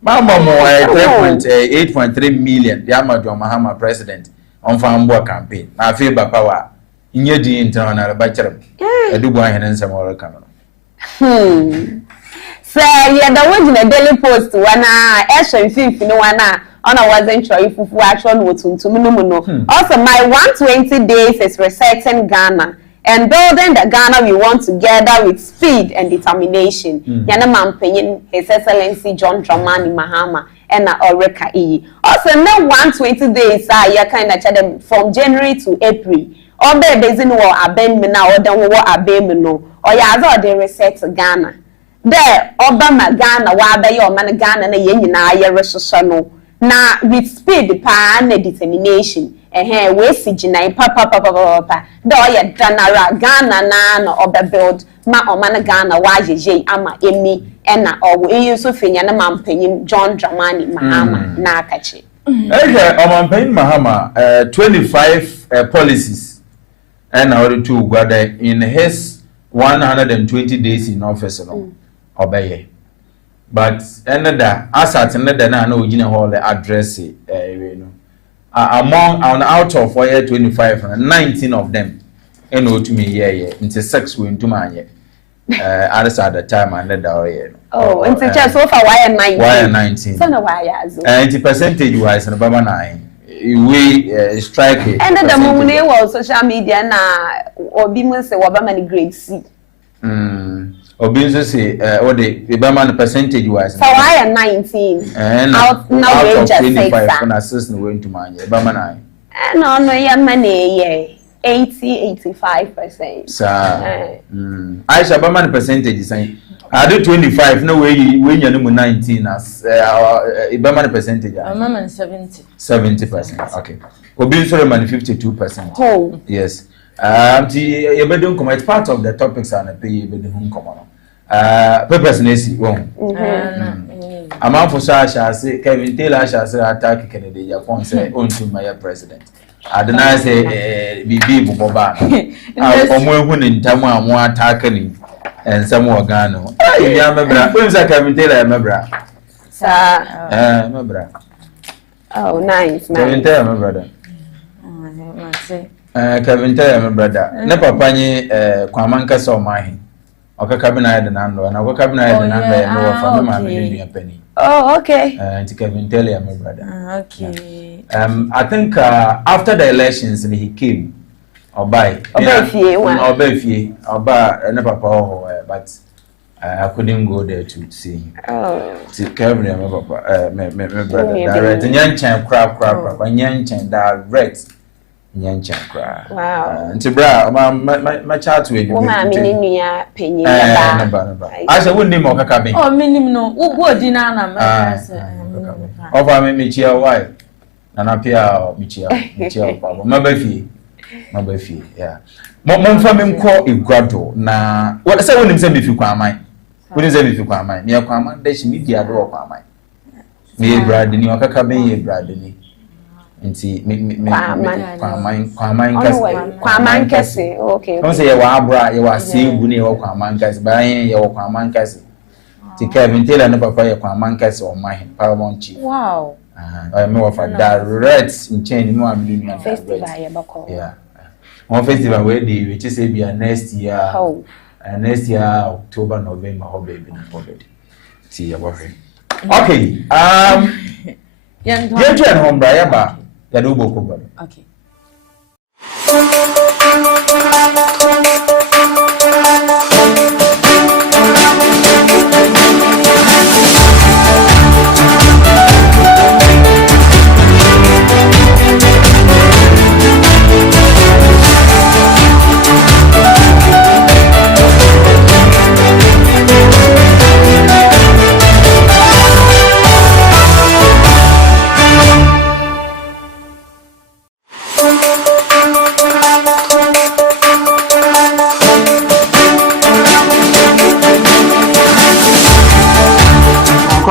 Mama 8.3 million the Amadu Mahama president on Fambo campaign. I feel by power in your D internal bachelor. I do buy and some more camera. Say, yeah, the one in a daily post one action 50 no one on I wasn't sure if we actually would to no. Also, my 120 days is resetting Ghana. And building the Ghana we want together with speed and determination. Yana Mampenyin, His Excellency John Dramani Mahama, and Oreka E. Also, now 120 days, ya kind of chat from January to April. All the days in war, Abemina, or the war Abemino, or Yazo, they reset Ghana. There, Obama Ghana, Wabe, your man Ghana, and a Yenina, Yeresosano. Now, with speed, pa, and determination. We see Jina papa do ya danara Ghana na no obebuild ma omana Ghana wa jeje ama emi ena owo eyi finya na mampanyin John Dramani Mahama na akachi mampanyin Mahama 25 policies and order to gwada in his 120 days in office no obeye but another asat another na ojina hall address among out of 25 19 of them to me into 6 we into my others at the time and let oh and so far why 19 so no why as and percentage wise and baba 9 we strike it and the moment was social media na obi mo say wabama ni grade C Obinzo say the Bama percentage wise. So I am 19. And out now out of just 25 when assistant went to mine. Bama 9. No, yeah, money, 80-85%. Sir. I shall Bama percentage saying I do 25. No way when you're 19 as Bama percentage. I'm 70%. Okay. Obinzo man 52%. Oh. Yes. It's part of the topics and pay purpose nesi won a man for shall say Kevin Taylor shall say attack Kennedy Japan say on to my president I don't know say bibi boba omo in tamu mo attacking and some more Ghana ya mebra when say Kevin Taylor mebra sir mebra oh nice Kevin Taylor my brother Kevin Taylor my brother na papa nyi kwamanka so mahin okaka bi na yede nando na okaka bi na yede nando ya no fa ma me nua pani oh okay Kevin Taylor my brother okay I think after the elections he came oba fie na papa but I couldn't go there to see him. To Kevin my papa my brother direct nyanchan kra nyanchan direct nyanchan kra wow nti bra ma chat with you ma me nua penyi ba I say won nim okaka ben oh minim no wo di na na ma say over me chia why na pia me chia papa ma ba fie yeah mo fa me nko egwado na what say wonim say me fi kwa aman wonim say me fi kwa aman me kwa aman da shi media do kwa aman me brad ni okaka ben ye brad ni nti kwaman kese okay say you wa abra you wa segu ne you kwaman kese ba yen you kwaman kese ti Kevin Taylor ne papa you kwaman kese o mahin Paramount chief wow me wa for direct in change no am new festival ya bako yeah one festival where dey which is be next year next year October November ho baby na already see ya worry okay yeah turn home bra ya ba ya do go ko okay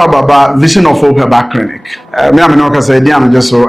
Baba Vision of Hope Herbal Clinic. Me am no kasa di am just so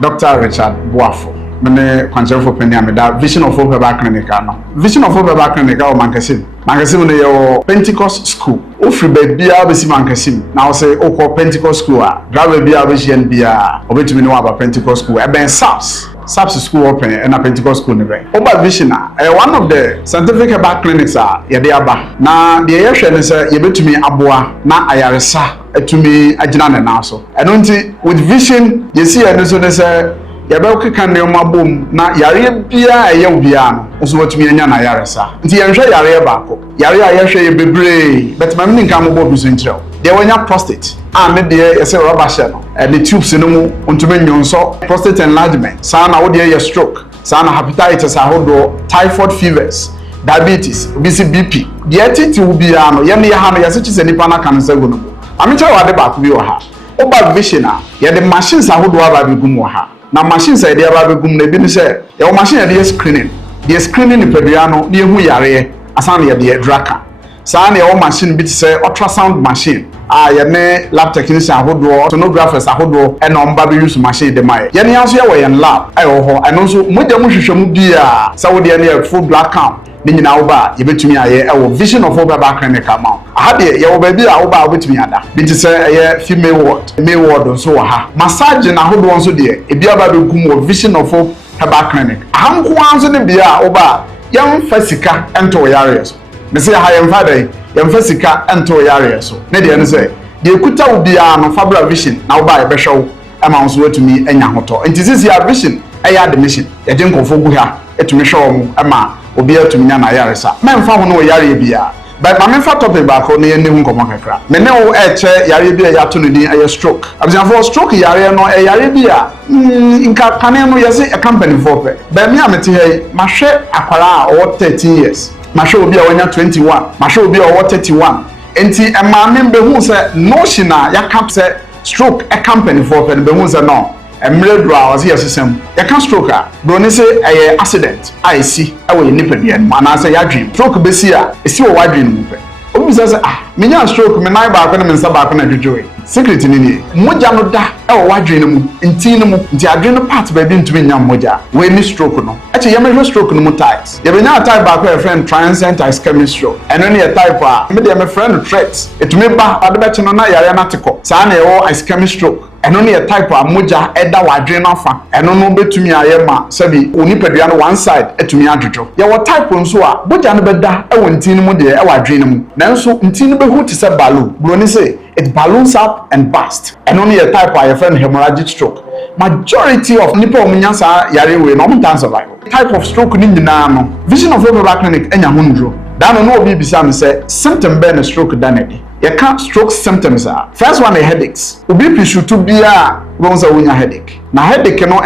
Dr. Richard Boafo. Me kwanche for penny am da Vision of Hope Herbal Clinic ano. Vision of Hope Herbal Clinic o Mankasim. Mankasim no your Pentecost School. O free be bia be si Mankasim. Now say o ko Pentecost School a driver bia be hien bia obetumi no aba Pentecost School. E ben SAPS school open and a Pentecost school never. Oba Vision one of the scientific herbal clinics yede aba. Na the yehwe ne say yebetumi aboa na ayaresa etumi agina na na so. Eno nti with Vision yesi eno so ne say yebeka kan ne mabom na yare bia eye bia no so watumi anya na yaresa. Nti yenhwe yare baako. Yare a yehwe ye bebre but ma me nka mo bo biso ntrel. They wanya prostate and the yesi rubber shell and the tubes no mu ontumi nyonso prostate enlargement sana wo de stroke sana hepatitis ahodo typhoid fevers diabetes BP the attitude will be ano ye ne ha no yesi chise nipa na kan sago no amicha wade ba ku bi o ha oba Vision a ye the machines ahodo aba begum o ha na machines e de aba begum na bi ni se ye o machine de screening ni peduano na ehu yare asana ye de draka sana ye o machine bi se ultrasound machine ye ne lab technician ahodo sonographers ahodo e no mba be use machine de mai ye ne aso ye we lab ayo ho eno so modja mu hwehwemu bia sa wo de ne full black count ni nyina wo ba ye betumi aye e wo Vision of Hope Herbal Clinic ama aha de ye wo ba bi a wo ba wo betumi ada bi ti se ye female ward so wo ha massage na ahodo nso de e bia ba be gum wo Vision of Hope Herbal Clinic aha nko anso ne bia wo ba ye mfa sika ento yare so me se ha ye mfa dai yemfa sika ento yare so ne de ne se de ekuta wo bia no fabra Vision na wo ba ye behwew e ma nso watumi anya hoto enti sisi ya Vision e ya admission ye de nkofo gu ha etumi hwe wo e ma obi atumi nya na yare sa memfa ho no wo yare bia but ma memfa topic ba ko ne ye ne hu nkomo kakra me ne wo e che yare bia ya to no din e stroke abisanfo stroke yare no e yare bia inka pane no yese a company for pe ba mi amete he ma hwe akwara a o 13 years ma hwe obi a wanya 21 ma hwe obi a o 31 enti e ma me be hu se notion a ya cap se stroke a company for pe be hu se no emre a was yesem ya kan stroke a bro ne se accident I see awe ni pedua ma na se ya dream stroke be si a esi wo wadwin mu pe obi say me nya stroke me nai ba ko na me nsa ba ko na dwodwoe secret ni moja no da e wo wadwin mu nti no mu nti adwin no part ba bi ntumi nya moja we ni stroke no e che ye me stroke no mu types ye be nya type ba ko e friend transient ischemic stroke eno ne type a me de me friend threat etumi ba ade be che no na yare na teko sa na e wo ischemic stroke eno ne type a moja eda wadwen no afa eno no betumi aye ma sabi oni padua no one side etumi adwodwo ye wo type nso a moja no beda e wo ntin mu de e wadwen no mu nanso ntin no be hu ti se balloon bro ni say it balloons up and burst eno ne type a ye friend hemorrhagic stroke majority of nipa omunya sa yare we no mo tan survive type of stroke ni nyina no Vision of Hope Herbal Clinic enya ho ndro dan no obi bisa me say symptom be na stroke danedi you can't stroke symptoms first one headaches obi pishutu bia wonza wonya headache na headache no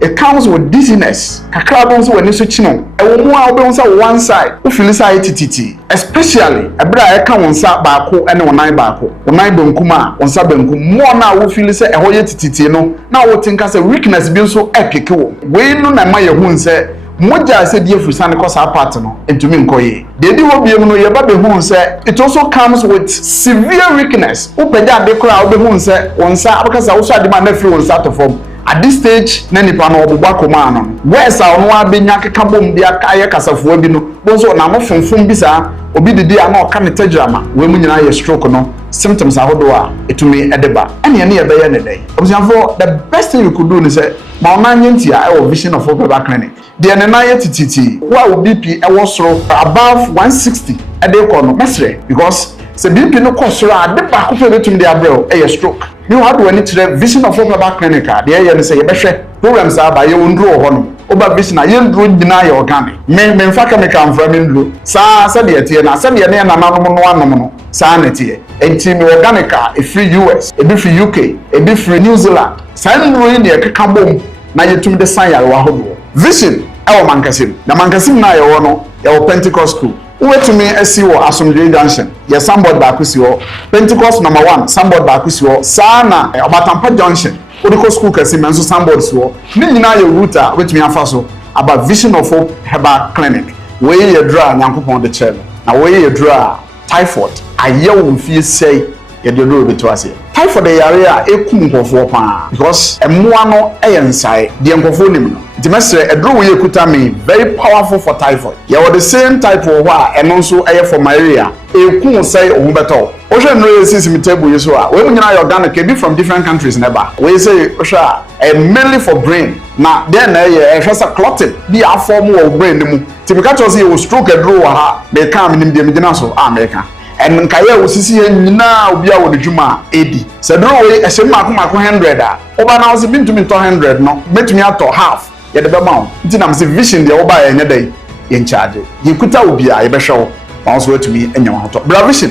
it comes with dizziness kakra bonso wani so chino e wo mu a obonsa one side o feel say tititi especially ebra e ka wonsa baako ene wonan baako wonan bankuma wonsa bankum mo na wo feel say e hoye tititi no na wo tinka say weakness bi so epike wo we no na ma ye hu nse moja se die fusane ko sa part no entumi nkoye de di wo biem no ye ba be hu se it also comes with severe weakness upeja de kora wo be hu se wonsa abakasa wo so ade ma na fi wonsa to form at this stage na nipa no obugba koma no wes a ono abenya keka bom dia kaye kasafuwa bi no bonso na mo fonfon bi sa obi didi a na oka ne tagrama we mu nyina ye stroke no symptoms ahodo a etumi edeba ene ne ye beye ne dai obusanfo the best thing you could do is say ma ona nyentia e vision of hope clinic de ne na ye tititi wa obp e wo soro above 160 e dey ko no mesre because se BP no kosoro ade ba ko fe betum de abrel e stroke you have to any vision of hope clinic de ye ne say ye behwe programs aba ye wondro ho no oba vision ye ndro nyina ye organic me mfa chemical mfra me ndro sa de tie na sa de ne na nanom no anom no sa na tie enti me organic e free US e be free UK e be free New Zealand sa ndro ye ne keka bom na ye tum de san yare wa hodo vision e wo mankasim na mankasim na ye wo no ye wo Pentecost school wetumi esi wo Asomdwe Junction ye Sambod ba kusi wo Pentecost number 1 Sambod ba kusi wo sana Obatampa Junction odiko school kasi menso Sambod so ni nyina ye router wetumi afa so aba Vision of Hope Herbal Clinic we ye dra nyankopon de chelo na we ye dra typhoid ayewo mfie sei ye de do beto ase typhoid yare a ekum nkofo pa because emmoa no ensai de nkofo nim no dimesre edro we ekuta me very powerful for typhoid ye were the same type of wa eno so eye for malaria ekun say ohun beto o hwe no yesis mi table yeso a we nyina your organic can be from different countries never we say o hwe mainly for brain na then na ye hwesa clotting bi a form wo brain mu timika to say you stroke edro wa ha me kan nim de me gina so america en nkaye osisi nyina obi a wo de dwuma edi se dro we ehye mako 100 a oba na wo bintumi to 100 no betumi ato half ye de be ma nti na mse vision de oba ye nyedai ye charge ye kuta obi a ye be hwe wo so wetumi enya wo to bra vision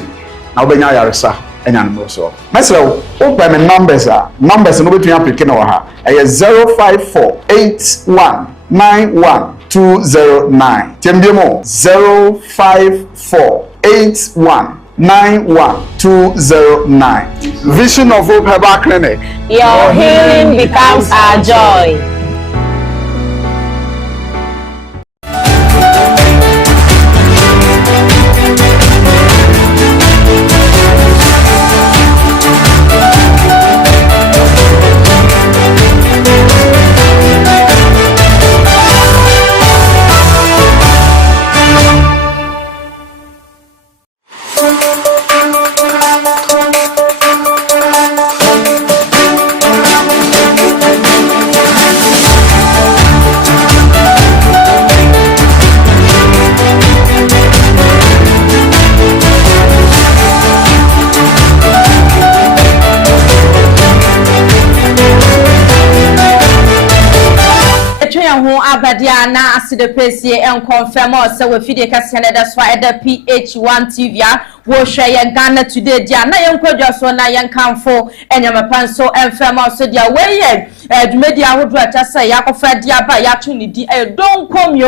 na obenya yaresa enya no so mesrew o pa me numbers no betumi apike na wo ha eye 0548191209 tembiemo 0548191209 Vision of Hope Herbal Clinic. Your healing becomes our joy. Abadiana aside pesi en confirm us we fide kasene that's why the PH-ONETV wo hwe Ghana today dia na yen kwadwa so na yen kanfo enyamapan so enfirm us dia we ye dwumedi ahodo atasa yakofa dia ba ya to ni di don komi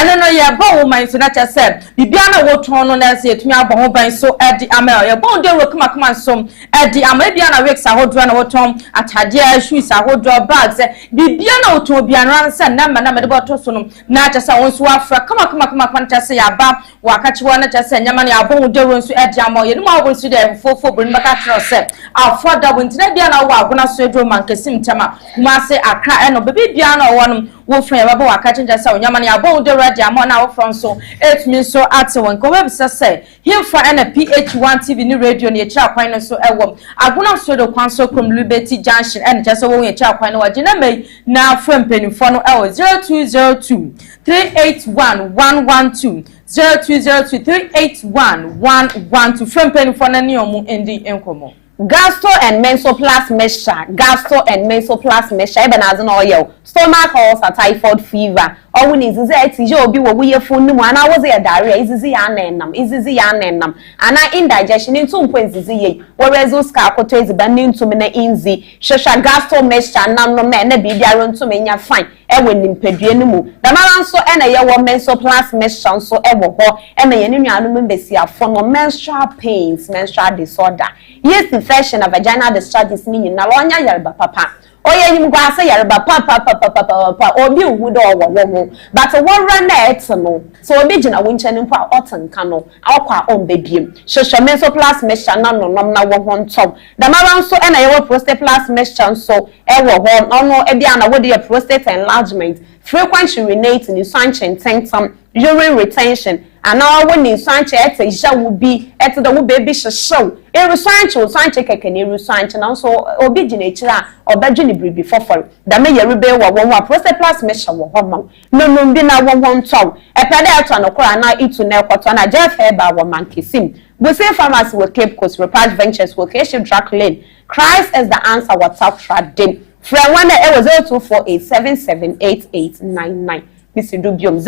eno no ye ba wo man so na chase bibia na wo ton no na se etumi abo ho ban so edi ama ye bon de rokuma so edi ama bia na weeks ahodo na wo ton atade shoes ahodo bags bibia na wo ton bia na se na ma na me de boto so no na chase won so afra kama chase ya ba wakachi wona chase nyama na abon de ron so edi ama ye no ma wo so de fofo brin baka tro se afoda bo ntina bia na wo agona so edro man kesim tama kuma se akra eno bibia na wo no wo fun ya ba wakachi chase nyama na abon de ready ama na wo from so it means so at one ko we bisa say him for na PH-ONETV ni radio ni echa kwan no so ewo agona so de kwan so krom Liberty Junction and chase wo echa kwan no wagina mai na from penifo no 0202 381 0202381112 from penifo na ni omu endi enkomo Gastro and Mensoplast Mesha. Gastro and Mensoplast Mesha. Even as an oil. Stomach ulcer, typhoid fever. Or when is it? You be what we have found. And I was a diarrhea. Is the anenum? Is the anenum? And I indigestion in 2 points. Whereas those carcotes bending to me easy. Shasha gastro mesha. None no man. Be there run to me. Fine. And when in Pedrianumu. The man so and a year Mensoplast Mesha. So ever. And the enemy remember see a form of menstrual pains, menstrual disorder. Yes, infection of vaginal discharge is meaning na lonya yarba papa. oye nim gwa say yareba pa obi hu do wo but one run na etno so obi gina wo nche nimpo a otenka no akwa ombediem hwehwe menso plus mesha na no nom na wo ho ntom da mara nso e na yewo prostate plus mesha nso e wo ho ono e bia na wo de prostate enlargement frequent urinating in sunshine tentam urine retention and now when in sunshine et ja will be et the wo baby show e sunshine keke ne sunshine now so obi gina chira obadwe ne bribi for da me ye rebe wo prostate plus mesha wo ho ma no bi na wo ntom e pede eto no kora na itu na ekoto na jeff heba wo mankesim we say pharmacy with Cape Coast Repair Ventures location Drug Lane Christ is the answer WhatsApp trading from one it was 0248778899 Mr. Dubium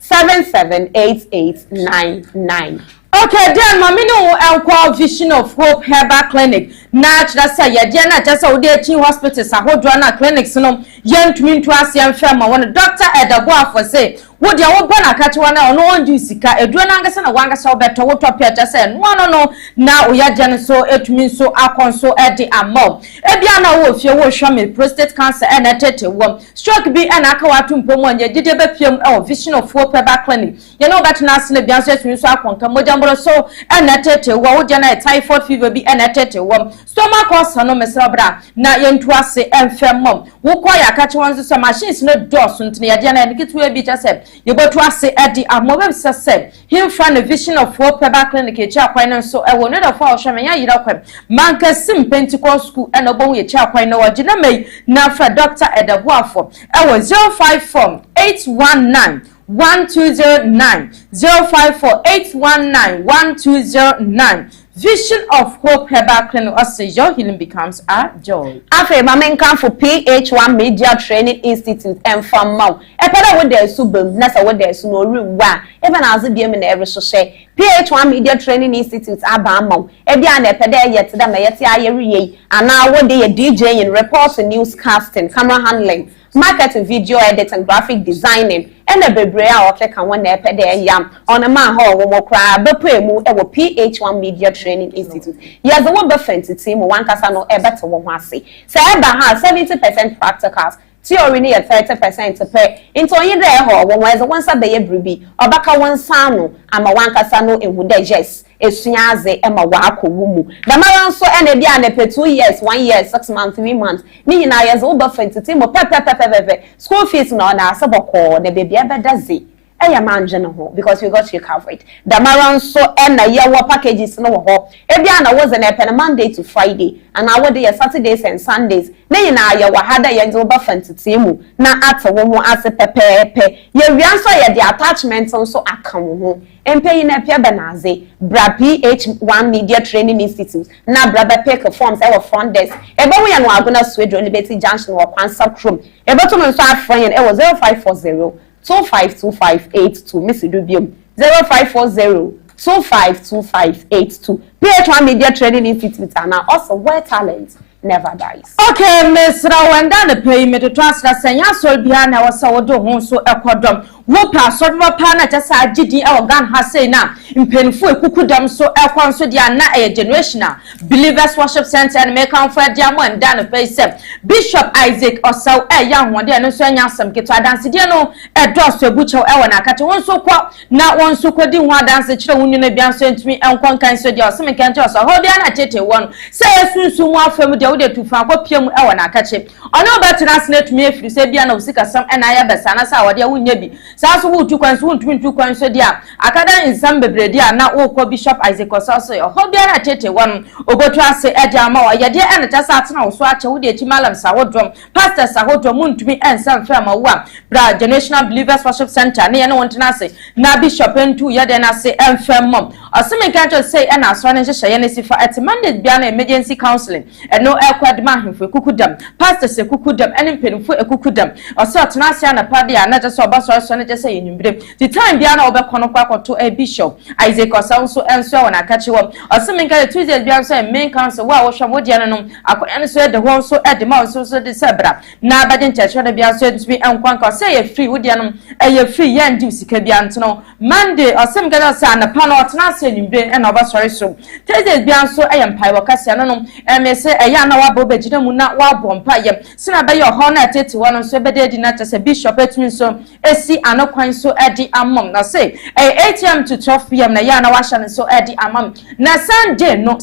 0248778899 Okay, then mami no enko Vision of Hope Herbal Clinic. Na chira say ye dia na chasa odi echi hospitals ahodro na clinics no yentumi ntu ase amfema won Dr. Edagbo afo say wo dia wo bona kachewa na ono onju sika eduro na ngasa na wangasa obeto wo topia chasa no na oya dia so etumi so akonso edi amom ebia na wo fie wo hwa me prostate cancer na tete wo stroke bi na aka watu mpom anya gide be piem Vision of Hope Herbal Clinic ye no beto na ase na bia so etumi so akonka mojambro so na tete wo dia na typhoid fever bi na tete wo stomach ulcer no mesabra na yentu ase emfemom wo kwa ya kachewa nso machines no dos ntine ya dia na nikitu bi chase yebotu ase edi amobe sese himfa na Vision of Hope Herbal Clinic e cha kwan nso e wo no da fa ohwe menya yira kwam manka sim Pentecost School e no bon ye cha kwan na wagina mai na fra Dr. Edagbo afo e wo 054 819 054-819-1209. Vision of Hope Herbal Clinic. Also, your healing becomes a joy. After Mamen come for PH-1 Media Training Institute and from Mount. Epeda wo there subem nasa wo there no rewa. Even as the DM in every social PH-1 Media Training Institute aba Mount. Ebia na epeda yet da me yet ayeri and now wo dey DJ in report and newscasting, camera handling, marketing, video editing, graphic designing. And a bebre a okay kan won na epede yam on a man ho wo kra bepo mu e wo PH-1 Media Training Institute yes the one befent team one kasa no e beto wo ho ase say e ba ha 70% practicals theory ni 30% pe into yin there ho wo weze one sa be ye bribi obaka one sa no ama one kasa no ehu de yes esuaze ema wa akowu mu da mara nso ene bia na pe 2 years 1 year 6 months 3 months ni nyina yes wo befent team pe school fees no na asaboko na baby ebedazi eya manje no ho because we got you covered da mara nso na ye wo packages no ho e bia na wo ze na pe Monday to Friday and I would dey Saturdays and Sundays na nyina ye wa hada ye zo befent team na atawo mu ase pepepe ye wianso ye the attachment nso aka wo ho empay na pia benaze bra PH-1 Media Training Institute na bra be pick forms e wo front desk e be wo ya no agona Swedro Liberty Junction wo Kwansa Chrome e be to me so afran ye e wo 0540 252582 Miss Dubium 0540-252582 PH-1 Media Training Institute and also where talent never dies. Okay, Miss Rawanda the pay me to transfer senya so bia na wasa wodo ho so ekodom wo pa so ma pa na jasa agidi e organ ha say na mpenfu ekukudam so ekwan so dia na e generational Believers Worship Center and make am for dia mo nda no pay se Bishop Isaac Osaw e ya hoade no so anya asem keto adanse dia no e do so ebuchew e wona kate won so kwa na won so kwadi ho adanse kire wonu na bia so ntumi enkon kan so dia osem kente so ho bia na tete won se esunsu mu afam dia wo de tufa kwa piem e wona kache ono betena senetumi efiri se bia na usika sam e na ya besa na sa wode wonya bi sa so wo tu kwan so wontumi tu kwan so dia akada insam bebredi a na wo ko Bishop Isaac Osaw so ho bia na tete won obotu ase e dia ma wa ye de e na tasa atena wo so ache wo de ti malam sa wodrom pastor sa wodrom wontumi ensam fa ma wo a bra Generational Believers Worship Center ne ye no wontena ase na Bishop entu ye de na se emfam mom oseme kanto say e na so ne hye ye ne sifa at Monday bia na emergency counseling e no kwadma ahemfo ekukudam pastor se ekukudam ene mpenfo ekukudam oso atena ase na pade a na je so obaso so no just say nyimbre the time bia na obekọ no kwakoto a bishop Isaac Osawo so enso won akachi wo osemenka Tuesday bia so main council wa wo hwamo dia no akoyan so de ho so de ma so de sebra na abadin church no bia so ntumi enkwanka say ye free wo dia no ye free ye ndi sika bia ntno Monday osemenka say na pa no otena say nyimbre na obasori so Tuesday bia so empire wakase no me say eya na wa bo begina mu na wa bo mpa ye sina be ye ho na tete wono so be de na chese bishop etumi so esi anokwan so edi amom na say 8 am to 12 pm na ya na wa hye so edi amam na Sunday no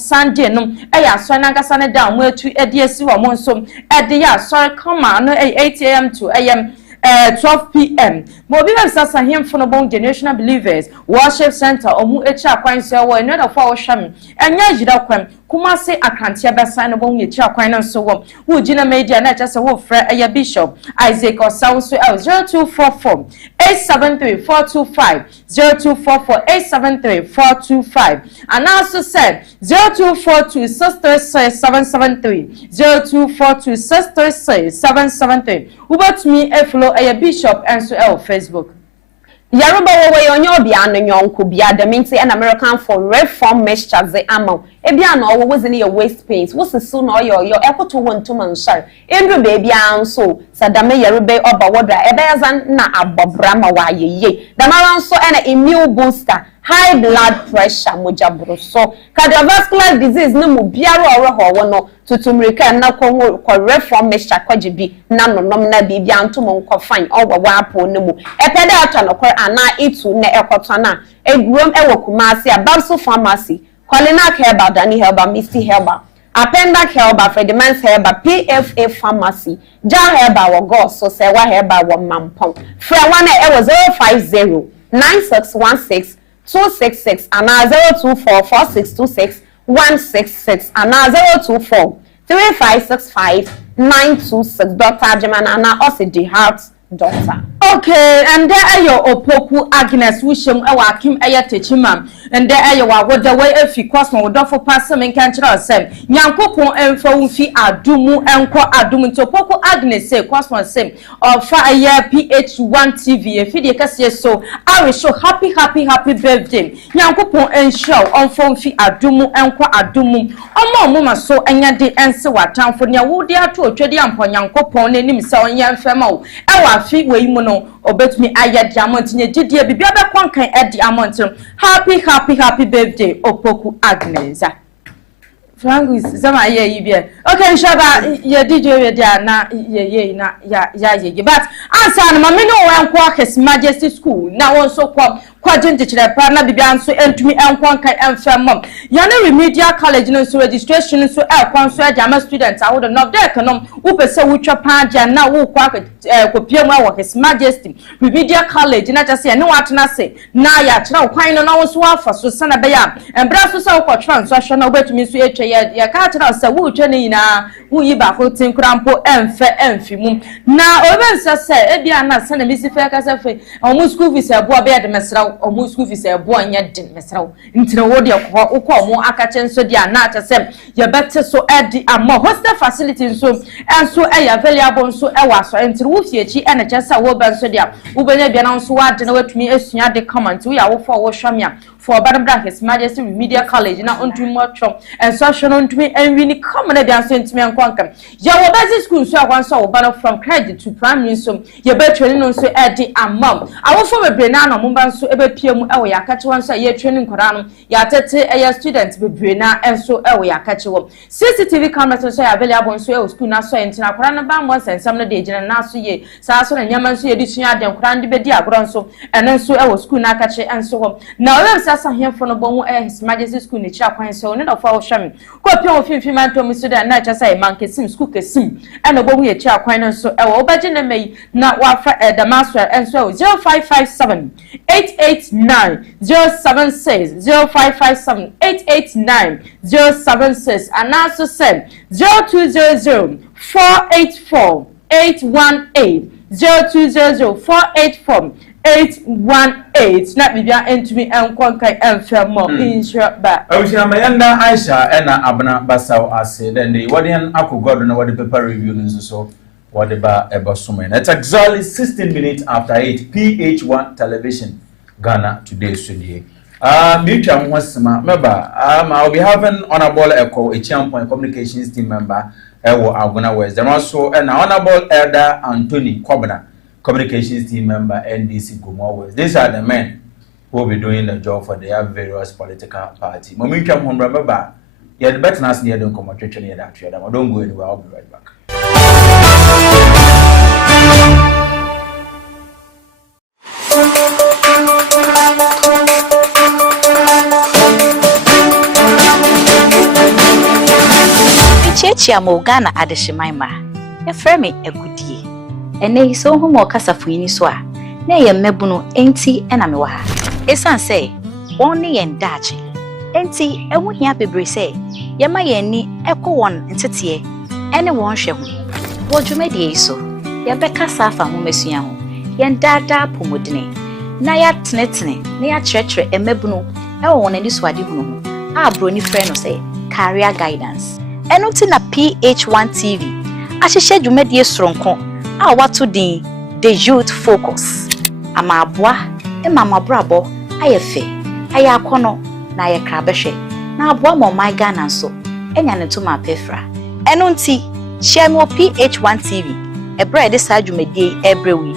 eya so na ngasa ne da mu etu edi esi wo mo so edi ya so come no 8 am to 12 p.m. Mobi sasa himfo no bon generational believers worship center omu echi akwan so wo eno da fo wo hwam enya jira kwam kuma se akantia besan no bon echi akwan no so wo ugina media na chase wo fra eya bishop Isaac Osawo so 0244 873 425 0244 873 425 and also said 0242 636 773 0242 636 773 ubatumi eflo a bishop and so Facebook. Yaruba wo onyo bia no nyonko bia the minti an American for reform mixture ze amount e bia no wo was in your waist pains wo sesu no your ekoto wonto man share endru baby anso sadame yaruba oba wodra e beyazan na abobra ma wa yeye damaran so na immune booster high blood pressure mojabro so cardiovascular disease no mu biaro oro ho no tutumrika na ko reform mixture kwajibi na nonom na bibia antomo nko fine owa wa apo no mu epede ato no ana itu na ekoto na egrom ewo kumasi ababso pharmacy Colinac Herbal, Danny Herbal, Misty Herbal, Appendac Herbal, Fredimans Herbal, PFA Pharmacy, Jar Herbal, or Goss, so Sewa Herbal, or Mampong. Frewana, it was 050 9616 266 and 024 4626 166 and 024 3565 926. Dr. German and Osidi Heart. Doctor. Okay, and there are your opoku Agnes Wisham Awakim Ayatechimam, and there are your what the way if you cross my door for passing and can't sem. Yanko and Fofi Adumu and Qua Adum to Poco Agnes say cross one same or fire PH-ONETV if you can so I will show happy birthday. Yanko and show on Fofi Adumu and Qua Adumu. Oh, Mama so and yadi answer what town for near wood there to a tradian pon Yanko pon and him so and yan femo. Fit we mono obet me aya diamond in a bibia kwankan e diamond happy birthday opoku Agnes Frangus zama ye bia okay shaba ye DJ we dia na ye na ya but answer na me no wan kwa His Majesty School na won so kwa jinti chire pa na bibia nso entumi enkwankan emfam ya na remedial college no so registration so kwan so ajama students awodo no de econom wo pese wo twa pa aja na wo kwa kopiemu awo His Majesty remedial college na chase ne watena se na ya kira kwan no na wo so afa so sana be ya embra so so kwa transfer so na obetumi so etwe ya ka kira se wo twa ne nyina wo yi ba ko tin krampo emfimu na obensa se e bia na sana misi fe ka se fe omu school fees ebo be de mesra omu school fees ebo anya din mesra ntire wo de ko mo aka chenso dia na ta se ye bette so edi amma hostel facility so enso e available so e wa so ntire wo fie chi e na chesa wo ban so dia wo benya bia na so wa de na watumi esua de comment wo ya wo fo wo hwamia for Badam His Majesty Media College na ontumi motrom enso hwe no ontumi enwi ni come na bia so ntumi ankwanka ya wo basic school so akwan so wo ban from credit to primary so ye be training no so edi amam awo fo bebre na no mba so ebe piemu e wo ya kache won so ye training kwara no ya tete e student bebre na enso e wo ya kache wo CCTV cameras so ya available so e school na so entina kwara na ba mo sensam no de gina na so ye sa so na nyama so ye di sua aden kwara ndi be di agro so eno so e wo school na kache enso ho na we sasa hemfo no bo His Majesty School ni cha kwan so ne no fa wo hwame ko pia wo finfin man to mi so da na cha sai man kesim school kesim e no bo ye cha kwan no so e wo baje na mai na wa fa da master enso 0557 889 076 0557 889 076 and also send 0200 484 818 0200 484 818 na bibia entumi enkwankan emfemo insure ba awushia mayanda Aisha ena abna basaw ase then the wadian akogodo na wadi paper review nso so whatever ebosome. It's exactly 16 minutes after 8. PH1 television Ghana today studio. Mutual Mwasima member. I'll be having Honorable Echo, a champion communications team member. Aguna West. Then also an Honorable Elder Anthony Kobana, communications team member NDC Guma West. These are the men who will be doing the job for their various political party. Mutual remember. Yeah, the better not near don't come out near that trade. Don't go anywhere. I'll be right back. Chechi Ghana adeshimaima. Ya frame egudie. Ene iso hu mo kasafuni so a. Na ye mmebuno enti ena me wa ha. Esan say, won ne yen dachi. Enti ewu hia bebre say, ye ma ye ni ekọ won ntete ene won hwe hu. Wo dwumedie iso. Ya beka safa hu mesua hu. Ye dada pomodine. Na ya tenetene, na ya kyerɛkyerɛ emmebuno ewo won ani so ade hu no. A broni frɛ no say career guidance. Enuti na PH-1 TV. Ahyehyɛ dwumadie soronko a wato din the youth focus. Ama aboa emamabrabo ayefe aye akono na aye krabehwe na aboa mo my Ghana nso enya ne to ma pefra. Enunti share me PH-1 TV. Ebra de sa dwumadie ebrewi.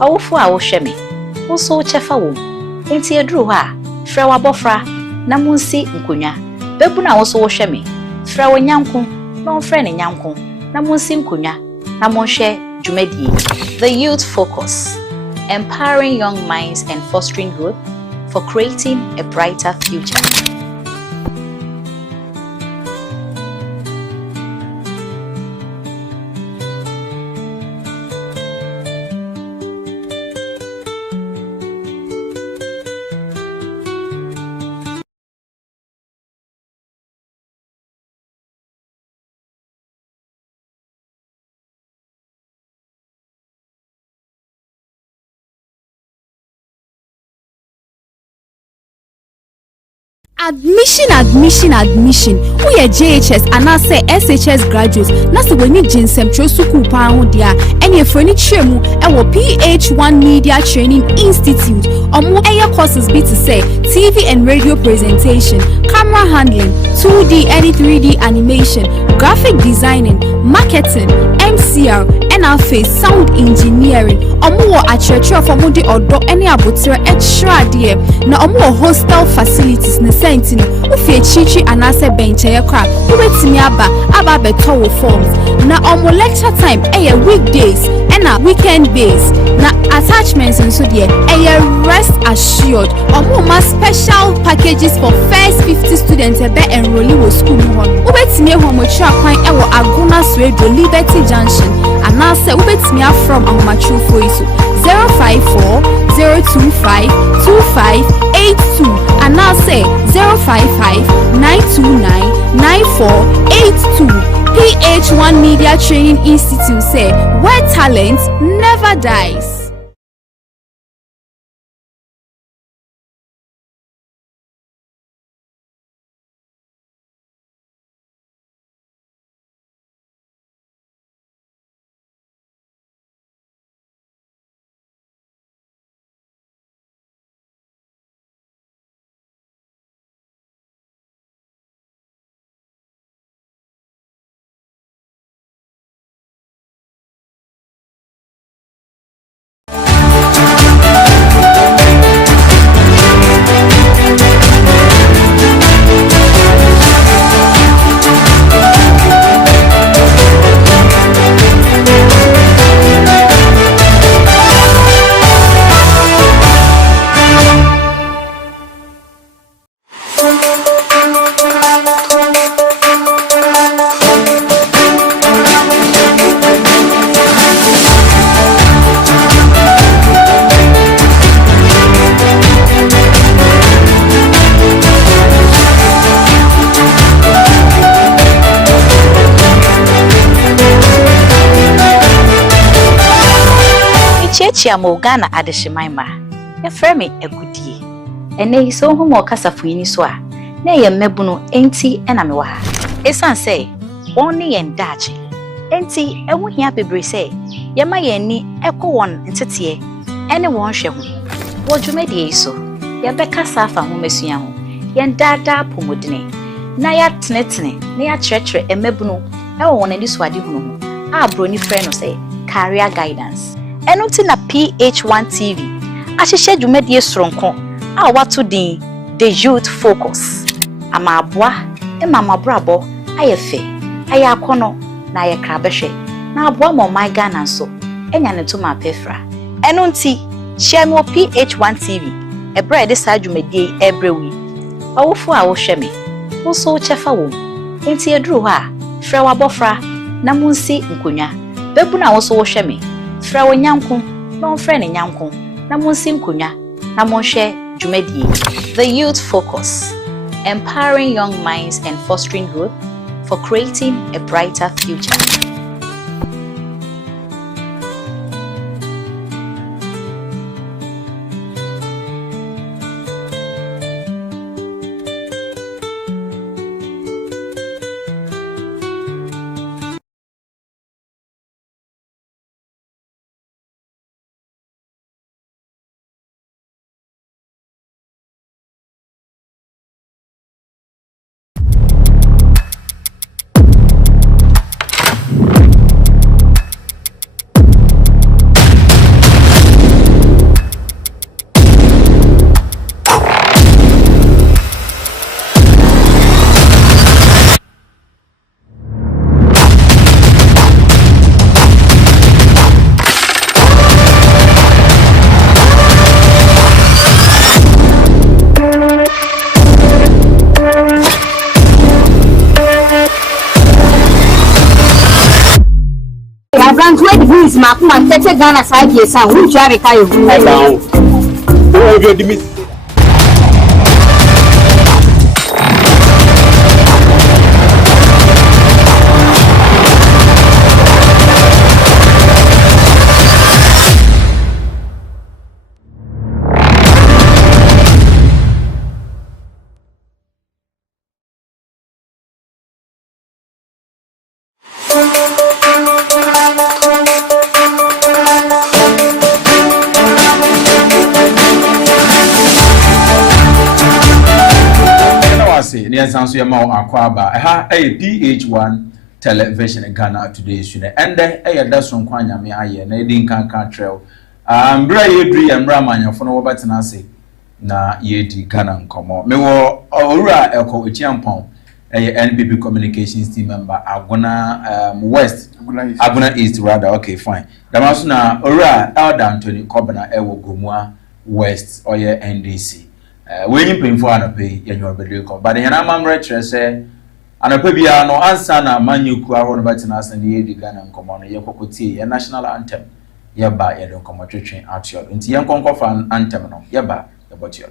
Awofo a wo hwe me. Wo so chefa wo. Enti eduru ho a frɛ wabofra na munsi nkonwa. Bebu na wo so wo hwe me. Frɛ wo nyanko na wo frɛ ne nyanko na munsi nkonwa na monhwe dwumadie. The youth focus, empowering young minds and fostering growth for creating a brighter future. Admission. We are JHS and I say SHS graduates. Nasa we need jinsem chosuku pa ho dia. Any furniture mu e PH-1 Media Training Institute. Omo aya courses be to say TV and radio presentation, camera handling, 2D and 3D animation, graphic designing, marketing, MCR, NFA, sound engineering. Omo wo achurch for mo de odo any abotire extra there. Na omo hostel facilities na sentino. Ufe chichi anase benche ye kwa. Uwetimi aba beto wo forms. Na omo lecture time weekdays and weekend days. Na attachments and so there rest assured. Omo ma special packages for first 50 students be enrolling with school mo hon. Uwetimi homo chira kwan ewo Aguna Swedo Liberty Junction. Anase ubetimi from Amachu Foisu 054 025 2582 Anase 055 929 9482. PH-1 Media Training Institute say where talent never dies. Ghana adeshimaima. Ya frame egudie. Ene iso hu mo kasafuni so a. Na ye mmebuno enti ena me wa ha. Esan say, won ne yen dachi. enti ehu hia bebre say yema ye ni ekọ won ntete ene won hwe ho wo dwumedie yi so ye beka safa ho masua ho ye ndada pomodene na ya tenetene na ya kyerɛkyerɛ emabunu ewo won ani so ade hunu ho a broni frɛ no say career guidance eno ti na PH-ONETV ahyehyɛ dwumedie soronko a wato din the youth focus ama aboa mama brabo ayefe ayakono na ayekrabehwe na aboa mo my Ghana so enya ne to ma pefra eno nti share mo PH-ONETV ebra de sa dwumedie ebrewi awofo a wo hwe me wo so chefa wo enti eduru ho a fra wabofra na munsi nkonwa bebu na wo so wo hwe me fra wo nyanko na onfra ne nyanko na munsi nkonwa na monhwe dwumedie the youth focus, empowering young minds and fostering growth for creating a brighter future. Makuma tete Ghana 5 years and who jare kai hu I down o je dimi Sanso yema akwaba ha PH1 television Ghana today sune ende da so nkwa nyame aye na edi nkankan trail mbra yedri mbra manyafo no wobetena ase na yedi Ghana nkomo mewo owura eko echiampon NBB communications team member Aguna West Aguna East rather okay fine damaso na owura Elder Anthony Kobana ewo Gomua West oye NDC when you pay for an pay, you are very good. But the Yanama Retro say, and a pebia no answer na manu kuaron batinas and the Ghana and Common, Yokoti, a national anthem. Yaba, you don't come train at your into young concoff anthem. Yaba, about you.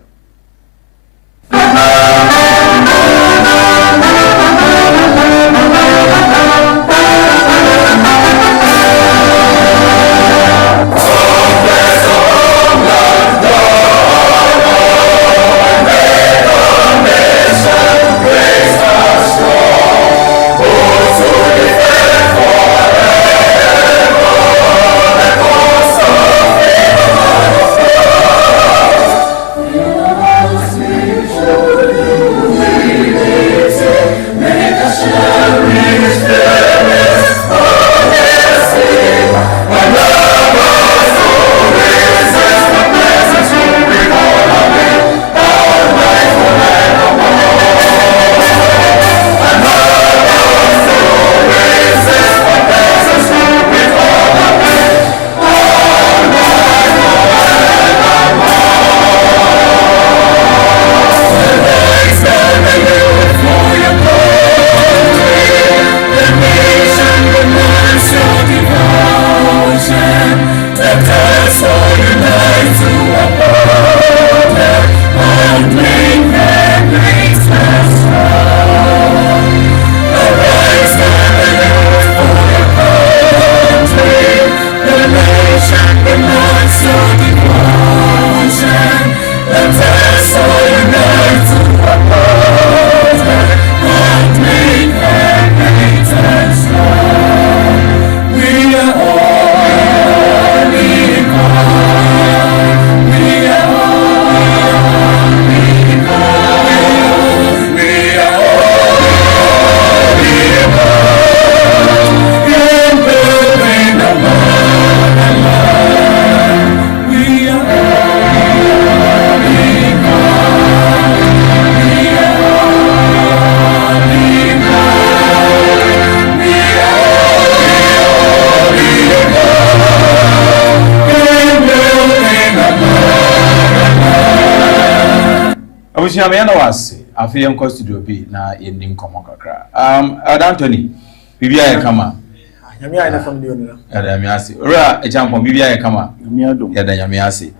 Abusia me na wase. Afi yɛnkɔ studio bi na yɛndi nkɔmmɔ kakra. Anthony, bibia yɛ kama. Nyame ayɛ na fam de onira. Yɛda nyame ase. Ora echampon bibia yɛ kama. Nyame adom. Yɛda nyame ase.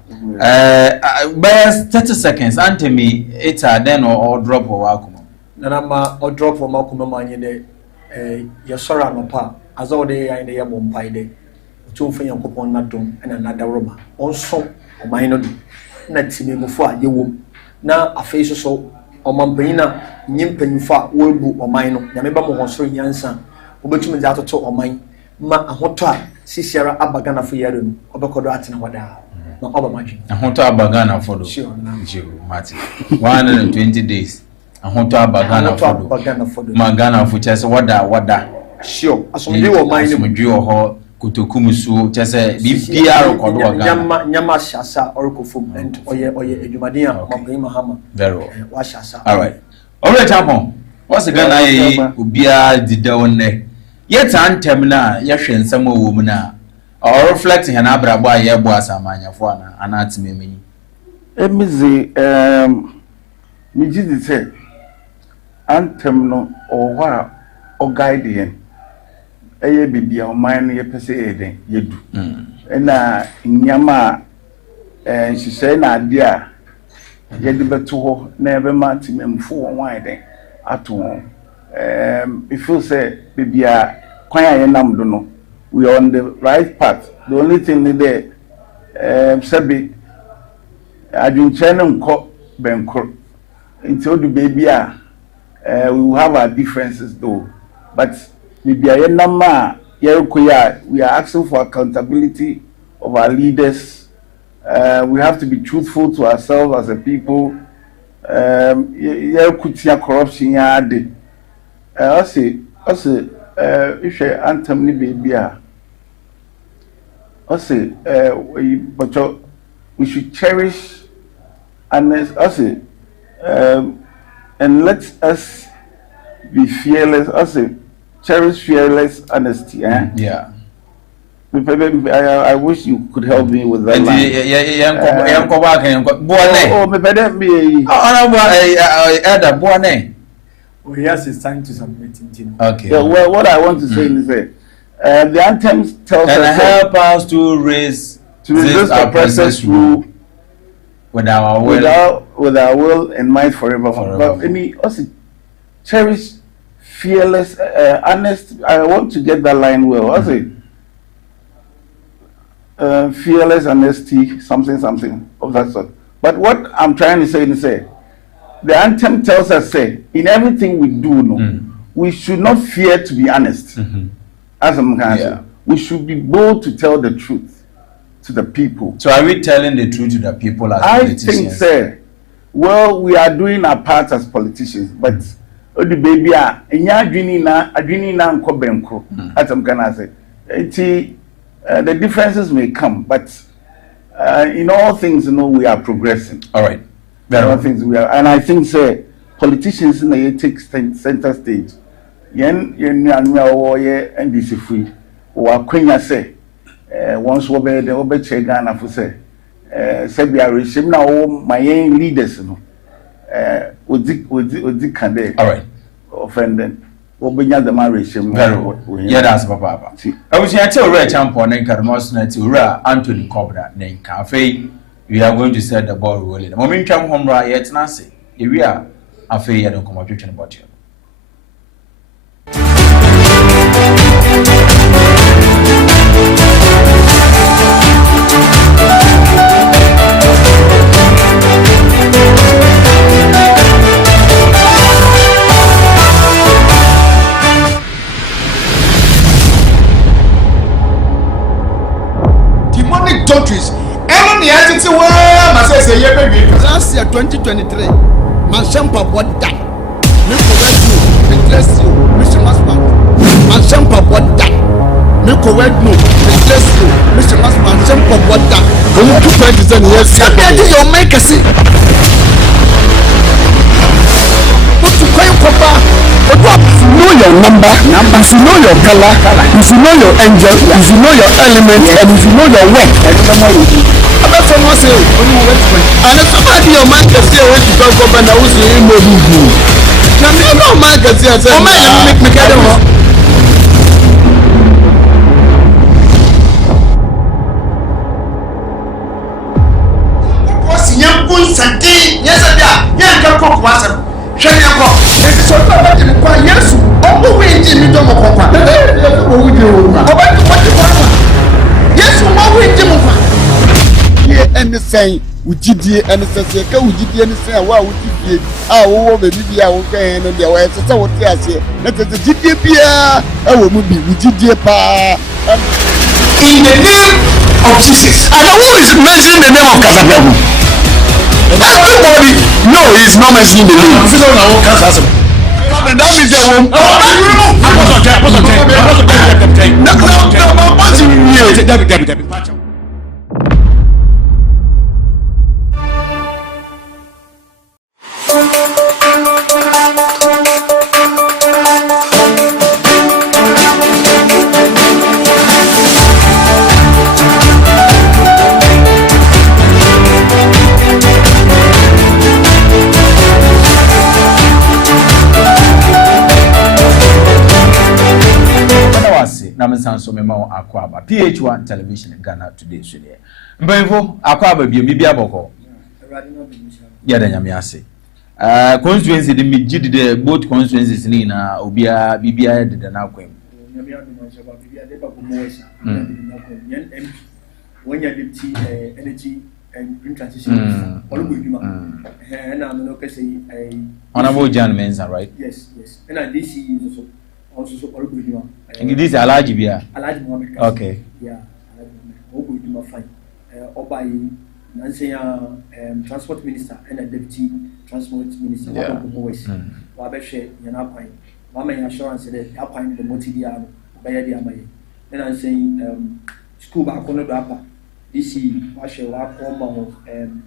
Best 30 seconds Anthony eta then or drop or akuma. Na ma o drop o makuma ma nye de ye sora no pa azo de ya ne ye bompai de. To mfa yankopon na dom na na dawroba. Onso o man no do. Na timemufo a ye wom. Na afei so omampanyina nyimpanyufo a wo ebu oman no. Nyame ba mo honsoro nyansa. Obetumi de atoto oman ma ahoto a sisiara abagana fo yare no. Obekodo atena wada. Na oba maji. Ahoto abagana fodo. Sure, Mati. 120 days. Ahoto abagana fodo. Magana fo chese wada. Sure. Asomdwe wo man no. Asomdwe wo ho kotokumusu chese bibia rekodo wagana. Nyama shasa orikofum and oye edumaden a mabrin mahama. Very well. Wa shasa. All right. Alright, Champon. What's the Ghana ye ubia dida one? Yet antem na yehwe nsam owo mu na or reflect hen abrabo a ye bo asamanya fo na anatime meni. Emizi mi jidi say antem no o wa o guide yen. Eye bibia o man ye pese eden yedu. Na nyama hihye na ade a yedi beto ho na ebe ma timemfo won den ato if you say bibia kwan aye nam do no we are on the right path. The only thing there sabi adwunche no nko benkor until the baby we will have our differences though, but bibia ye nam a we are asking for accountability of our leaders. We have to be truthful to ourselves as a people. Corruption ya de. I say if anthem ni baby I say but we should cherish and and let us be fearless. I say cherish fearless honesty. Yeah. I wish you could help me with that. Oh, yes, it's time to submit. Okay. Yeah, well, what I want to say is that the anthem tells us help us to resist our presence rule with our will and might forever. But I mean, also cherish fearless, honest. I want to get that line well. I say. Fearless honesty, something of that sort. But what I'm trying to say is the anthem tells us in everything we do, we should not fear to be honest. As I'm going to say, we should be bold to tell the truth to the people. So are we telling the truth to the people as politicians? I think, well, we are doing our part as politicians, but the baby, as I'm going to say, the differences may come, but in all things, we are progressing. All right. All things we are, and I think, politicians in the take center stage. NDC free. Or Queen say, once we be the check Ghana for say, we are regime now. My leaders, with Kande. All right. Offended. Obinya the marriage yeah, that's papa. I was here to reach Champon and Carmos to Anthony Cobra name cafe. We are going to set the ball rolling. The moment come home right yet Nancy. If we are a fair and competition about you. Countries. Every year, it's a word. I say, last year, 2023, my shampoo what that? Make correct you, replace you, Mr. Masman. My shampoo what that? Make correct you, replace you, Mr. Masman. Shampoo what that? Come on, 2 years. That is your make a see. What to call Papa? If you know your number, if you know your color, if you know your angel, if you know your element, and if you know your work, Aba from us only wait for. And somebody your man can say when to talk about now who's in movie. Na me no man can say say. O man make me get ho. Because nyam sante nyesa bia nyanka kok wasem. Hwe nyako. Enti so baba di kwa Yesu. Obo we ndi mi do mo kokwa. Obo we di wo ma. Obo di kwa. Yesu mo we ndi mo kwa. Ye anything ujidie anything ka ujidie anything wa ujidie wo be bibia wo kan no dia wa se wo ti ase na tete jidie bia wo mu bi ujidie pa in the name of Jesus. And who is mentioning the name of Kasabiabu? Everybody no, he is not mentioning the name. You know now Kasabiabu. That means the one. No. So me ma akwaba PH1 television Ghana today so there mbenfo akwaba bi mi bia boko ya da nyame ase constituency de mi gidi de both constituencies ni na obia bibia de na akwem nyame aduma so ba bibia de ba bomo wesa yen MP wonya deputy energy and green transition olugo iduma na no kese honorable John Mensa, right? Yes and DC is also olugo iduma. This is Alaji Bia. Alaji Mohammed. Okay. Yeah, Alaji Mohammed. Fine. Obai, Nancy, transport minister and a deputy transport minister. Yeah. Wabeshe, Yanapai. Mama assurance that Alpine the Motidia, Bayadi Amay. Then I'm saying, school back on the upper. This is Washer, Wako,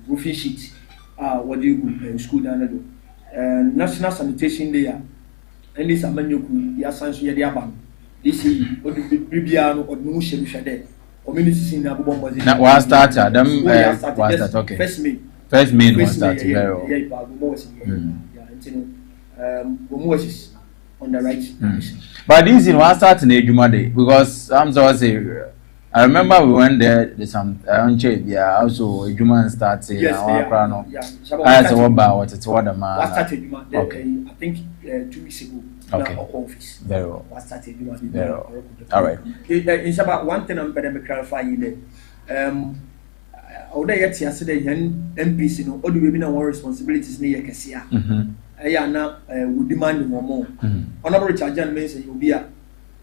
roofing sheet. What do you school down there? National sanitation there. And this Amanyuku, Yasansu Yadiaban. This is what the Bibiano or no shade. Communities in Abu Bomba. Now, was started. Them was that okay? First main was started. Moses on the right. But this is was started in Ejumade because I'm so say. I remember we went there. There's some yeah. Also, Ejuman started. Yes, yeah. I said, what about what it's what the man? Okay. I think 2 weeks ago. Okay. Office. Very well. Very well. All right. It's about one thing I'm better clarify you there. I would yet yesterday MPs all the women our responsibilities near Cassia. I now would demand more. Honorable Richard John Mason will be a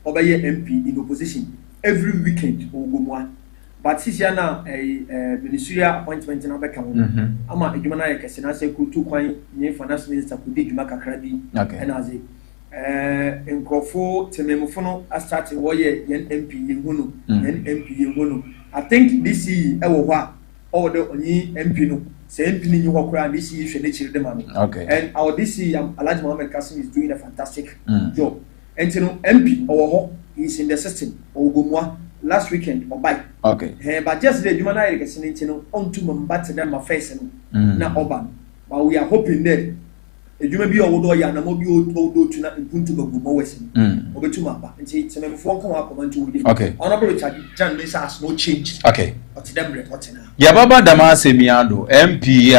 obey MP in opposition every weekend or go one. But since you now a ministerial appointment in Abeka, I'm a human I say could 2 coin finance minister could be Jumaka Krabi. Okay. And as a in Crawford, Tememufono, I started warrior MP in Hunu, MP in Hunu. I think this is our order on MP no. Say MP in your crowd, this is your demand. Okay. And our DC, Alaji Mohammed Kasim is doing a fantastic job. And you know, MP or is in the system or Gumwa last weekend or by. Okay. But just the human eye can on to Mambata than my face and not Oban. But we are hoping that. You may be a wood and a mobile to not improve to go Western. Over to Mapa and say, some before come up and to okay. Honorable Richard John, this has no change. Okay. What's them? What's now? Yababa Damase Miando, MP,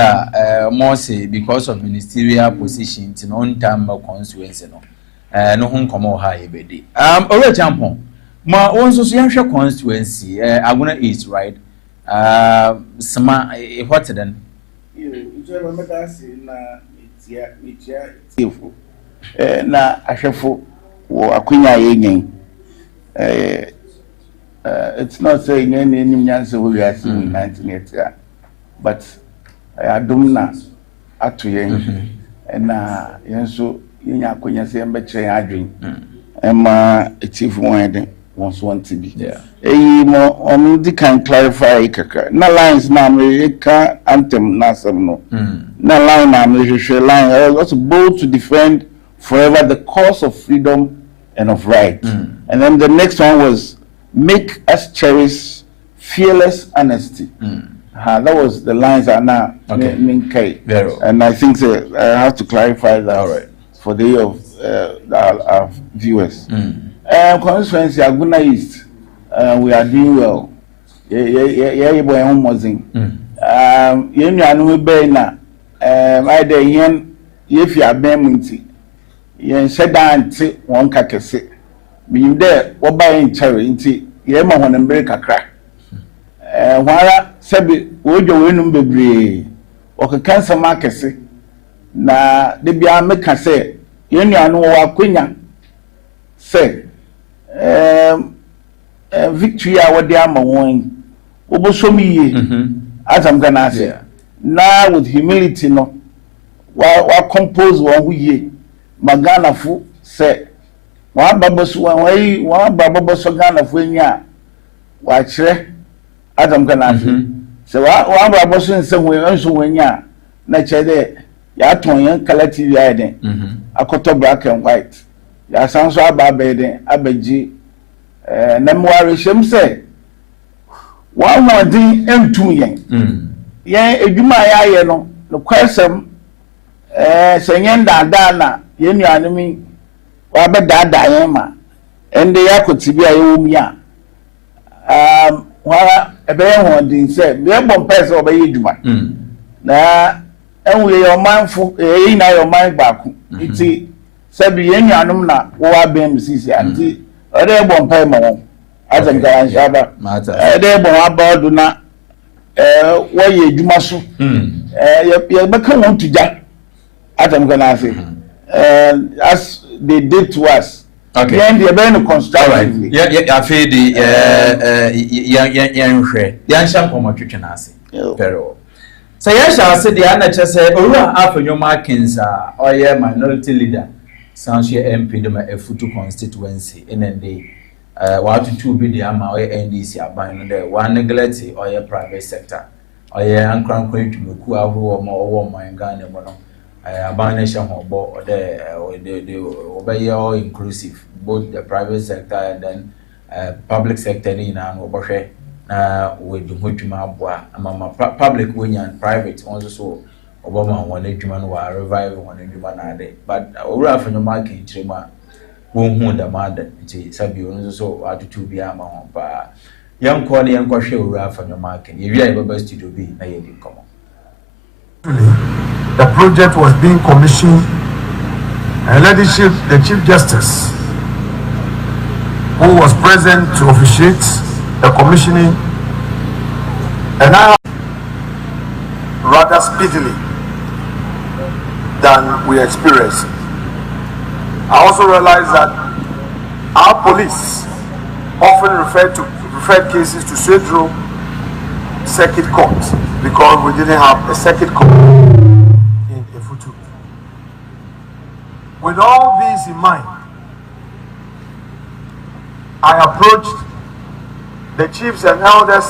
Morse, because of ministerial positions in on time constituency. No home come high, baby. Already tampon. My own social constituency, Aguna East, right? Sama, what's then? You remember that in na ahwefo wo akwanya yenyen it's not saying any nyanse wo wiase in 1980 but adom na ato yen na yenso yenya akwanya se mbe kire adwen ema chief one wants one to be mo di can clarify kaka na lines na me ka anthem na some no na line na me share line also bold to defend forever the cause of freedom and of right and then the next one was make us cherish fearless honesty That was the lines are now okay. And I think I have to clarify that for the ear of our viewers. Constituency Aguna East, we are doing well. Yeah, boy, home was in. You know, I dey yen if you are beminti. Yen said that one kakese. Be you there, what buying cherry inti, yema on and break a crack. Wara sabi wojo wenum bebre o ka cancer market na de bia meka say yenu anu wa kwenya say victory a wode ama won obosomi ye azam gana say na with humility no wa compose won hu ye magana fu say wa baboso wa baboso gana fu enya wa kire Adam Ganasi. So, one Baboson in some way, also when ya, nature there, ya ton collective yarding, a cotton black and white. Ya sounds so about bedding, Abaji, Namuari Shem say. One more thing, M2 yen. Yen, a Jumaya, no question, saying that Dana, yen your enemy, Wabba Diama, and the Yakut Sibia, wara ebe won din say be bon person obey djuma na enwe your manfo na your mind back iti sabi yenuanum na wo abem sisi anti ode bon pay mo won azan ga shaba ode bon abodu na wo ye djuma so ye be kan won tuja azan ga na say as they did to us. Okay. Yeah, they're very constructively. Yeah, I feel the young shall come out kitchen as very well. So, yes, shall say the other say, oh, after your markings or your minority leader, sounds your MP, a foot constituency, and then they want to be the Ama or NDC are buying the one neglect or your private sector or your uncrown to Mukua who are more warm and Ghana. Abanation or they obey all inclusive, both the private sector and then public sector in an oboshe with the public wing and private also Obama one human were revive one human but over from the market trima won't hold the mother Sabi so to be a man young Connie and Koshe will from your market if you are able to be in common. The project was being commissioned and the Chief Justice, who was present to officiate the commissioning, and I rather speedily than we experienced. I also realized that our police often referred cases to straight through circuit court because we didn't have a circuit court. With all this in mind, I approached the chiefs and elders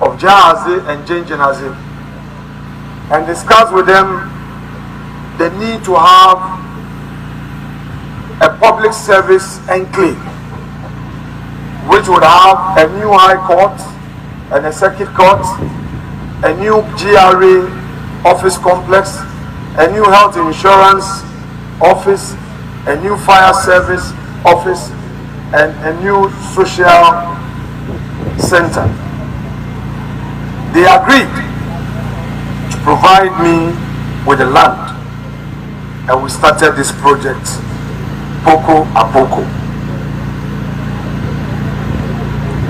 of Jahazi and Jenjenazi and discussed with them the need to have a public service enclave which would have a new high court and a circuit court, a new GRA office complex, a new health insurance office, a new fire service office, and a new social center. They agreed to provide me with the land, and we started this project poco a poco.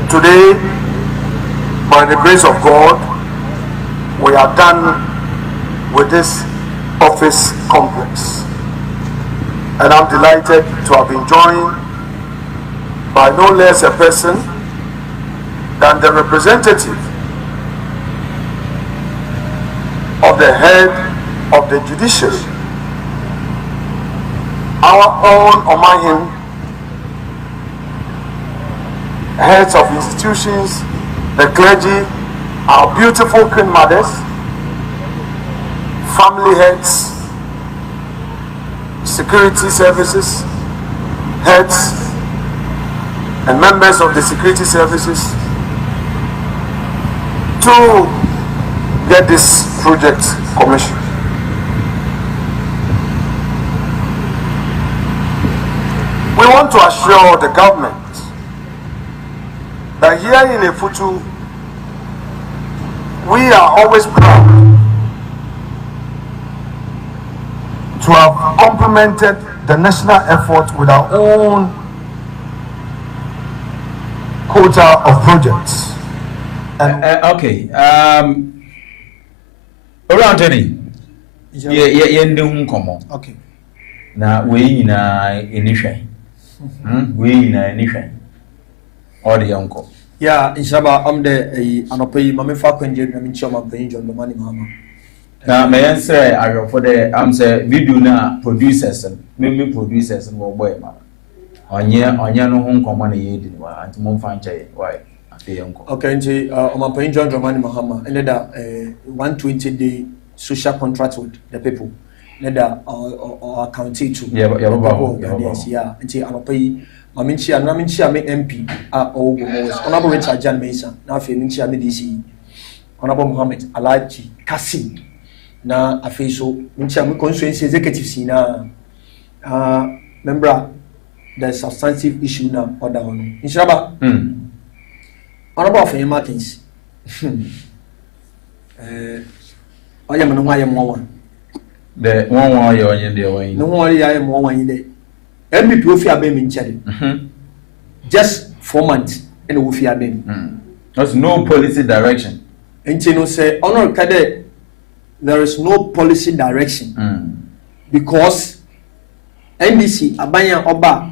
Today, by the grace of God, we are done with this office complex. And I'm delighted to have been joined by no less a person than the representative of the head of the judiciary, our own Omahin, heads of institutions, the clergy, our beautiful queen mothers, family heads, security services heads and members of the security services, to get this project commissioned. We want to assure the government that here in Efutu, we are always proud to have complemented the national effort with our own quota of projects. Okay. Anthony. Okay. Na we na initial. We na initial. Or the uncle. Yeah, inshallah, I'm the anopai mame fa kwenje na minchoma mpayin John Domani mama. Na me answer I for the am say video na producers me producers no boy ma. Onye no ho nkomo na ye di wa anti mo fa nche why afey uncle. Okay, nti mpayin John Domani Mahama ended 120-day social contract with the people. Neda or account to. Yeah. Yeah, nti anopai Maminchi me MP Honorable Richard Jan Mesa na afi minchi me DC Honorable Mohammed Alaji Kasim na afi so minchi me constituency executive sina member the substantive issue na order on inshallah Honorable of Martins oya me no wa ye mo wan the one you onye dey wan no one ya ye mo wan dey MVP Wofi Abem in Chadi. Just 4 months in Wofi Abem. There's no policy direction. And you know, say, Honor Kade, there is no policy direction. Because NDC, Abaya Oba,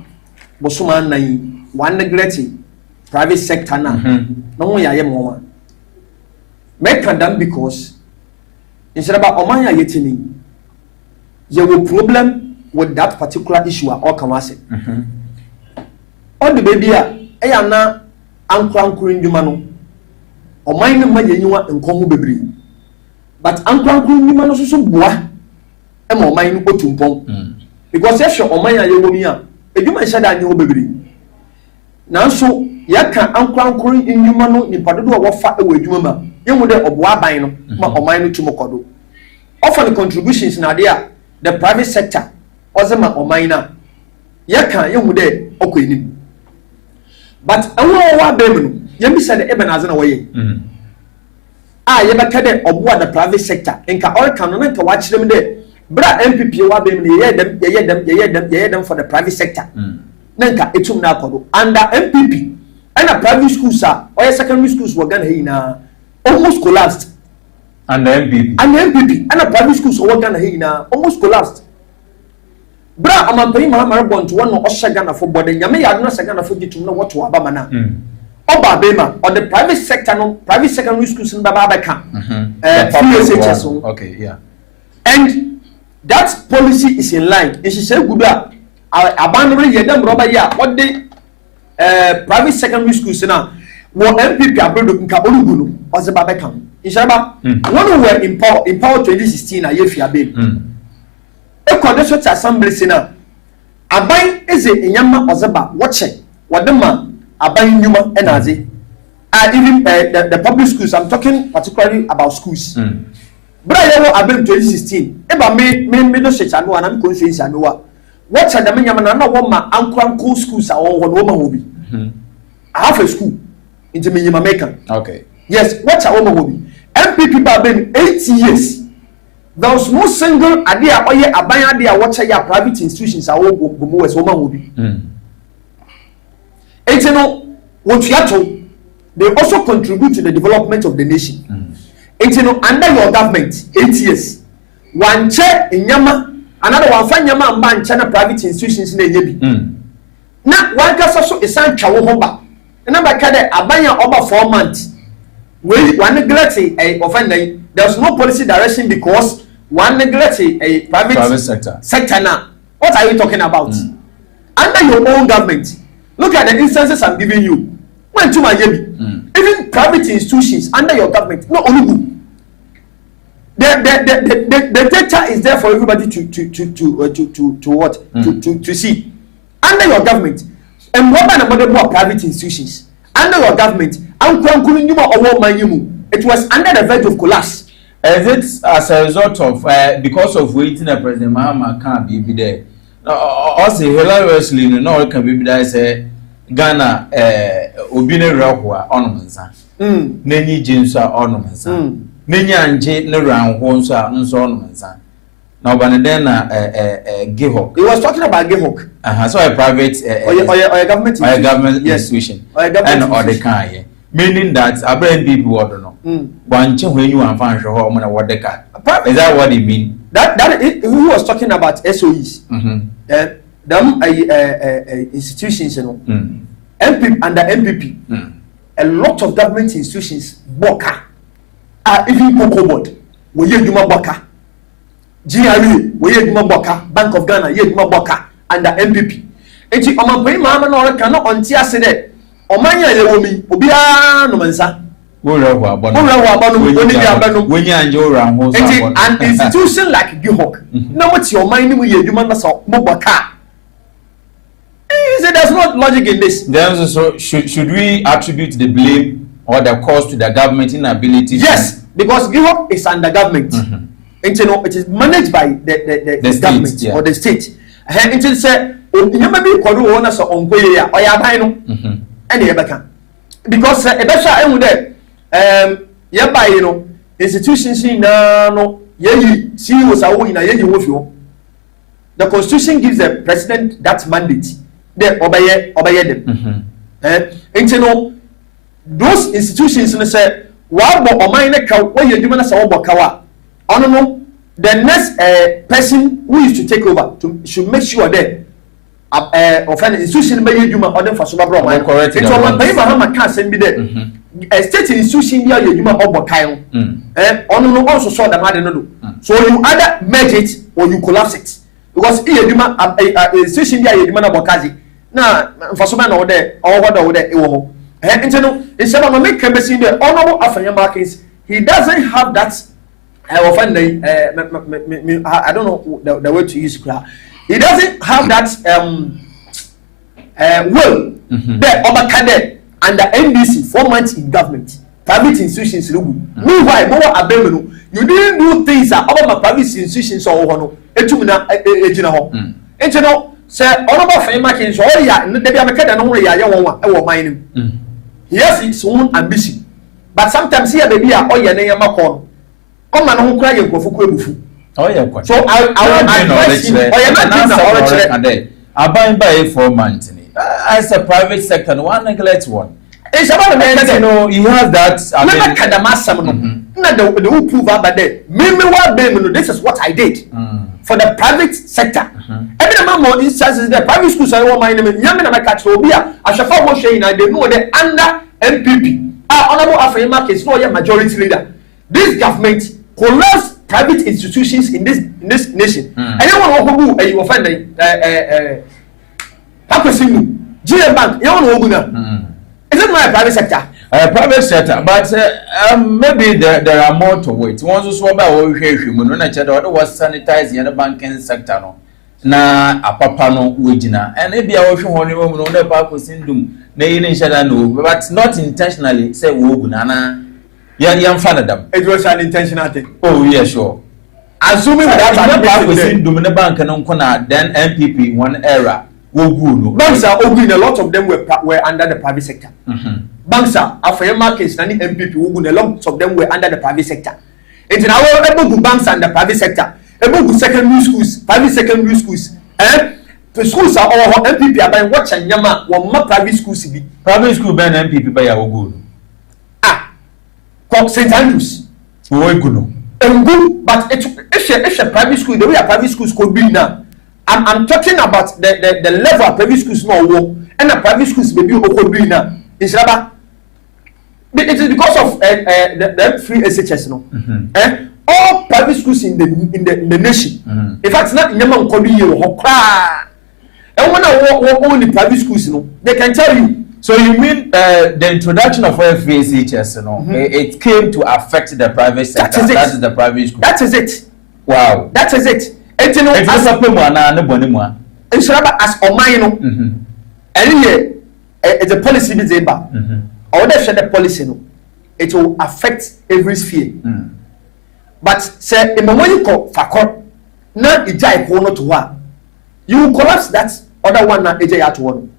Bosuma Nai, one neglecting private sector now. No one yam woman. Make them because instead of Omaya Yetini, you will problem with that particular issue or Kamase. On the baby, na Uncle Indumano, or mine of my genuine and Congo baby. But Uncle Indumano so bois, and more mine go to Pong. Because if you're Omaya Yomia, if you might say that you baby. Now, so Yaka Uncle Indumano in Padua or fat away Juma, you would have Wabino, or mine to Mokodo. Often the contributions now there, the private sector. Ozema or minor, Yaka, you would okay. But I will be Yemi said Eben as an away. Ah, you ever cadet or what the private sector, and can all can watch them there. Bra MPP, them for the private sector. Nanka, it's now under MPP and a private schools are or secondary schools were gonna here almost collapsed. Under MPP and a private schools were gonna here almost collapsed. Bra amampani mahamara bonto wono oshagana for body nyame ya no sagana for gitu no what to abama na oba bema on the private sector no private secondary schools in baba beka PSHS okay yeah and that policy is in line it is say good abanore ye dem roba ya what the private secondary schools na wo MPP abrodo nka olugu no oze baba beka inshallah one were in power 2016 na ye fia babe Ekodesho to assembly sina aban eze enyama ozeba watche wadema aban nyuma enaze even the public schools I'm talking particularly about schools bra yewo aban 2016 eba me do shecha no ana me conference anu wa watche da nyama na wo ma ankranko schools awon wo ma hobi I have a school into me nyama make okay yes watche wo ma hobi MPP ba ben 8 years. There was no single idea or yeah abaya idea what your private institutions are all go as woman will be. And you know what you have to they also contribute to the development of the nation. And you know under your government 8 years one chair in Yama another one find Yama and man China private institutions in the Yebi. Now one case so is an chawoba. And number kade abaya over 4 months. Well, one neglecting a offender. There's no policy direction because one neglecting a private sector now. What are you talking about? Under your own government, look at the instances I'm giving you. When to my Yebi, even private institutions under your government, no only the data is there for everybody to what to see. Under your government, and what about more private institutions? Under your government, it was under the verge of collapse. Is it as a result of because of waiting the President Mahama can't be there? Also, hilariously, no can be there. Say Ghana, Obine Rahua ornaments. Neni Jinsa ornaments. Neni Anje no round ones are ornaments. Now, Banadena Gihok. He was talking about Gihok. So a private or a government institution. And or the kind. Meaning that I bring people what don't know. One when you and find home and what they can. Is that what it mean? That who was talking about SOEs. Them institutions, you know. MP under MPP. A lot of government institutions boka. Even Cocoa Board, we hear Duma Boka. GRE, we hear Duma Boka, Bank of Ghana, hear Duma Boka under MPP. And she Mama cannot until said Omanya Yewomi, Obia no mansa. An institution like Gihok. Now what's your mind with your man Mobaka? There's not logic in this. Then so should we attribute the blame or the cause to the government inability? Yes, because Gihok is under government. And you know it is managed by the government or the state. And it say you may be called owners or ongoya or yabino. And the because a better I would by you know institutions in no ye see was a win a with you. The constitution gives the president that mandate. They obey them. And you know those institutions say what or mine where you do as a kawa. No, the next person who is to take over should make sure that of an institution by you order for super bro. Correct. It's on my Mahama can't send me there. A state institution here you over Kyle. No also saw the matter no. So you either merge it or you collapse it. Because here you institution here you about Kazi. Now for some man over there or what over there and you know instead of make embassy there honorable Afanya Markins, he doesn't have that I don't know the word to use. He doesn't have that will there over under NBC 4 months in government. Private institutions. Meanwhile, you didn't do things that other private institutions or one. And you know, sir, honorable famous so yeah, maybe I'm a kid and only I mining. He has his own ambition. But sometimes here baby are all your name call. Oh man, who cry you for oh yeah, so I advise him. Oh yeah, man, I buy by 4 months. As a private sector, one neglect one. It's about the man, you know, he has that. Never can the master not the who prove about that. Maybe this is what I did for the private sector. Every man more instances the private schools I want my name. Young and I catch Obia. I shall follow Shane. I don't know the under MPP. Honorable African is not a majority leader. This government collapsed private institutions in this nation. Anyone who you offend GM Bank, you know, is it my private sector? Private sector, but maybe there are more to it. Once you about what was sanitizing the banking sector. No. Na apapa no wejina and maybe I was one woman on the back was in doom, but not intentionally say wogunana. Young fan of them. It was an intentional thing. Oh, yeah, sure. Assuming that was in Dominican Bank and Uncona, then MPP, one era. Banks are open, a lot of them were under the private sector. Banks are after markets, and MPP, a lot of them were under the private sector. It's now able to banks and the private sector, able to secondary schools, private secondary schools. The schools are all MPP are buying watch and Yama, one more private schools. Private school ban MPP by our good. St. Andrews. Good, but it's a private school, the way a private schools could be now. I'm talking about the level of private schools no work, and the private schools maybe could be now. It's rubber. It is because of the free SHS no. All private schools in the nation. In fact, not in Yemen could be you or and when I own the private schools, they can tell you. So you mean the introduction of FACHS, it came to affect the private sector. That is the private school. That is it. Wow. That is it. It's as a as Omaino. And it's a policy or they share the policy, it will affect every sphere. But say when you call fakor na ijai ko no to wa, you will collapse that other one na ijai at one.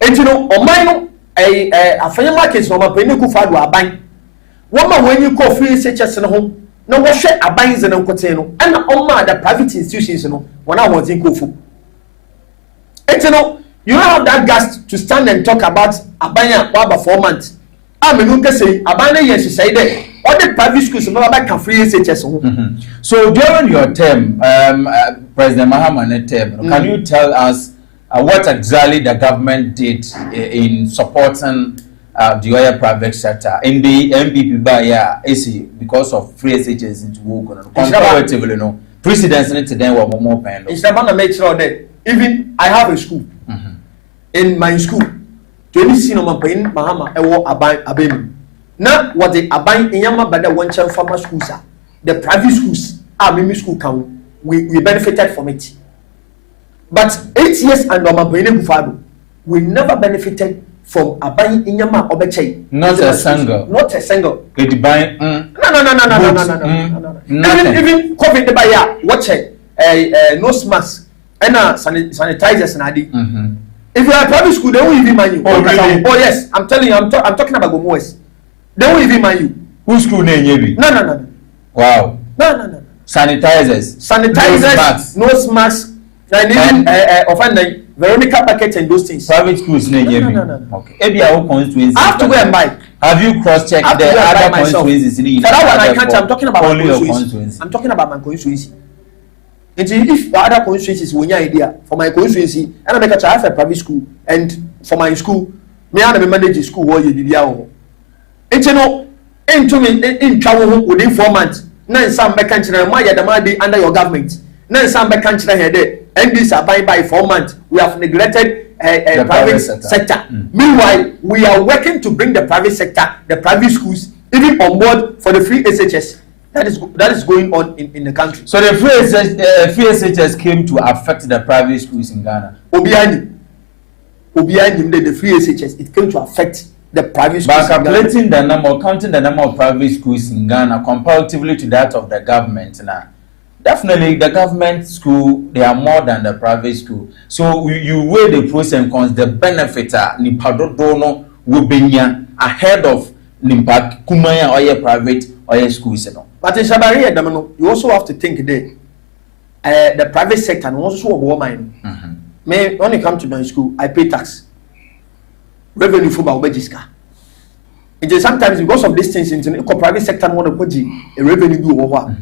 And you know, oman no afanya markets no ma peni ku fa do aban. One when you call free SHS no ho, na wo hwe aban ze no nkote no, and oma the private institutions no, one I want in kofu. And you know, you don't have that gas to stand and talk about abanya for 4 months. I'm going to say abanya yes say there. All the private schools no about free SHS. So during your term, President Mahama term, can you tell us what exactly the government did in supporting the other private sector in the MPP by because of free SHS into work comparatively no precedents in today were more pen. It's about to make sure that even I have a school. In my school, to any scene of my pain, Mahama, I will abandon. Now, what the abide in Yama Bada one child farmer schools are. The private schools are Mimi school count. We benefited from it. But 8 years under my pain, we never benefited from abiding in Yama Obeche. Not a single. Not a single. They buy no. Even COVID the buyer, watch it. Nose mask and sanitizers and adi. If you are a private school, they won't even mind you. Oh, really? Oh yes, I'm telling you, I'm talking about Gomoes. They won't even mind you. Whose school name you? No. Wow. No. Sanitizers, nose masks, and even offending Veronica packets and those things. Private schools name you? No. Okay. Maybe our constituency. I have to go and buy. Have you cross-checked the other constituencies? For that one, I can't. I'm talking about my constituency. I'm talking about my constituency. If the other constituencies will your idea for my constituency, and I make a child for private school, and for my school, me and manage school where you did your and you know, into me in travel within 4 months. None some back country, my Yadamadi under your government. None some back country here, and this are by 4 months. We have neglected a private sector. Meanwhile, we are working to bring the private sector, the private schools, even on board for the free SHS. That is going on in the country. So the free SHS came to affect the private schools in Ghana. Obiani, the free SHS, it came to affect the private schools. By calculating the number, counting the number of private schools in Ghana comparatively to that of the government now, definitely the government school, they are more than the private school. So you weigh the pros and cons. The benefiter Nipadodono will be ahead of Nimpak Kumaya or your private or your schools. But in Shabari, you also have to think there. The private sector and also a woman. When it comes to my school, I pay tax. Revenue for my wages. It is sometimes because of these things in the private sector want to put a revenue do over.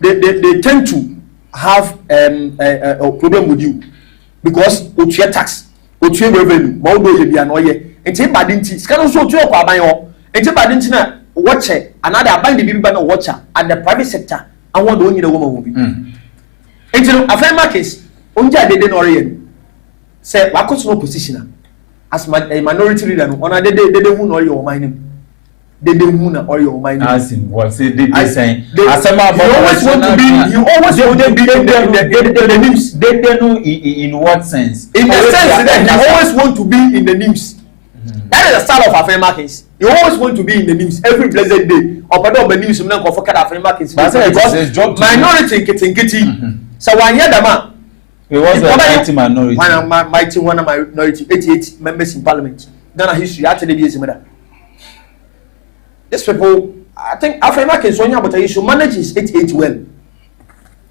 They tend to have a problem with you because with your tax, with your revenue, more do you be annoyed. It's a bad thing. It's also to your it's a bad thing. Watch it, another buying the people no watcher at the private sector. I want to own the woman will be. And you know, a friend markets, Unja didn't orient. Say, I could no position as a minority leader. On a day, they don't know your mind. They don't know or your mind. As in what say they saying. You always want to be. You always want to be in the news. They know in what sense? In the sense that you always want to be in the news. That is the style of African markets. You always want to be in the news every blessed day. Or part of the news, you know, for African markets. Because minority getting. So when you're the man, it was a mighty minority. One of my minority, 88 members in parliament. Ghana history after the years. These people, I think African markets, when you have a issue, manages 88 well.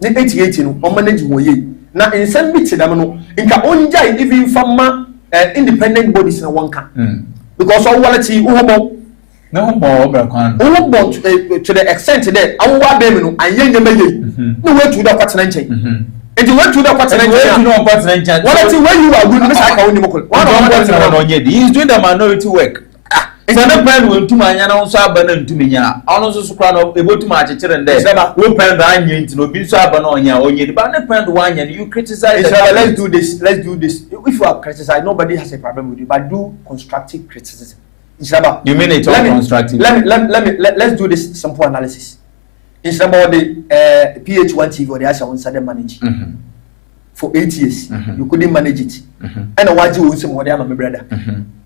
88, you know, or manage way. Now, in some bits, I know, in Kaonja, even from independent bodies in one can. Because all quality, no more, to the extent that I want them and young no way to the Quaternanche. And you went to the Quaternanche. What when you are good, he's doing the minority work. So the pen will to my yana so abandon to me. Also, Soprano, able to match it and there. We'll pen the onion to be so abandon or you ban pen one and you criticize. Let's do this. If you are criticized, nobody has a problem with you, but do constructive criticism. You mean it's all constructive? Let's do this simple analysis. It's about the PH-ONETV or the Asha Sudden manage for 8 years. You couldn't manage it. And I want you to say, my brother.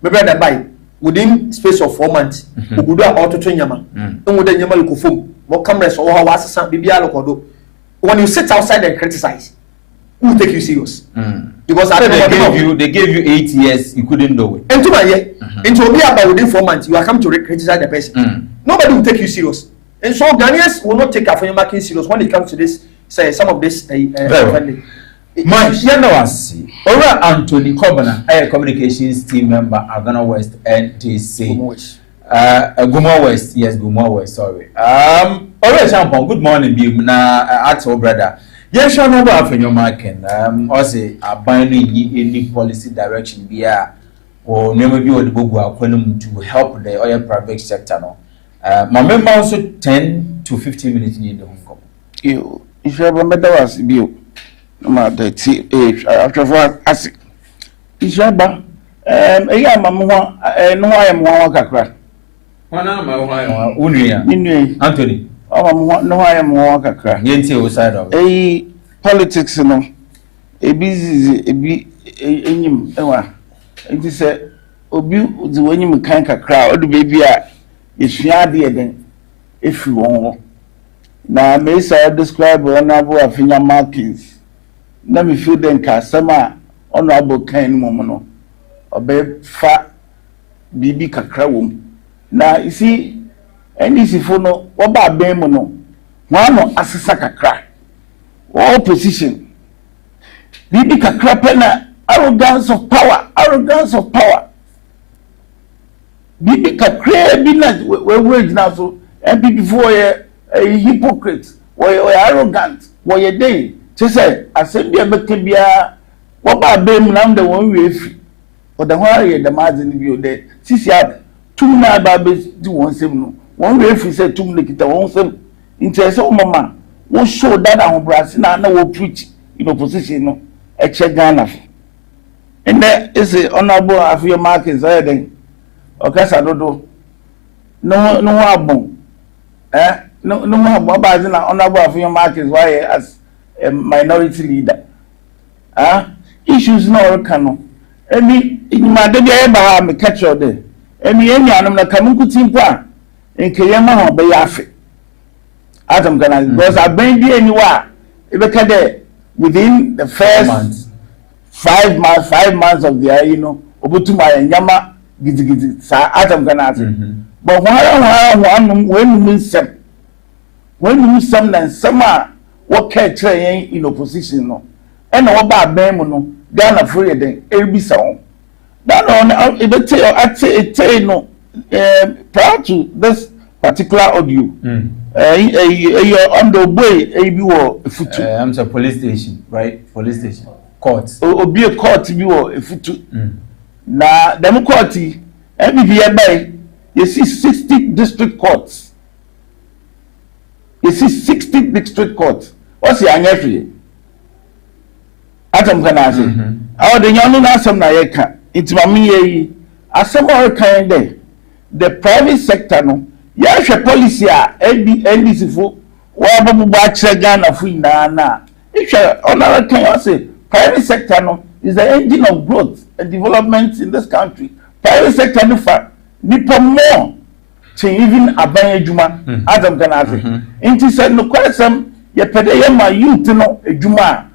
My brother, by within space of 4 months, we could do auto train yama. And with the yama, you could form. more cameras or was some BBL. When you sit outside and criticize, who will take you serious? Because so they gave you 8 years, you couldn't do it. Into my year, into be about within 4 months, you are come to criticize the person. Nobody will take you serious. And so Ghanaians will not take Afenyo Marking serious when it comes to this, say some of this my Yanawasi, Ora Anthony Kobana, a communications team member at Ghana West NTC. Gumo West, yes, Gumo West, sorry. Ora Champon, good morning, Bim, na Ato brother. Yes, sure, no about Afenyo Marking. Also, a binding any policy direction via or never be the Bogu to help the oil private sector. No. My member also 10 to 15 minutes in the Hong Kong. You, if you have a better was you, no matter age, after what I see. If you have no, I am one crack. Anthony. Oh, no, I am one crack. Yenty side of a politics, no, a busy, a be a it is a obu the when you can't crowd, the baby. If you are there, then if you want. Now, may I describe honorable Afenyo Markings? Let me feel then Kasama, honorable kind momono, obey fat bibi kakrawum. Now, you see, and this if you know, what about Bemono? One of Asasaka crack, all position. Bibi kakrapena, arrogance of power, arrogance of power. Bibi kakre binas we wage now so and before a hypocrite or arrogant or a day to say assembly bia what ba bem now the one we free or the why the margin you there sisi ya two na ba be do one same no one we free say two nikita one same interest o mama one show that and brasi na we preach in opposition no e che Ghana and there is a honorable Afenyo Markings then. Okay, Sadodo. No abon. No about honorable Afenyo Markings why as a minority leader. Issues no cano. Any in my baby ever me catch your day. Any anum na kamuku timpa in Kayama be yafe. Adam Ghana because I bring you anywhere. If within the first 5 months of the year, you know, Obutuma and Yama. Gidi sa Adam Ghana but when you some then some what catch in opposition no and what bad no Ghana free then be so that on it no prior to this particular audio on the way I'm sorry, police station, right? Police station, court. Or be a court you or na democracy MBBA by you see 60 district courts. You see 60 district courts. What's the answer? Atam kana say. Our the young na some na yeka. It's mami ye. Asem all kind there. The private sector no. Ya hwe policy a NDC fo wa babu ba kire Ghana fu na. If you honor can say private sector no is the engine of growth and development in this country. Private sector no fa nipa more to even aban adwuma Adam Ghana say. Inti said no kwasem ye pede ye ma youth no adwuma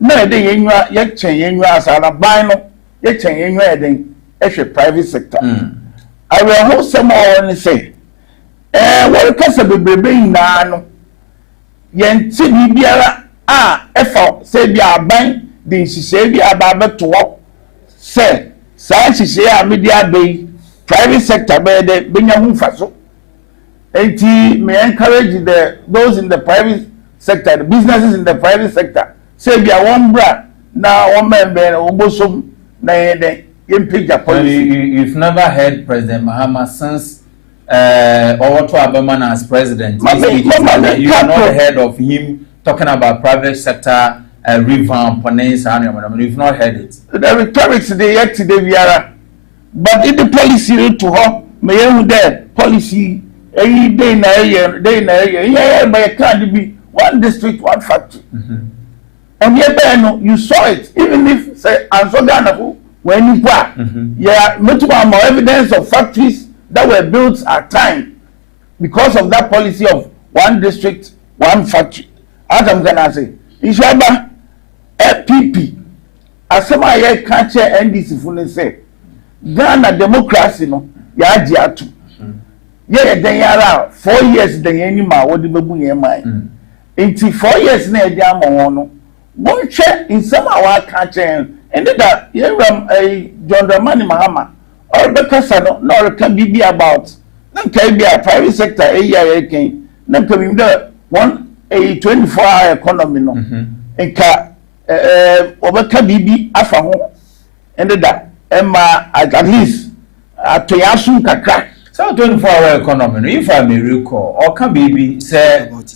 na de yenwa ye chen yenwa asala ban no ye chen yenwa eden ehwe private sector. I will hold some more say what kasa bebrebe ina no yenti bibiara efa say bia aban de nhihye bi aba to say saa nhihye a media bay private sector be de benya hu faso enti me encourage those in the private sector, the businesses in the private sector say bia one bra na one member obosom na de yempija policy. You've never heard President Mahama since Owoto Abamana as president. You have not heard of him talking about private sector revamp on you've not heard it. The rhetorics they yet today we are, but in the policy to her, may you there policy any day na yeah, by a can't be one district, one factory. And yet you saw it, even if say and so Ghana when you qua evidence of factories that were built at time because of that policy of one district, one factory. Adam can say, Ishaba, FPP, as some I can't share NDC for say, Ghana democracy, no, Yajiatu. Yeah, then yara 4 years, then any ma, what the babu near mine. Into 4 years, near Diamono. One check in some our country, and that, a John Dramani Mahama, or because I don't know, can be about. Then can be a private sector, a year again. Then can be one a 24-hour economy, no. And can overcome BB after home, and that, Emma at least at Toyasu Kaka. So 24-hour economy, if I may recall, or can be say what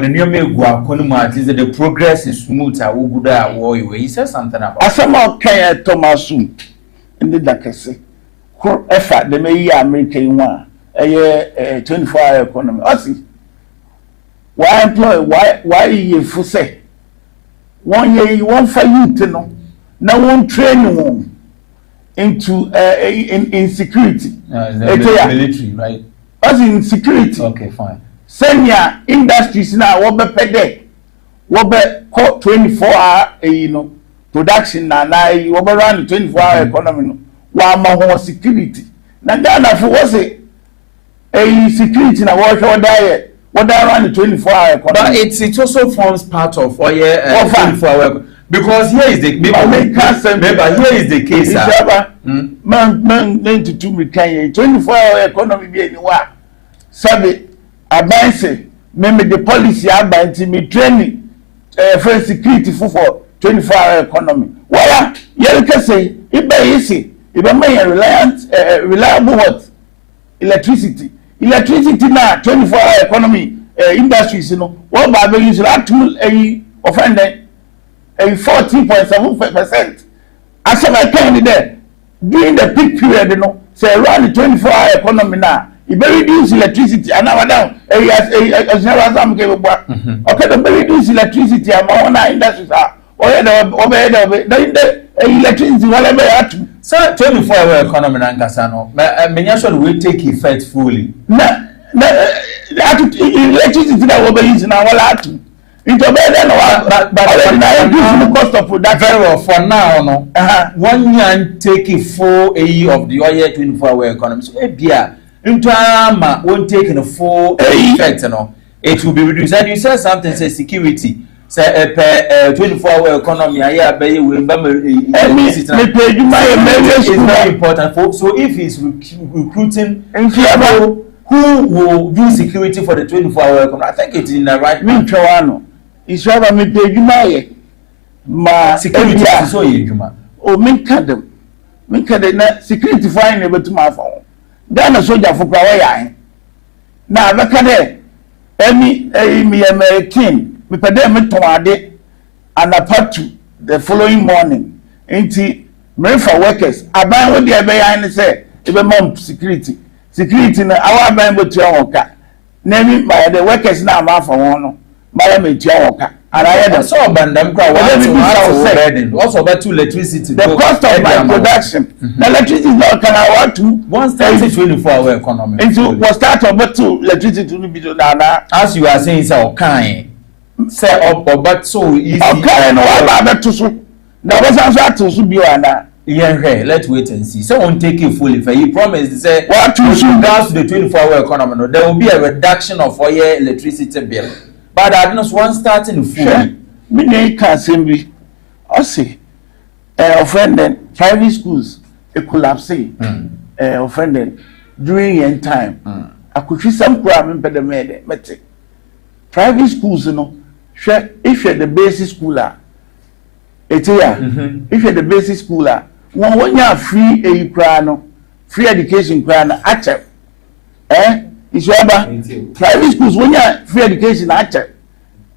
the new Megua Konuma, at least the progress is smooth. I will go there. He says something about. As somehow can Thomasu in the Dakase. Effort the may American one a 24-hour economy. I see. Why employ? Why you for say 1 year you want for you to know? No one train you into in security. Military, right? As in security. Okay, fine. Senior industries now what be per day, what be 24-hour production now what be run 24-hour economy. One more security. Now Ghana for what's it? A security na what diet? What they run the 24-hour economy. But it also forms part of 24-hour. Because here is the here is the case. Man to 24-hour economy be anywhere. Sabi abanse me the policy abanti me training for security for 24-hour economy. Why? You can say it be easy. If I may reliable what? Electricity now 24-hour economy industries, what about use that tool offended a 14.7%. As I can there during the peak period, say around the 24-hour economy now, if they reduce electricity and now down as never as I'm capable. Okay, they reduce electricity and my industries are the electricity whatever at so 24-hour economy nankasano menyasho we take effect fully electricity that we use now wala atu into better no but now cost of production very well for now no 1 year take full of the oil 24-hour economy so ebia into ama won't take in a full effect no it will be reduced and you said something say security. Say 24-hour economy here be we is very important for so if he's recruiting people who will do security for the 24-hour economy I think it's in the right me twano is rather me pay you ma security so yejuma o me kadem na security fine ebe to ma fa Ghana soldier for kwa ya na abeka de me American me pede me toade and apart to the following morning enti me for workers aban we dey be yan say e be mom security na our aban bo tua wonka na mi by the workers na ma for won no ma me tua wonka and I had so bandam kwa also about electricity the cost of my production the electricity is not can I want to one start 24-hour economy into was start about to electricity to be na as you are saying say okay say but so easy okay no about to so na was to so bi ana let's wait and see so won't take it fully for you promise say what to regards to the 24-hour economy no there will be a reduction of oil electricity bill but I don't one starting fully me dey can say be I say offended private schools e collapse offended during your time I could see some problem in the mete private schools if you're the basic schooler if you're the basic schooler when you have free education actually it's private schools when you have free education actually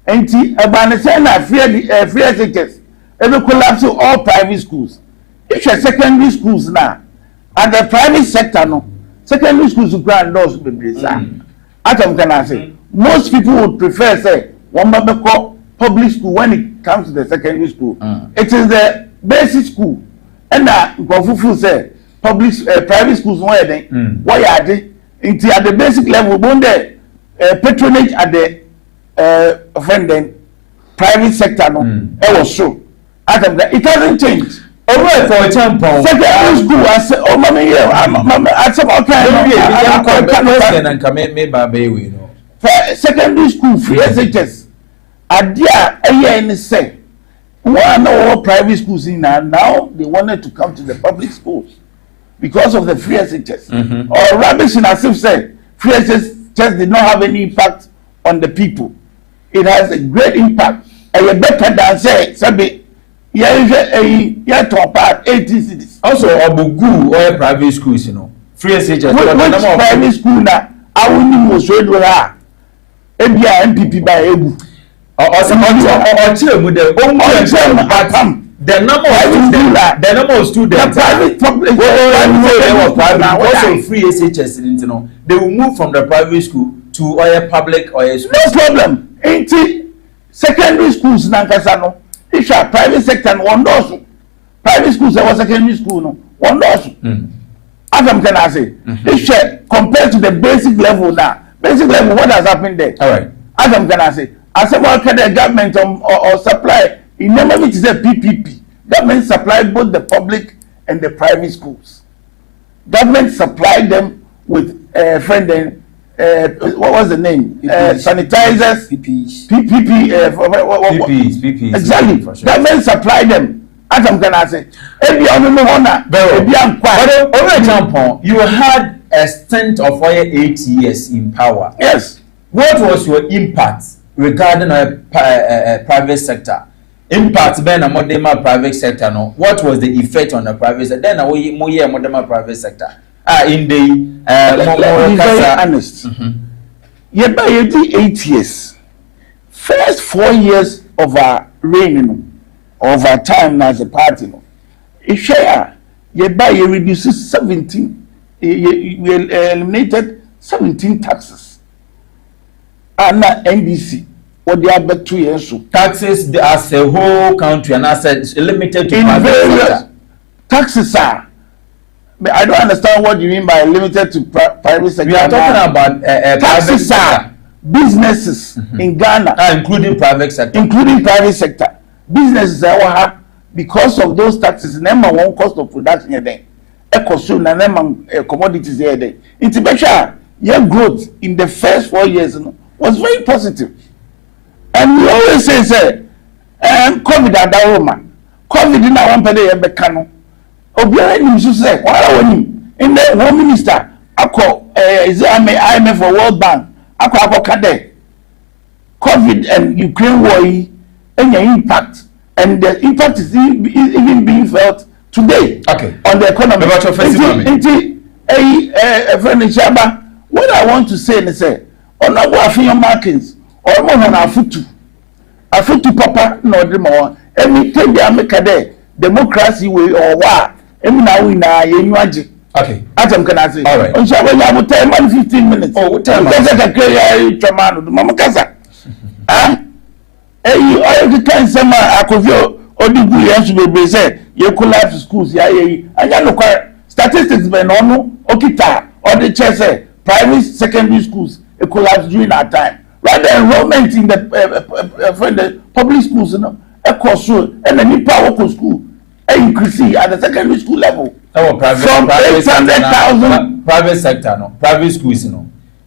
and free education every collapse all private schools if you're secondary schools now and the private sector secondary schools grant laws can I say most people would prefer say one call public school when it comes to the secondary school. It is the basic school and Gofufu say public private schools why are they into at the basic level one day patronage at the friend then private sector no was so Adam it hasn't changed. Alright, for example, secondary school I said oh mommy I said secondary school free SHS adia and say one all private schools in now they wanted to come to the public schools because of the free SHS or rubbish in as if said free SHS did not have any impact on the people. It has a great impact and you better than say sabi yeah top part 18 cities also obugu or private schools free SHS which private school na awuni mo so edora ebia MPP by egu the number of students also free SHS they will move from the private school to other public or school. No problem. Secondary schools nankasa no if you are private sector one does private schools there was secondary school no one does Adam can I say if you compared to the basic level now what has happened there all right Adam can I say as a worker the government or supply in name of it is a PPP government supply both the public and the private schools government supplied them with friend and what was the name? Sanitizers, PPEs. Exactly. Government supply them. As I'm gonna say, you had a stint of 8 years in power. Yes. What was your impact regarding a private sector? Impact ben a modern private sector. No. What was the effect on the private sector? Then we more modern private sector. In the let me be very honest. Yeah, by 8 years. First 4 years of our reign, of our time as a party, if share, yeah, by you reduces 17, we eliminated 17 taxes. And now NDC, what they are back 2 years so taxes as a whole country and as limited to private sector. Taxes are. I don't understand what you mean by limited to private sector. We are talking about taxes are businesses in Ghana, including private sector. Including private sector, businesses are because of those taxes. Number one cost of production here then, consume and commodities here then. Integration, your growth in the first 4 years was very positive, and we always say, COVID at that woman, COVID in our one per day becano. Obiara ni so say wala woni in the home minister akọ is IMF for World Bank akọ kade COVID and Ukraine war any impact and the impact is even being felt today on the economy. Friend Shaba, what I want to say is say on our afiyan markings or more on afutu papa no dey more every time they make there democracy way or what okay. Adam can I say? All right. On Shabbat, I will tell man 15 minutes. Oh, what time? Because I can carry Mama Casa. Huh? Hey, you all the time, some I could feel or the good years to be said. You collapse schools, yeah. And you look at statistics, but no, Okita or the chess, private secondary schools, it collapsed during that time. Rather enrollment in the public schools, you know, a course, and a new power school. Increasing at the secondary school level. From 800,000 private sector, no private schools,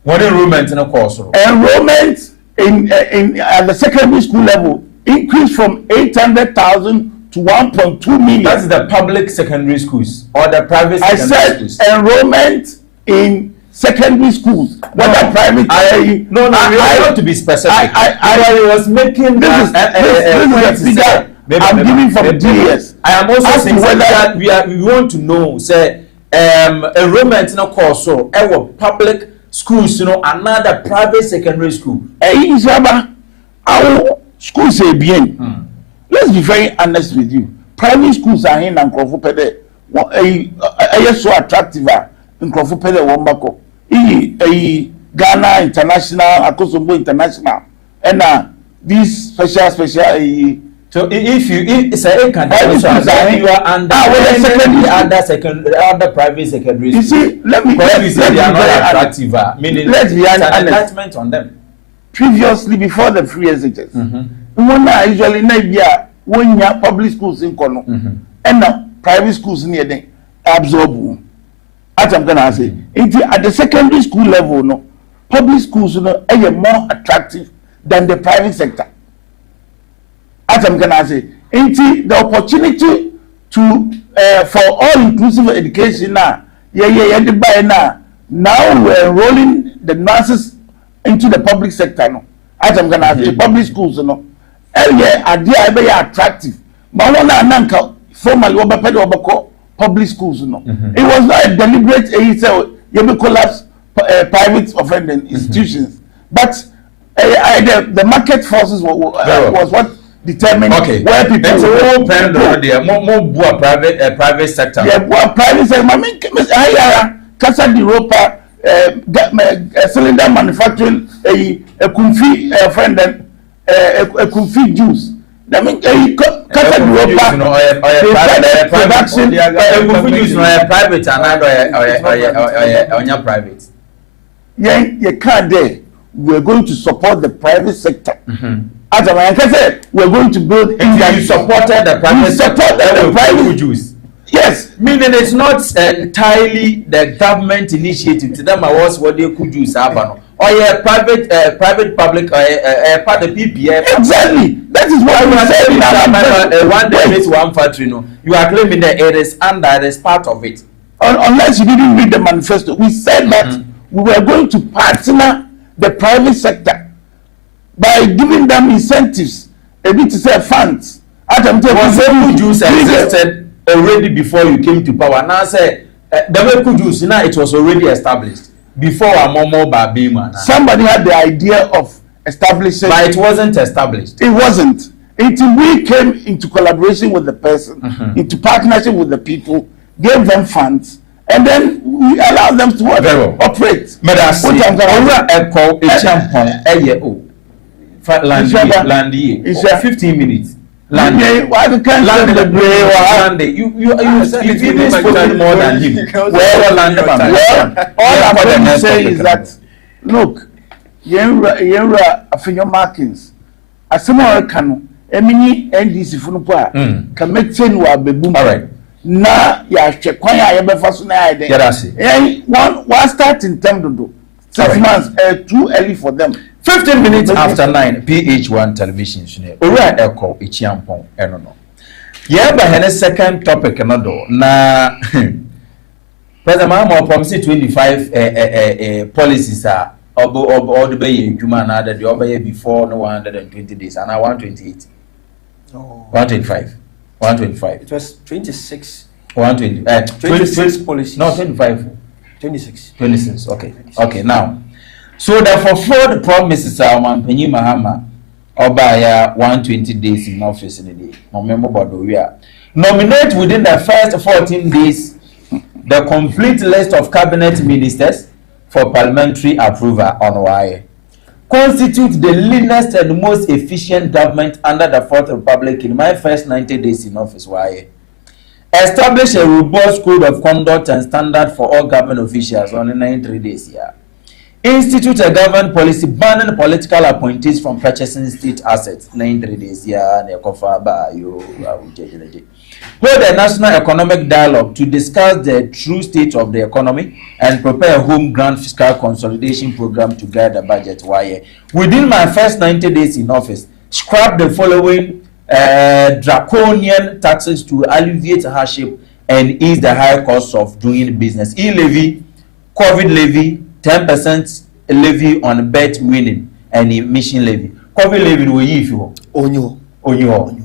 What enrollment in a course? Enrollment in at the secondary school level increased from 800,000 to 1.2 million. That's the public secondary schools or the private secondary schools. Enrollment in secondary schools, whether private. No, we want to be specific. I was making this is figure. I'm giving from 2 years. I am also saying that we want to know, say, enrollment in a course, so our public schools, another private secondary school. Our schools say bien. Let's be very honest with you. Private schools are in Nkrofupede. So attractive Nkrofupede Wombako. Ghana International, Akosombo International, and these special So if say can you are under under private secondary you see, let me you say they are not attractive, meaning let's be honest, an attachment on them. Previously, before the free SHS, when I usually when you public schools in Kono and now private schools near them absorb. As I'm gonna say, at the secondary school level, no public schools are more attractive than the private sector. As I'm gonna say, the opportunity to for all inclusive education now, now we're enrolling the nurses into the public sector. No, as I'm gonna say, public schools, no, are very attractive. But one ananka formally public schools, no, it was not a deliberate. You collapse private offending institutions, but the market forces was what determined where people more private sector. Yeah, private sector. I mean, Casa de Ropa, cylinder manufacturing, a Kumfi friend, a Kumfi juice. I mean, Casa de Ropa, production, Kumfi juice, no private and other private. Yeah, you can't there. We're going to support the private sector. As I said, we're going to build. You supported the private sector. The private juice. Yes, meaning it's not entirely the government initiative. To them, I was what they could use. Or yeah, private, public, part of PPA. Exactly. That is why we say one day, one factory. No, you are claiming that it is under, it is part of it. Unless you didn't read the manifesto, we said that we were going to partner the private sector by giving them incentives, a bit to say funds. Was juice existed already before you came to power? Now say the way juice now it was already established before Amomo Babima. Somebody had the idea of establishing, but it wasn't established. It wasn't. Until we came into collaboration with the person, into partnership with the people, gave them funds, and then we allow them to operate. But I see, Landy, 15 minutes. Landy, why the can't the gray Landy? You even spoken more than him. All I'm going to say is that, look, Yenra Afinyo Markins, as some more can, Emini NDC Funupua, can make 10 wa bebu. All right. Na ya chekwanya ya befasuna ide. One start in term to do 6 months too early for them. 15 minutes after 9 PH1 television ora echo echiampon eno no. Yeah, but her second topic another na President Mahama promise 25 policies are all the bay juma na the obey before no 120 days and 128. Oh. 125. 125. It was 26. 120. 26 policies. No, 25. 26. 26. Okay. 26. Okay. Now, so therefore, for the promises, Penny Mahama, Obaya 120 days in office in a day. Remember about the year. Nominate within the first 14 days the complete list of cabinet ministers for parliamentary approval on why. Constitute the leanest and most efficient government under the Fourth Republic in my first 90 days in office. Why? Establish a robust code of conduct and standard for all government officials on the 93 days here. Institute a government policy banning political appointees from purchasing state assets 93 days here. Hold a national economic dialogue to discuss the true state of the economy and prepare a home ground fiscal consolidation program to guide the budget. Why? Within my first 90 days in office, scrap the following draconian taxes to alleviate hardship and ease the high cost of doing business. E-levy, COVID levy, 10% levy on bet winning and emission levy. COVID levy will you if you onyo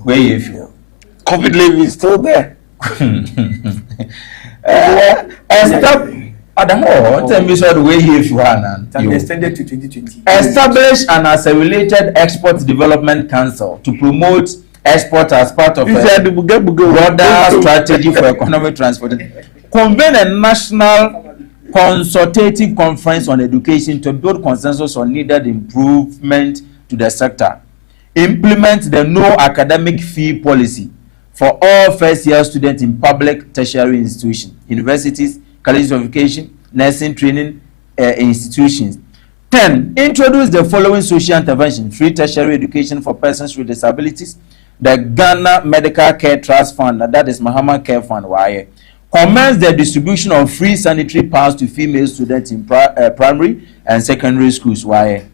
where if you COVID levy is still there. Stop. Tell me so the way if you are extended to 2020. Establish an accelerated export development council to promote export as part of a broader strategy for economic transport. Convene a national consultative conference on education to build consensus on needed improvement to the sector. implement the no academic fee policy for all first-year students in public tertiary institutions, universities, colleges of education, nursing training institutions. 10. Introduce the following social intervention: free tertiary education for persons with disabilities, the Ghana Medical Care Trust Fund, that is Mahama Care Fund. Why? Commence the distribution of free sanitary pads to female students in primary and secondary schools. Why?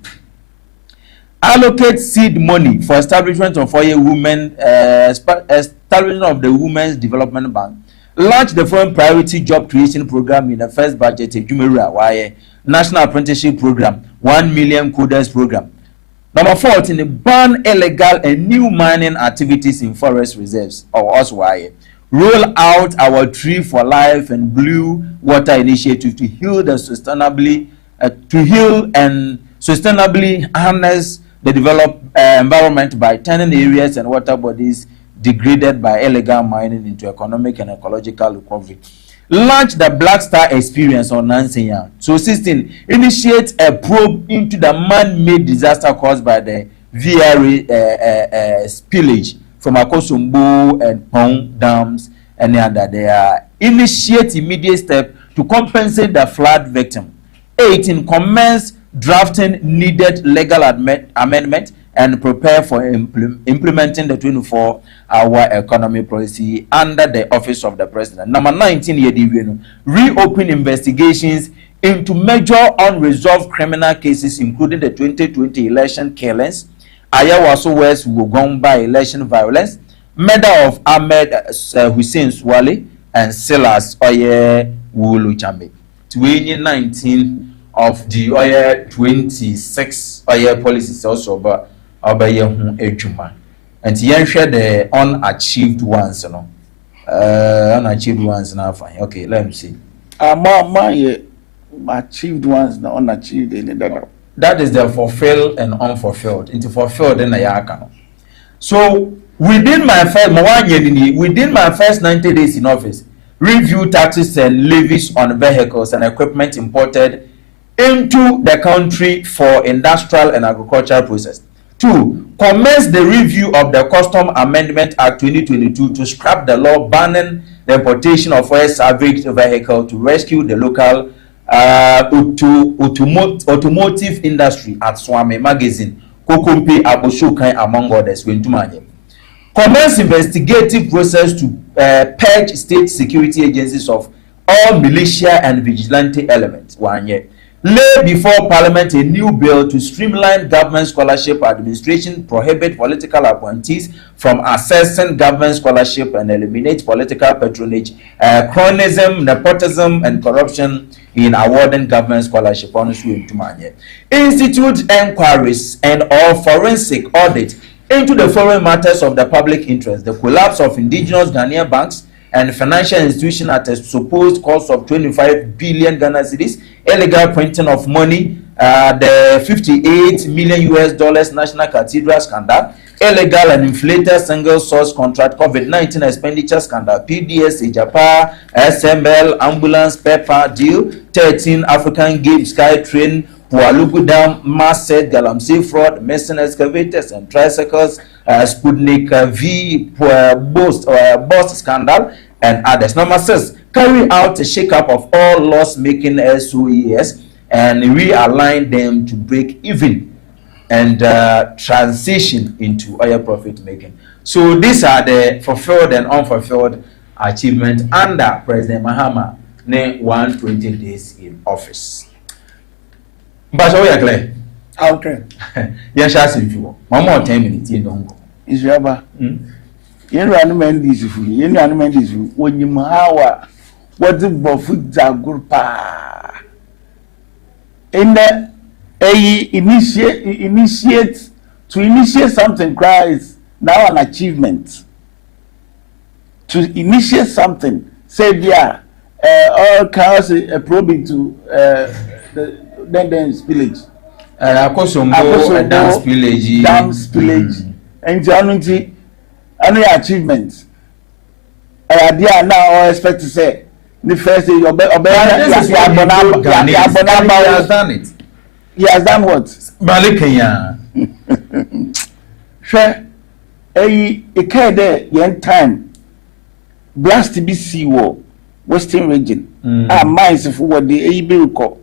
Allocate seed money for establishment of women, establishment of the Women's Development Bank. Launch the foreign priority job creation program in the first budget. Why? National Apprenticeship Program, 1 million coders program. Number 14, ban illegal and new mining activities in forest reserves. Or also why? Roll out our Tree for Life and Blue Water initiative to heal the sustainably harness the developed environment by turning areas and water bodies degraded by illegal mining into economic and ecological recovery. Launch the Black Star Experience on Nansenya. So 16, initiate a probe into the man-made disaster caused by the VRA spillage from Akosombo and Pong dams and other. They initiate immediate step to compensate the flood victim. 18, commence drafting needed legal amendment and prepare for implementing the 24-hour economy policy under the office of the president. Number 19, reopen investigations into major unresolved criminal cases, including the 2020 election killings, Ayawaso West Wogomba election violence, murder of Ahmed Hussein Swale, and Silas Oye Wulu Chambe. 2019 of the Oye 26 Oye policies also about ejuma. And yen share the unachieved ones, you know. Unachieved ones now fine. Okay, let me see. My achieved ones, the unachieved any that. That is the fulfilled and unfulfilled. Into fulfilled in the yakano. So within my first 90 days in office, review taxes and levies on vehicles and equipment imported into the country for industrial and agricultural process. 2. Commence the review of the Custom Amendment Act 2022 to scrap the law banning the importation of oil salvaged vehicle to rescue the local automotive industry at Swami Magazine, Kokumpi, Aboshokai, among others. Commence investigative process to purge state security agencies of all militia and vigilante elements. 1 year. Lay before Parliament a new bill to streamline government scholarship administration, prohibit political appointees from accessing government scholarship, and eliminate political patronage, cronyism, nepotism, and corruption in awarding government scholarship. Institute enquiries and or forensic audit into the foreign matters of the public interest, the collapse of indigenous Ghanaian banks and financial institution at a supposed cost of 25 billion Ghana cedis, illegal printing of money, the $58 million National Cathedral scandal, illegal and inflated single source contract, COVID-19 expenditure scandal, PDS, Ijapa, SML, ambulance, PEPA deal, 13 African Games Sky Train, Pualugu Dam, mass set, Galamsey fraud, missing excavators and tricycles, Sputnik V boss scandal, and others. Number 6, carry out a shake-up of all loss-making SOEs and realign them to break even and transition into higher profit making. So these are the fulfilled and unfulfilled achievements under President Mahama, 120 days in office. But so we are clear. Okay. Yes, I see you. One more 10 minutes. You don't go. Is Rabba? You run men this food. You run men this food. When you mawa, what the buffet are good pa. In the initiate something cries now an achievement. To initiate something, say yeah, all cars probing to then spillage. Akosombo dam spillage. And the only achievements. Idea now all expect to say the first day your he has done it. He has done what? Balikenya. hwɛ ɛkae dɛ yɛn time blast bi si wɔ western region a mines fo wɔ de ɛyi bɛ rekɔ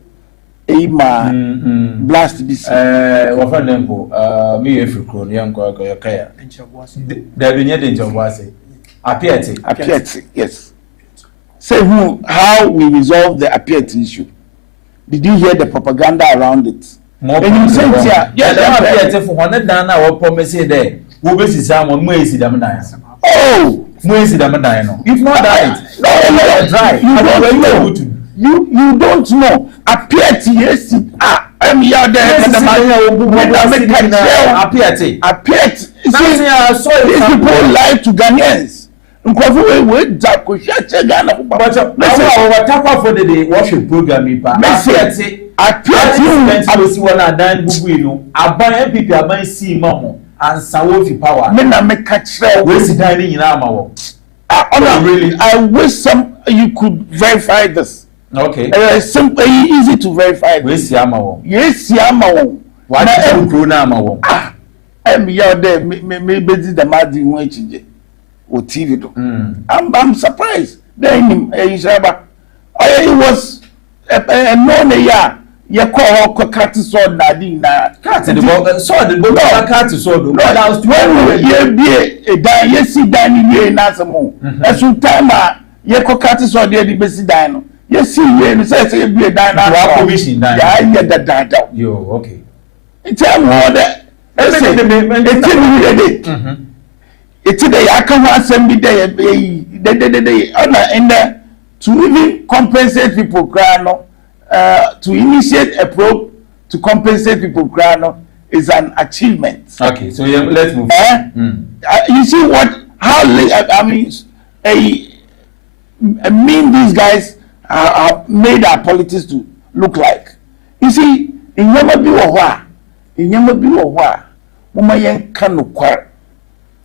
ɛyi ma blast bi si wɔfa ne mpo me yɛ firi kuro no yɛnkɔ yɛkaya dabi nyɛ de nkyɛboase apiɛte yes. Say how we resolve the Apiet issue. Did you hear the propaganda around it? More and you say, Apiet for one dana or promise there. Who is someone who is the Damadino? Oh, who is the Damadino? If not that, dry. You don't know. Apiet, yes. I'm here there. Apiet. These people lie to Ghanaians. Nkwafu we dako hia Ghana but takwa for the worship program ipa apiati abesi wona dan bubu no aban MPP aban si mamo ansa wo fi power me na me ka kire we si dan ni nyina ama wo really I wish you could verify this. Okay, simple easy to verify. We si ama wo yes si ama wo wa ti pro na ama wo em ya there me bezi the madi won achije or TV do. I'm surprised. Then Ishaba, he was a known year. You call her cat sword Nadina. Cat sword, the cat sword. When you be a yes, see Danny Nasamo. As you time, you call cat sword, the best dino. Yes, see, you say you be a dino. Commission, I get that data. You okay? It's a more that. It's the Yakama Assembly day and to even compensate people to initiate a probe to compensate people is an achievement. Okay, so yeah, let's move. You see how I mean these guys have made our politics to look like. You see, in Yamabi Mama Yan Kanu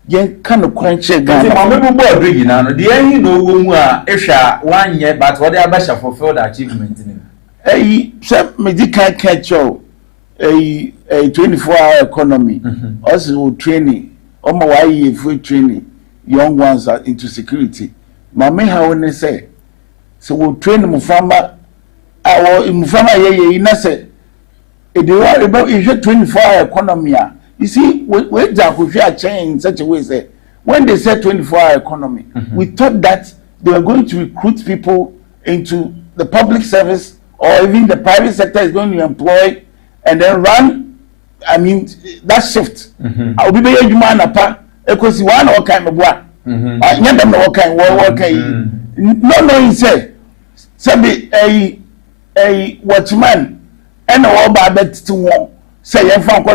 yen kan kwanche Ghana ma me bo agree na no de yin no wo mu a ehwa wanye but what they abasha fulfilled achievement ni se medical catch 24-hour economy also training omo wa yi free training young ones are into security ma me ha woni say so we train mufama mufama ye na say e dey about 24-hour economy a. You see, we change in such a way say when they said 24-hour economy, we thought that they were going to recruit people into the public service or even the private sector is going to employ and then run. I mean that shift. I'll be very human apa. Because one or kind of what? I never know what kind. No, he said, a watchman and all bad to one say you found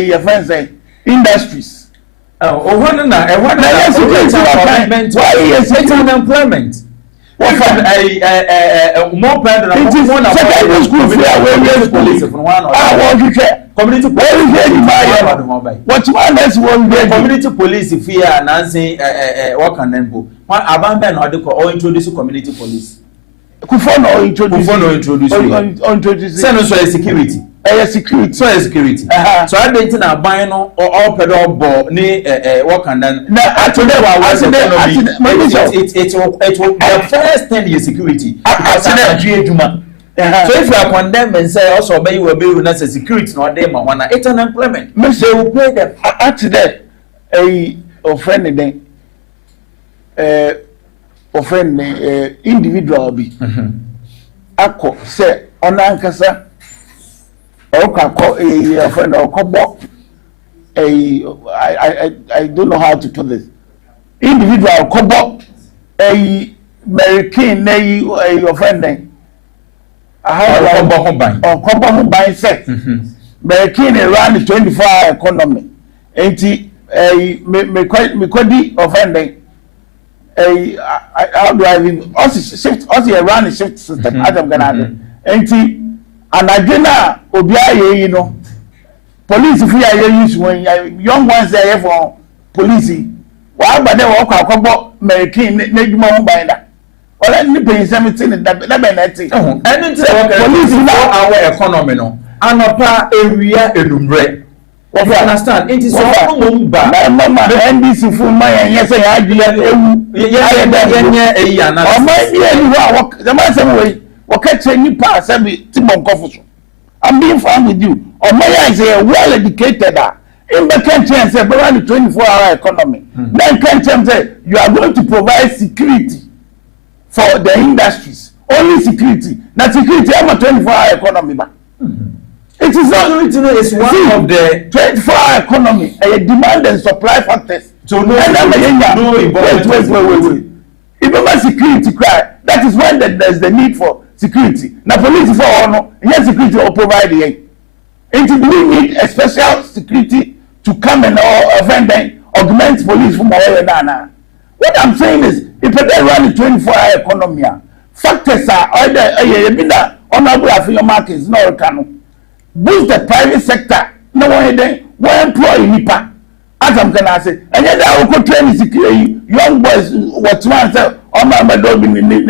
your friends say industries. Why is it unemployment? What from more better secondary school where police from one community what one else will community police fear announcing what can them go one abandon or introduce community police. Kufono introduce security. Security. Security. So I didn't know buying or pedal ball near what can then. It's the first 10 years security. So if you are condemned and say also obey you obey with security, not them one it's unemployment. They will pay them after that. Offend individual be. Ako say on ankasa. A friend or couple, I don't know how to put this. Individual couple, a American, a friend, a couple who buy sex. American around the 24-hour economy. Ain't he me quite offending? How do I even also shift also around the shift system? Adam Ganado. Ain't he? And agena obia ye no police fi aye use when young ones there for police wa gba de wo kwakwbo American na djuma ho ban da wala ni pay 17 da be na ti police for our economy no anopa area enumre You understand? It is so mumba. Mama NDC full my yes I had the man some way. What catch any pass every Timon Coffee. I'm being fine with you. Or my eyes are well educated. In the country and say around the 24-hour economy. Then country say you are going to provide security for the industries. Only security. Now security I'm a 24-hour economy. It is not it's one of the 24-hour economy, a demand and supply factors. So no wait. Even security cry, that is when there's the need for security. Now police for honor, yes security will provide the and do we need a special security to come and augment police from our What I'm saying is, if they run the 24-hour economy, factors are either honorable affiliate markets, no canoe. Boost the private sector. No one employee nipa. As I'm gonna say, and yet I will train security young boys. What man say? Oh my God, be man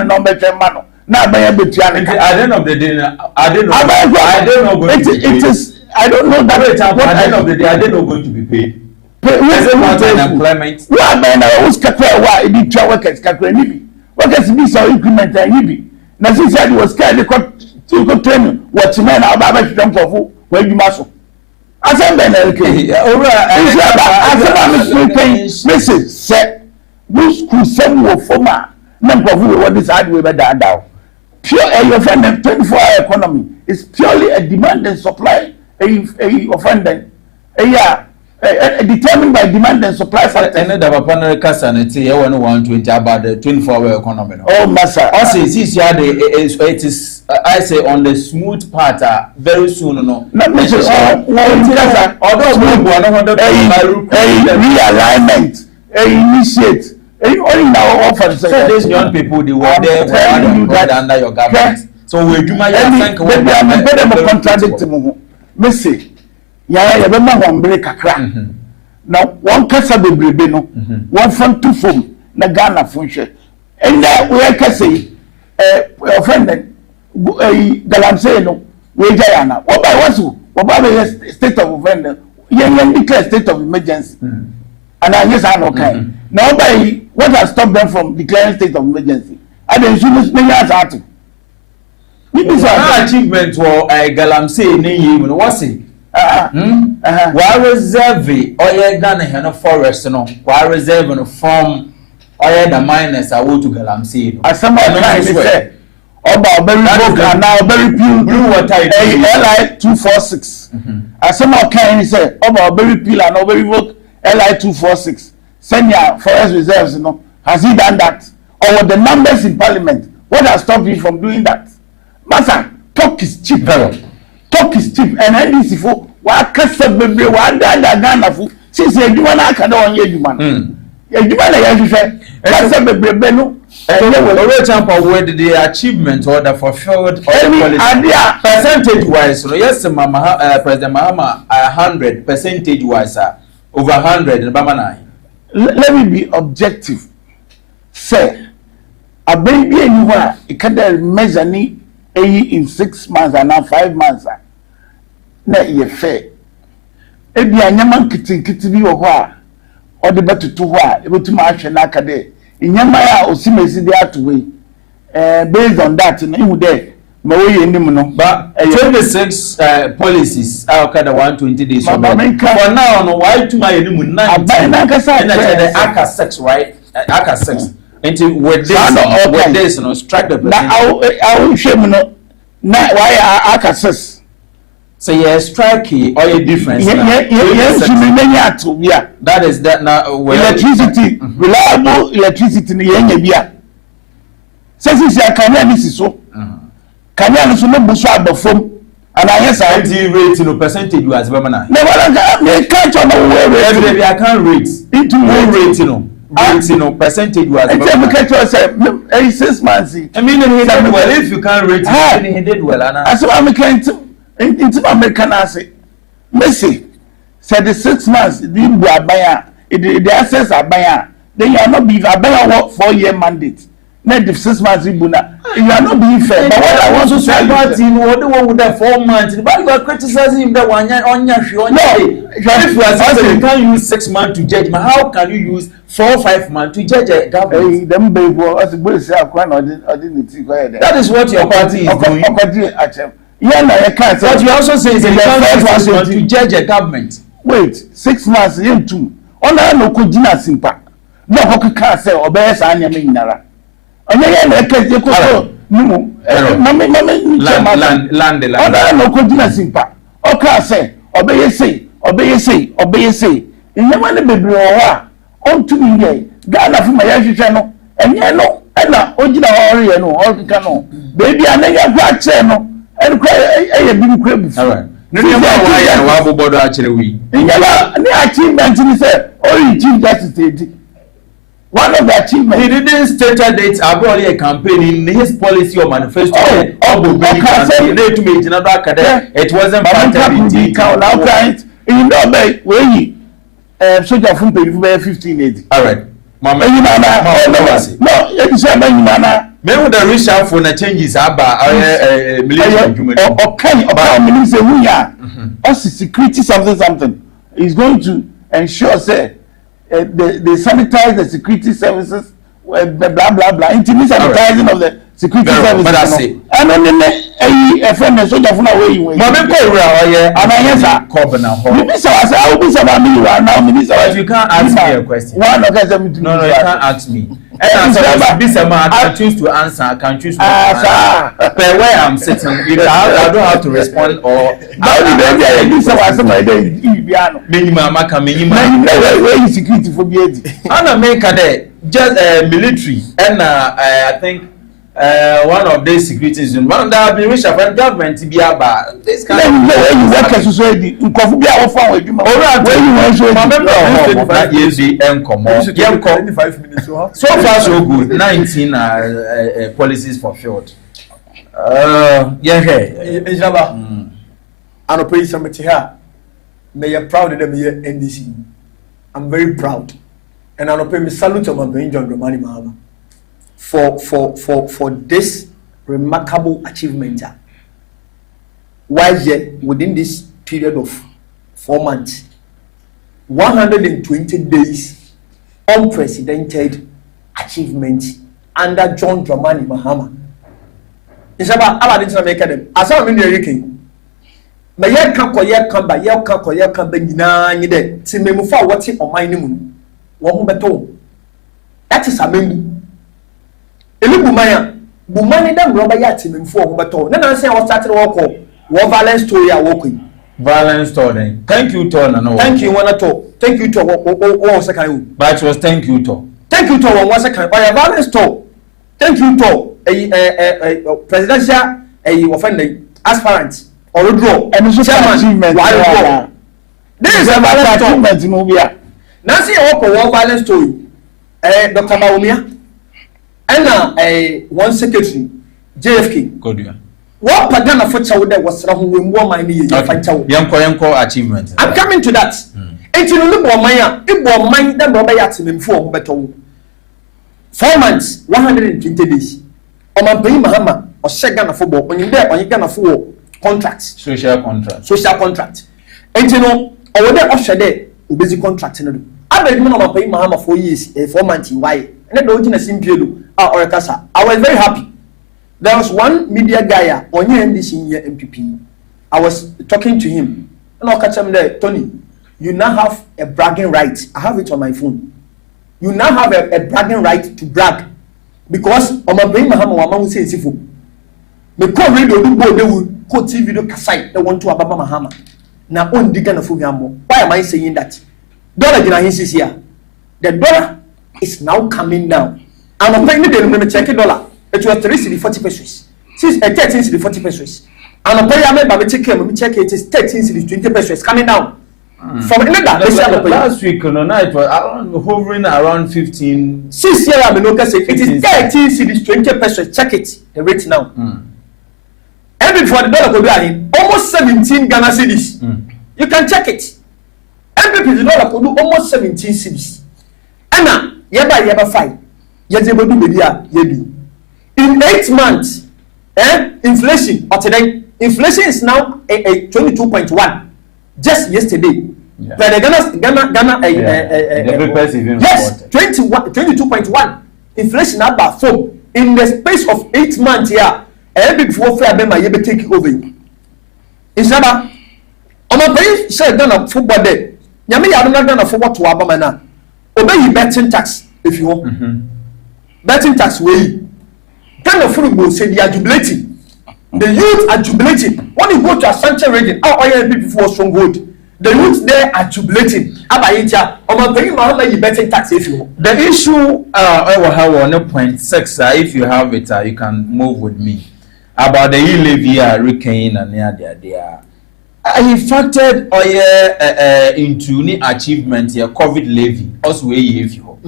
and number 10 man. Now by a bit. At the end of the day, I don't know. It is. I don't know that. At the end of the day, I don't know going to be paid. Unemployment. Why man? I was kakra. Why it be workers kakra nibi? Workers be so increment nibi. Now since I was scared, you could train what men are about to jump off when you muscle. As I'm been Mrs. said, which could send you for my number of what is hard with that down. Pure your friend 24-hour economy is purely a demand and supply, a offending. Determined by demand and supply factor. And the panel and it's 120 about the 24-hour economy. Oh, massa. Also, it is I say on the smooth part very soon. No, realignment, initiate. Only now offer. So these young people, they were there under your government. So we do my contradict Missy. Ya be ma hon bere kakra na won kasa bebrebe no won fan tu fom na Ghana fonhwe enda we kasa offended galamsey no we jaya na wo ba wasu wo ba be state of offender yen declare state of emergency and I yes I no kind now by what has stopped them from declaring state of emergency and then should many as out achievement for galamsey ne yi no what say why reserve oil Ghana here no forest no why reserve no from oil the miners are to galamsey as some say about very book and now very blue water LI 246 as some kind say about very peel and very book LI 246 senior forest reserves no has he done that or the numbers in parliament what has stopped you from doing that massa talk is cheap talk is cheap and NDC for wa kasa bebre wa dada Ghana fu since eduma na aka na onye eduma eduma na ya hwehwe kasa bebre no we champion with the achievement or the fulfilled policy percentage wise no yes mama President Mahama 100 percentage wise over 100 in Bama 9 let me be objective say a baby anywhere it can measure ni in 6 months and now 5 months na ye fair ebi anyama nkitinkiti bi wo ho a ode betutu ho a ebetuma ahwe na aka de nyama ya osimesi de atowe based on that no ihu de ma wo ye nim no ba 26 policies akada 120 days for now no why tuma ye nim 9 na kasa the aka 6 right aka 6 until with this no strike the na I hwem no na why aka 6 so yes, strike or a difference. Yes, that is that now. Electricity, reliable electricity. Ni says this is so. Can you so no busu abofom? And I yes, I rate no percentage you as woman. No, I can't I can't rate. Into rate no percentage you as woman. I 6 months. I mean, well, if you can't rate, he did well. As I'm into American say Messi said the 6 months didn't go abaya the access abaya then you are not be abaya work 4-year mandate Negative 6 months ibuna. You are not being fair. But what I want to say is what the one with the 4 months. But you are criticizing him that one on your show. No, if you are saying you can't use 6 months to judge, how can you use 4 or 5 months to judge a government? That is what your party is doing. But you also say you can't use 6 months to judge a government. Wait, 6 months into. On no kujina simpa. No hoka say obey sa anya me nyinara. Onye ye na ekeze ko no mama land ona no kujina simpa. Oka say obey say nyama ne bebre o ha ontumi ye Ghana fu ma ya hwehwe no enye no na ogina ho re no okika no baby ananya gwa che no enko eye bi nkwa bu. All right. No why and why bodo actually we. Nyama ne achievement ni say o chief justice. One of the achievements. He didn't state a date about a campaign in his policy or manifesto. It wasn't part of it. You know, when soldier from pay 1580. All right. Mama, no, you say man. Men with the reach out for the changes about military. Okay, minister who ya? Us security something. Is going to ensure say. They sanitize the security services, blah blah blah. Intimate sanitizing of the security services. But I say, and then a friend and soldier from away you. But me pay and I answer. Minister, I will be about me right now. Minister, you can't ask me a question. No, you can't ask me. I can choose to answer. I can choose to answer. But where I'm sitting, I don't have to respond or. Where is security for BAD? I'm make a just military and I think one of these securities in one that be rich of government to be about this kind of you work as society in Kofubia offer with you. Where you want to remember that years the come 5 minutes so far so good 19 policies fulfilled. Ejaba anope something here may you proud of them here NDC. I'm very proud and anope me salute to my John Dramani Mahama for this remarkable achievement. Why yet within this period of 4 months, 120 days, unprecedented achievement under John Dramani Mahama. It's about to make them. As I'm in the Ricky, my year can't come by year can't be nine. See me move forward what's it on my name. One better. That is a meme. Elubumaya, Bumani dam rubber yati me mfo beto. Na na say I was starting work war violence story a work. Violence story. Thank you to no. Thank you one to. Thank you to one second. But it was thank you to. Thank you to one second. Or violence to. Thank you to a presidential offending aspirant or draw and chairman. Why this is a violence achievement in Obia. Nancy war violence story. Dr. Baumia. And one secretary, JFK. Good. What Pagana Focha there was wrong more money. Young achievement. I'm coming to that. It's in the Maya, it will mind them Robayat in 4 better. 4 months, 120 days. On my pay Mahama or Shagana football when you're there, when you can afford contracts. Social contract. And you know, over there, Osha there, who busy contracting. I've been on my pay Mahama 4 years, 4 months. Why? And don't in a simple or casa. I was very happy. There was one media guy on your NDC MPP. I was talking to him. And I'll catch him there, Tony. You now have a bragging right. I have it on my phone. You now have a bragging right to brag. Because on my brain, Mahama Wama say Sifu. Me call radio do go they will quote TV do kasai they want to Ababa Mahama. Na on diga na fugambo. Why am I saying that? Dollar gina hinsis here. The dollar is now coming down. I'm paying the check $1. It was 340 pesos. Since 13 cedi 40 pesos. I'm paying me check it is 13 cedi 20 pesos coming down. From last week, it was hovering around 15. 6 years, it is 13 cedis 20 pesos. Check it, the rate now. And before the dollar could do almost 17 Ghana cedis. You can check it. And the dollar could do almost 17 cedis. And now, yeba 5. Yezebedu media yebi. in 8 months, inflation inflation is now a 22.1 just yesterday. Yeah. But the Ghana yes, 22.1 inflation about 4 in the space of 8 months here. Every before fair member you be take over. In Saba, I'm a very sure Ghana football day. Yami ya don't Ghana football to Abamana. Obey you betting tax if you want. Betting tax way. Ghana football say they are jubilating. The youth are jubilating. When you go to a Ashanti region, how are you before stronghold? The youth there are jubilating. Abayinja, I'm paying my you betting tax if you want. The issue, I will have on 0.6. If you have it, you can move with me. About the levy, Hurricane and there. He factored into the achievement here COVID levy. Also, where you if you.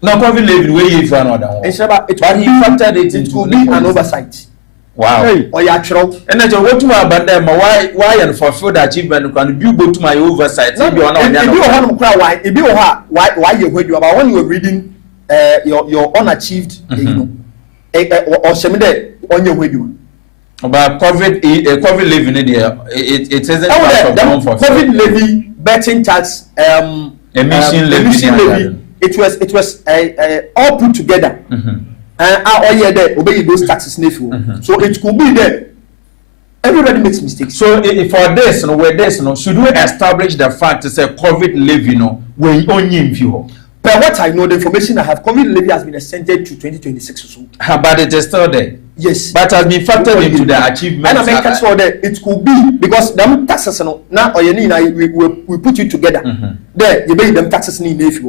Now COVID levy where you if another one. But he factored it into an oversight. Wow. Or ya chro. And then what to about them? Why and fulfill the achievement can you go to my oversight? If you want to why? If you why you when you about when you were reading your unachieved, you know, or semide on your way you. About COVID levy there. It isn't COVID levy, betting tax, emission levy. It was all put together. All year there obey those taxes so it could be there. Everybody makes mistakes. So for this, should we establish the fact to say COVID levy when only in view? Per what I know, the information I have, COVID levy has been extended to 2026 or so. But it is still there. Yes. But has been factored into the achievement. And I make it sure that it could be because them taxes now we put it together. There you make them taxes in if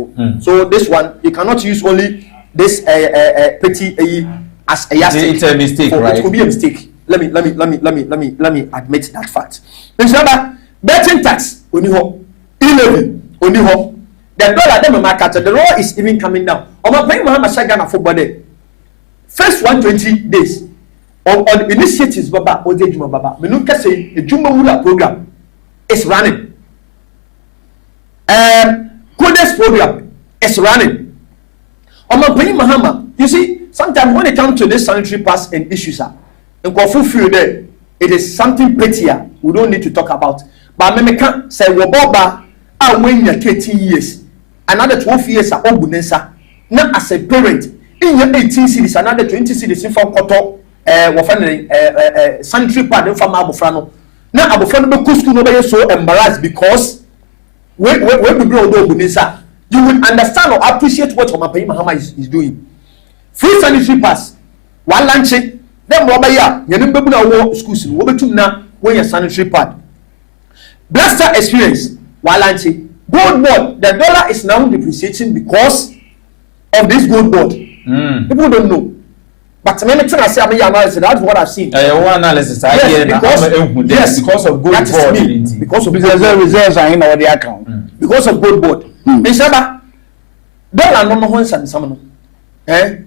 so this one you cannot use only this petty as a yardstick. It's a mistake, right? It could be a mistake. Let me admit that fact. Remember, betting tax only ho, levy only ho. The dollar them market, the law is even coming down. I'm paying Muhammad Shagana for body. First 120 days on initiatives Baba or Juma Baba. Menuka say a Juma Wula program is running. Codes program is running. I'm paying Muhammad. You see, sometimes when it comes to this sanitary pass and issues, and go fulfill there, it is something pettier. We don't need to talk about. But I can't say Wababa are when you're 30 years. Another 12 years are Obunensa. Now, as a parent, in your 18 cities, another 20 cities in Koto, sanitary pad in Fama Abufrano. Now, Abufrano Kusku nobody so embarrassed because when we grow Obunensa, you will understand or appreciate what Omapai Mahama is doing. Free sanitary pass, one lunching, then Wabaya, Yanimabuna war schools, Wobetumna, when your sanitary pad. Blaster experience, one lunching. Gold board, the dollar is now depreciating because of this gold board. People don't know. But many things I say, analysis, that's what I've seen. Analysis, yes, because of gold board. Because of reserves are in our account. Because of gold board. Dollar no more than some.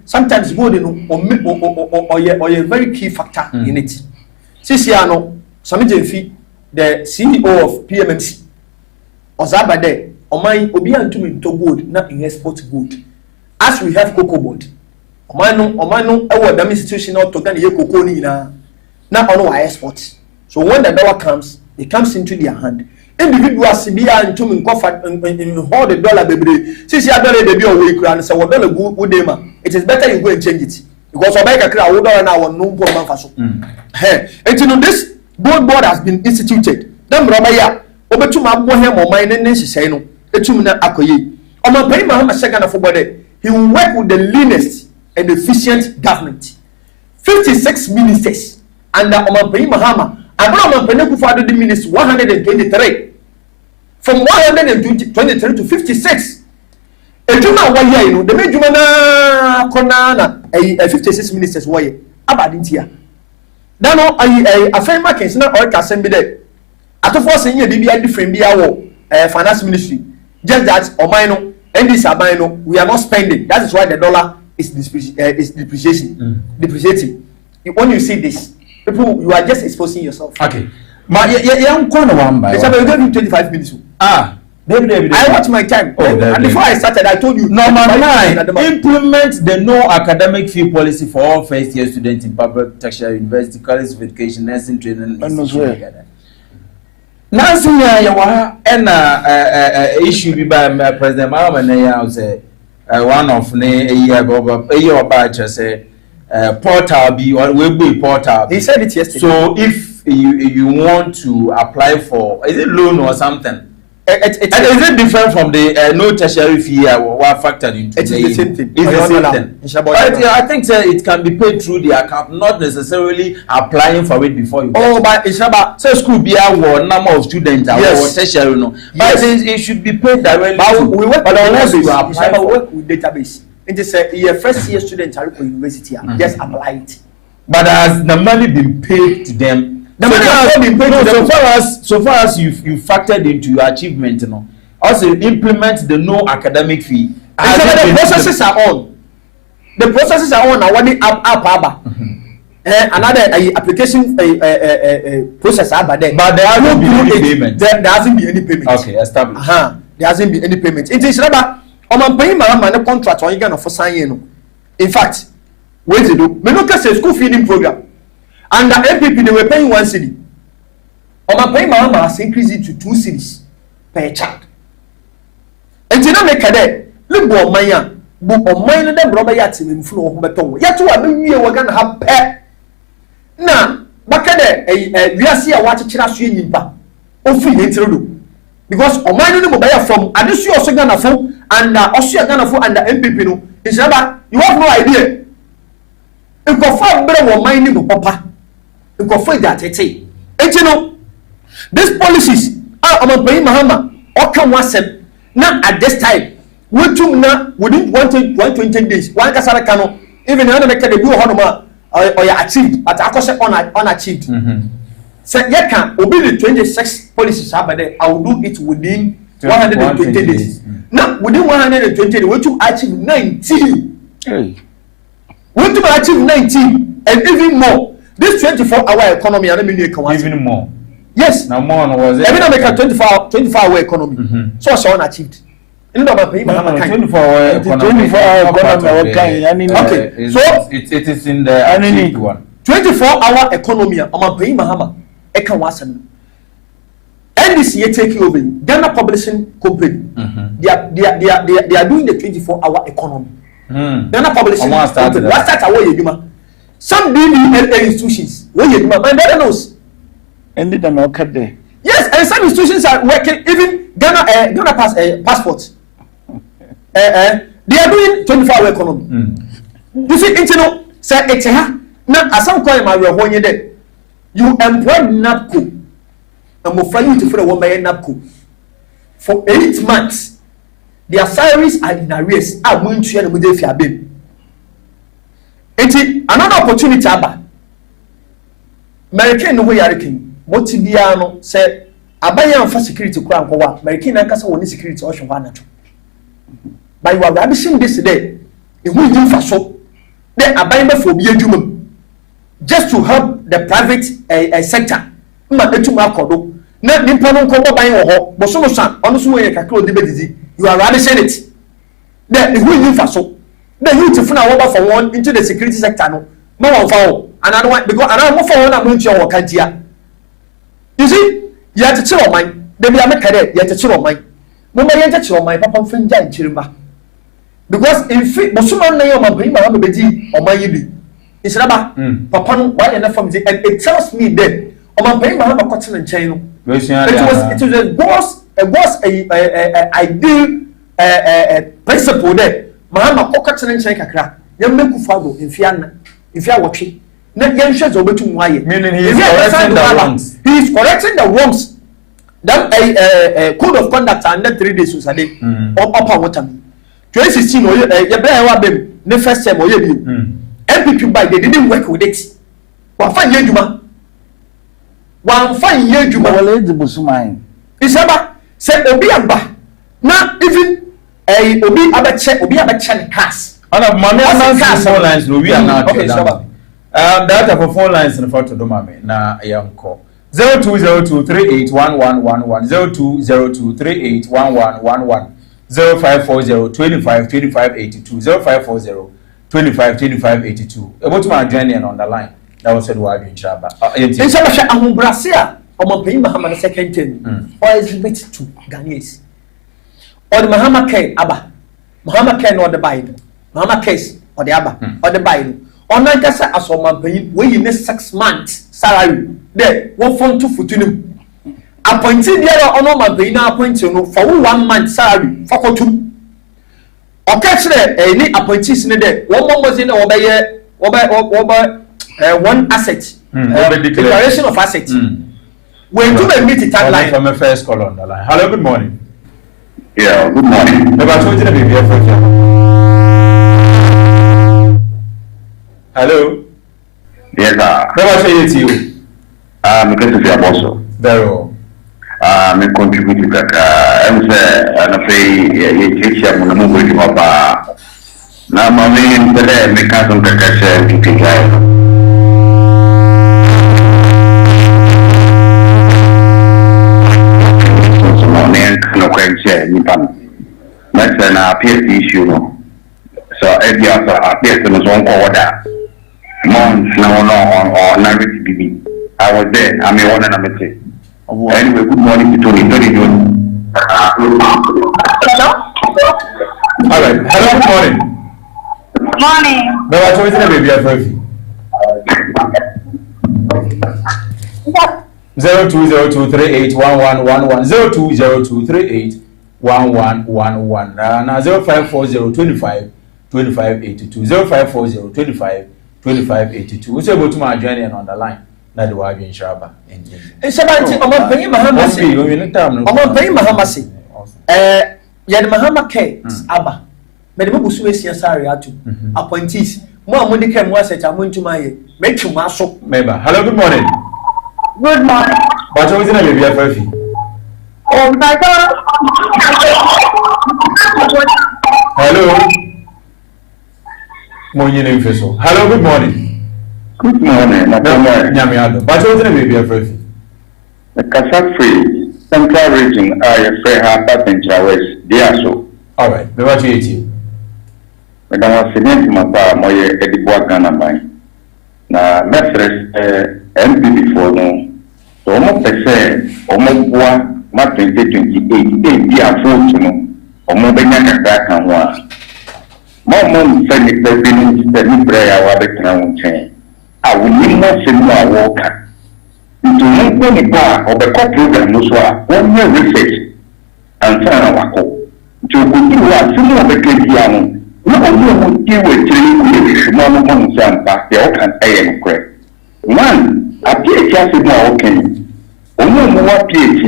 Sometimes gold or a very key factor in it. Sisiano, Samijefi, the CEO of PMMC. Ozaba there, Omai Obian to me to gold, not in export gold. As we have cocoa board, Omano, our damn institution out to Gani cocoa now on our export. So when the dollar comes, it comes into their hand. Individuals Sibia and Tum in Coffat in all the dollar baby. Since you are dollar baby away, and so what dollar good dema. It is better you go and change it. Because I make a crowd dollar now on no poor man faso. Hey, and you know this gold board has been instituted. Them Robaya. Obetuma bohem or mine and say no, etumina akoye. Oma pay Muhammad Shagana for body. He will work with the leanest and efficient government. 56 ministers under Oma pay Muhammad. Abraham Peneku for the ministers 123. From 123 to 56. Ejuma waya you know, the Mejumana Konana a 56 ministers waya. Abadintia. Dano I find markings not all assembly there. At first, in your BBI different BIO finance ministry, just that or minor and this minor, we are not spending. That is why the dollar is depreciating. When you see this, people, you are just exposing yourself. Okay, but young corner one by. Let's have 25 minutes. I watch my time. And before I started, I told you. Number 9, implement the no academic fee policy for all first-year students in public tertiary university, college education, nursing training. Nancy, and issue be by President Mahama say one of a year batch say portal be or will be portal. He said it yesterday. So if you want to apply for, is it loan or something? And is it different from the no tertiary fee or factored into? It is the same thing. It's the same thing. But I think it can be paid through the account, not necessarily applying for it before you. Oh, but it's about so school be a number of students or tertiary, no. But it should be paid directly. But we work with database. It is a first year student at university. Just apply it. But has the money been paid to them? The money has been paid to them. So far as you factored into your achievement, you know, also implement the no academic fee. The processes are on. The processes are on. What the app another application process but there hasn't been any payment. There hasn't been any payment. Okay, established. There hasn't been any payment. It is rather I'm paying my man a contract on you gonna for signing. In fact, wait to do. Me no say school feeding program. And the MPP they were paying 1 cedi. I'm paying my man has increased it to 2 cedis per child. And you know make there. Look bo manya. Bo manya dem rubber yat in full of beton. Yet to a we are gonna have pay. Na baka there we are see a watch chira su nyimpa. Ofi entirodo. Because mine no buy from adesu also Ghana fo and also Ghana fo and the MPP no. It's rather you have no idea. If go for better mine no papa. If go for that and you know these policies I'm paying Mahama or come one step now at this time we took now within 120 days one kasara kano even when make the do honoma or you achieved but I cause unachieved. So you can obey the 26 policies there. I will do it within 120 days. Now within 120 days we to achieve 19. We to achieve 19 and even more. This 24-hour economy and even more. Yes. Now more was it? Every time make a 24-hour economy. So it's unachieved. You know about 24-hour economy. Okay. So it is in the achieved one. 24-hour economy. I'm paying Mahama. And this year taking over Ghana Publishing Company. They are doing the 24-hour economy. Ghana Publishing Company. Last time away you some BBLA institutions where you my brother knows. And they don't know there. Yes, and some institutions are working even Ghana passports. They are doing 24-hour economy. You see, you know, say it's now as some coin my way there. You employ NAPCO and will fly you to for a woman NAPCO for 8 months. Their salaries are in arrears. I'm going to share with you. It's another opportunity. American no way are king. What Tibiano said, Abaya for security crown for what? American and Casa only security ocean one. But you are ravishing this day. If we do for so, then Abaya for be a human. Just to help the private sector. You are ravishing it. Then if we do for so, then you to find out for one into the security sector. No one found another one because another one for one I'm your work. You see, you have to chill on mine. Then we are make career, you have to chill on mine. Mama, you have to chill on my papa friend in Chirima. Because in fact, Mosuman Nayo Mabri, my baby, or my yibi. It's about Papa, why enough from the and it tells me that on my paying my cotton and channel. It was a ideal principle there. Mahama cotton and check a crack. Young Mekufago in Fiana, if you are watching. Not young sheds over to why. Meaning he is correcting the wrongs. He is correcting the wrongs. That a code of conduct under 3 days was a day. Or Papa water. 2016 or your bear the first time or you. MPP by they didn't work with it. One fine year, Juma. 1 fine year, Juma. It's about say Obiamba. Now, even a Obi Abache, Obi Abache class. And of money, phone lines, we are not. Okay, that for phone lines in the front of the mommy. Now, a young call. 0202381111 0202381111 0540252582 0540252582 about my journey and on the line that was said why you chaba in some sha ahumbrasia omampanyi Mahama second term or is limited to Ghanaians or the Mahama Ken Abba Mahama Ken or the Bible Mahama case or the Abba or the Bible or not just as omampanyi we in 6 months salary there 1.2 futunum appointed there on omampanyi na appointed no for 1 month salary for 2 okay sir any appointees in there one more was in obey one asset declaration of asset when do they meet the timeline from a first call on the line. Hello, good morning. Yeah, good morning. Hello. Yes, sir. Never say it to you. Because of your boss. Very well. Me contribute to that. I'm saying, I'm afraid you teach them on the move with Papa. Now, my main today, me can't come to catch no question, Nipan. That's an appeal issue, no. So, if you have appeal to the zone order, months no, or narrative BB. I was there, I'm a one and I'm a two. Anyway, good morning to Tony. Hello? All right. Hello, good morning. Good morning. No, I told you, baby, I'm Furphy. 0202381111 0202381111 now 0540252582 0540252582 who's able to my journey and on the line na the wage in Shaba in Shabanti omampanyi Mahama say omampanyi Mahama say yad Mahama K Abba but the busu esia sare atu appointees mo amudi kem wa set amontuma ye metu maso member. Hello, good morning. Good morning. But what is the baby Furphy? Oh my God. Hello. Hello, good morning. Good morning. Nyamiado. But what is the baby Furphy? The Kasafri Central Region, I say, Harper and Chawes, Diaso. All right, me what you But I was saying to my pa, my Ediboa Ganamai. Na mefres MPP for no. So almost say, almost 2028, they be a vote no. Almost benya kaka kanwa. Mom said it has been the prayer wa betna unche. I will not say no walker. Into no nipa obeko program no so a one year research and sana wako. To go to a similar bekebiano. No one deal with training no sampa they all can correct. One appear just more okay. Omo more PH.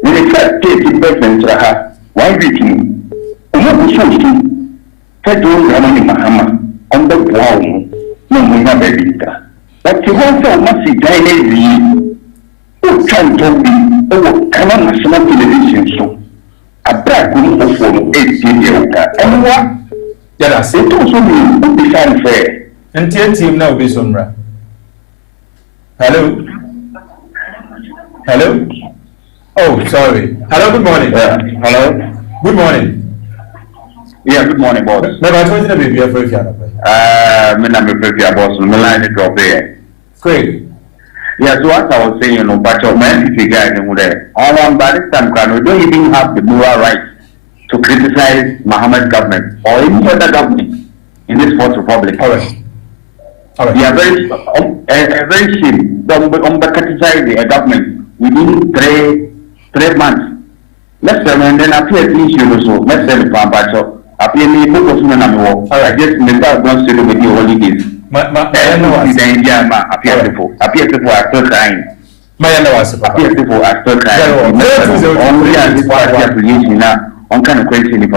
When the first PH person 1 week. Omo so Federal Ramani Mahama on the wow no muna bebita. But the one for must see who can talk me over Kama National Television show. A black woman of 18 years old. And what? Yeah, that's it. Also, would be fair. And team now be somewhere. Hello? Hello? Oh, sorry. Hello, good morning. Hello? Good morning. Yeah, good morning, boss. No, but what's the baby for you? My name is Pepe, boss. My line is drop here. Great. Yeah, so as I was saying, but your man is a guy there. On one by this time, we don't even have the moral right to criticize Muhammad's government or any other government in this Fourth Republic. All right. All right. We are very shame. Criticize the government within three months. Let's say, and then appear to issue also. Let's say the farm batch appear me book of women and war. All right. Just make that don't stay with the holidays. Appear people are still crying. Appear people are still crying. Only at this part of creation now. On kind of question if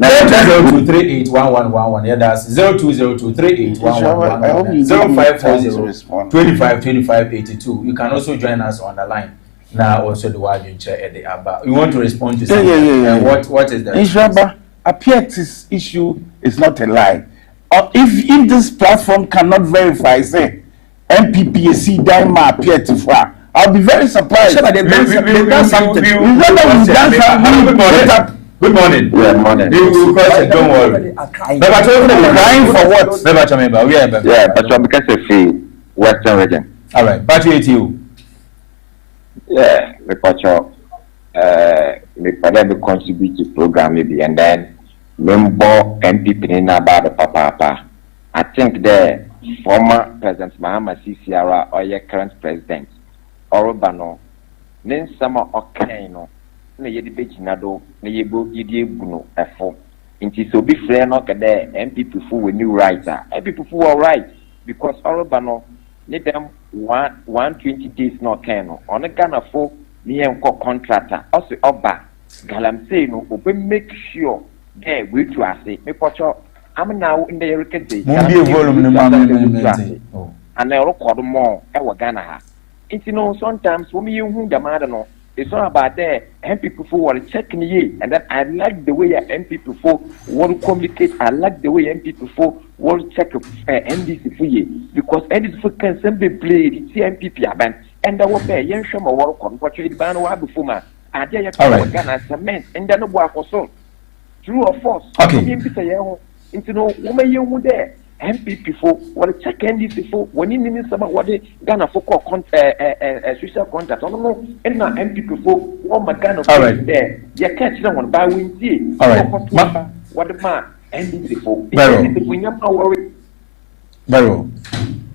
0202381111. Yeah, that's 0202381111. 0540252582. You can also join us on the line. Now also the word in chair at the Abba. You want to respond to something? Yeah. What is that? Inshallah, appearance issue is not a lie. If this platform cannot verify, say MPPAC Daima appear to far, I'll be very surprised. Sure, they've done something. Good morning. Yeah, morning. You question, don't worry. But I told you crying for what? Yeah, but because of the Western region. All right, back to you. Yeah, the culture. Me contribute to program maybe, and then member MPP in about the papa. I think the former President Mahama CCR or your current president, Orobano, then summer okay no. Na yedi beginado na yebo yedi ebuno efo nti so be free no kede MPP fu we new writer MPP fu all right because Oroba no need them 120 days no can no on Ghana fo me enko contractor also oba galamsey no obe make sure there we to ase me pocho am now in the rekede mo volume no ma and I record more e wa Ghana ha nti no sometimes when you hu jamada no it's not about there MPP will check me and then I like the way MPP will communicate. I like the way MPP will check NDC for you because NDC can simply play the MPP ban and that will be young show my work on what you ban or before man. I dare you to cement and then no work or so. True or false? Okay. Into no woman you there. MPP will check NDC when you mean some what they Ghana for social contract. I don't know. And now MPP what my Ghana there. You catch them on by win. All right. What the man NDC Very well.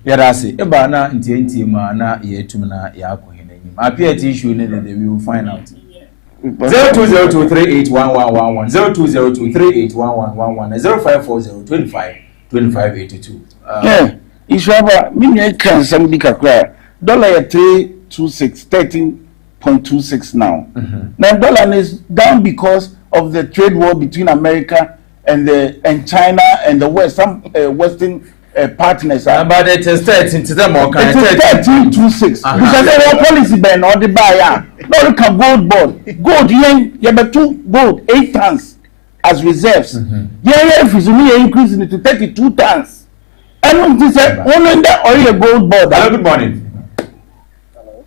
Yadasi. Eba na nti ma na yetum na yako hinenyi. Appear issue ne we will find out. 0202381111 0202381111 0540252582. Yeah, Ishaba, me can some big $326 13.26 now. Now dollar is down because of the trade war between America and China and the West. Some Western partners are. But it is 13 to them or kind of 13.26. Because they are policy ban or the buyer. No, look at gold board. Gold, you have 2 gold 8 tons as reserves. Yeah, if it's only increasing it to 32 tons. And this is only the oil gold board. Hello, good morning. Hello.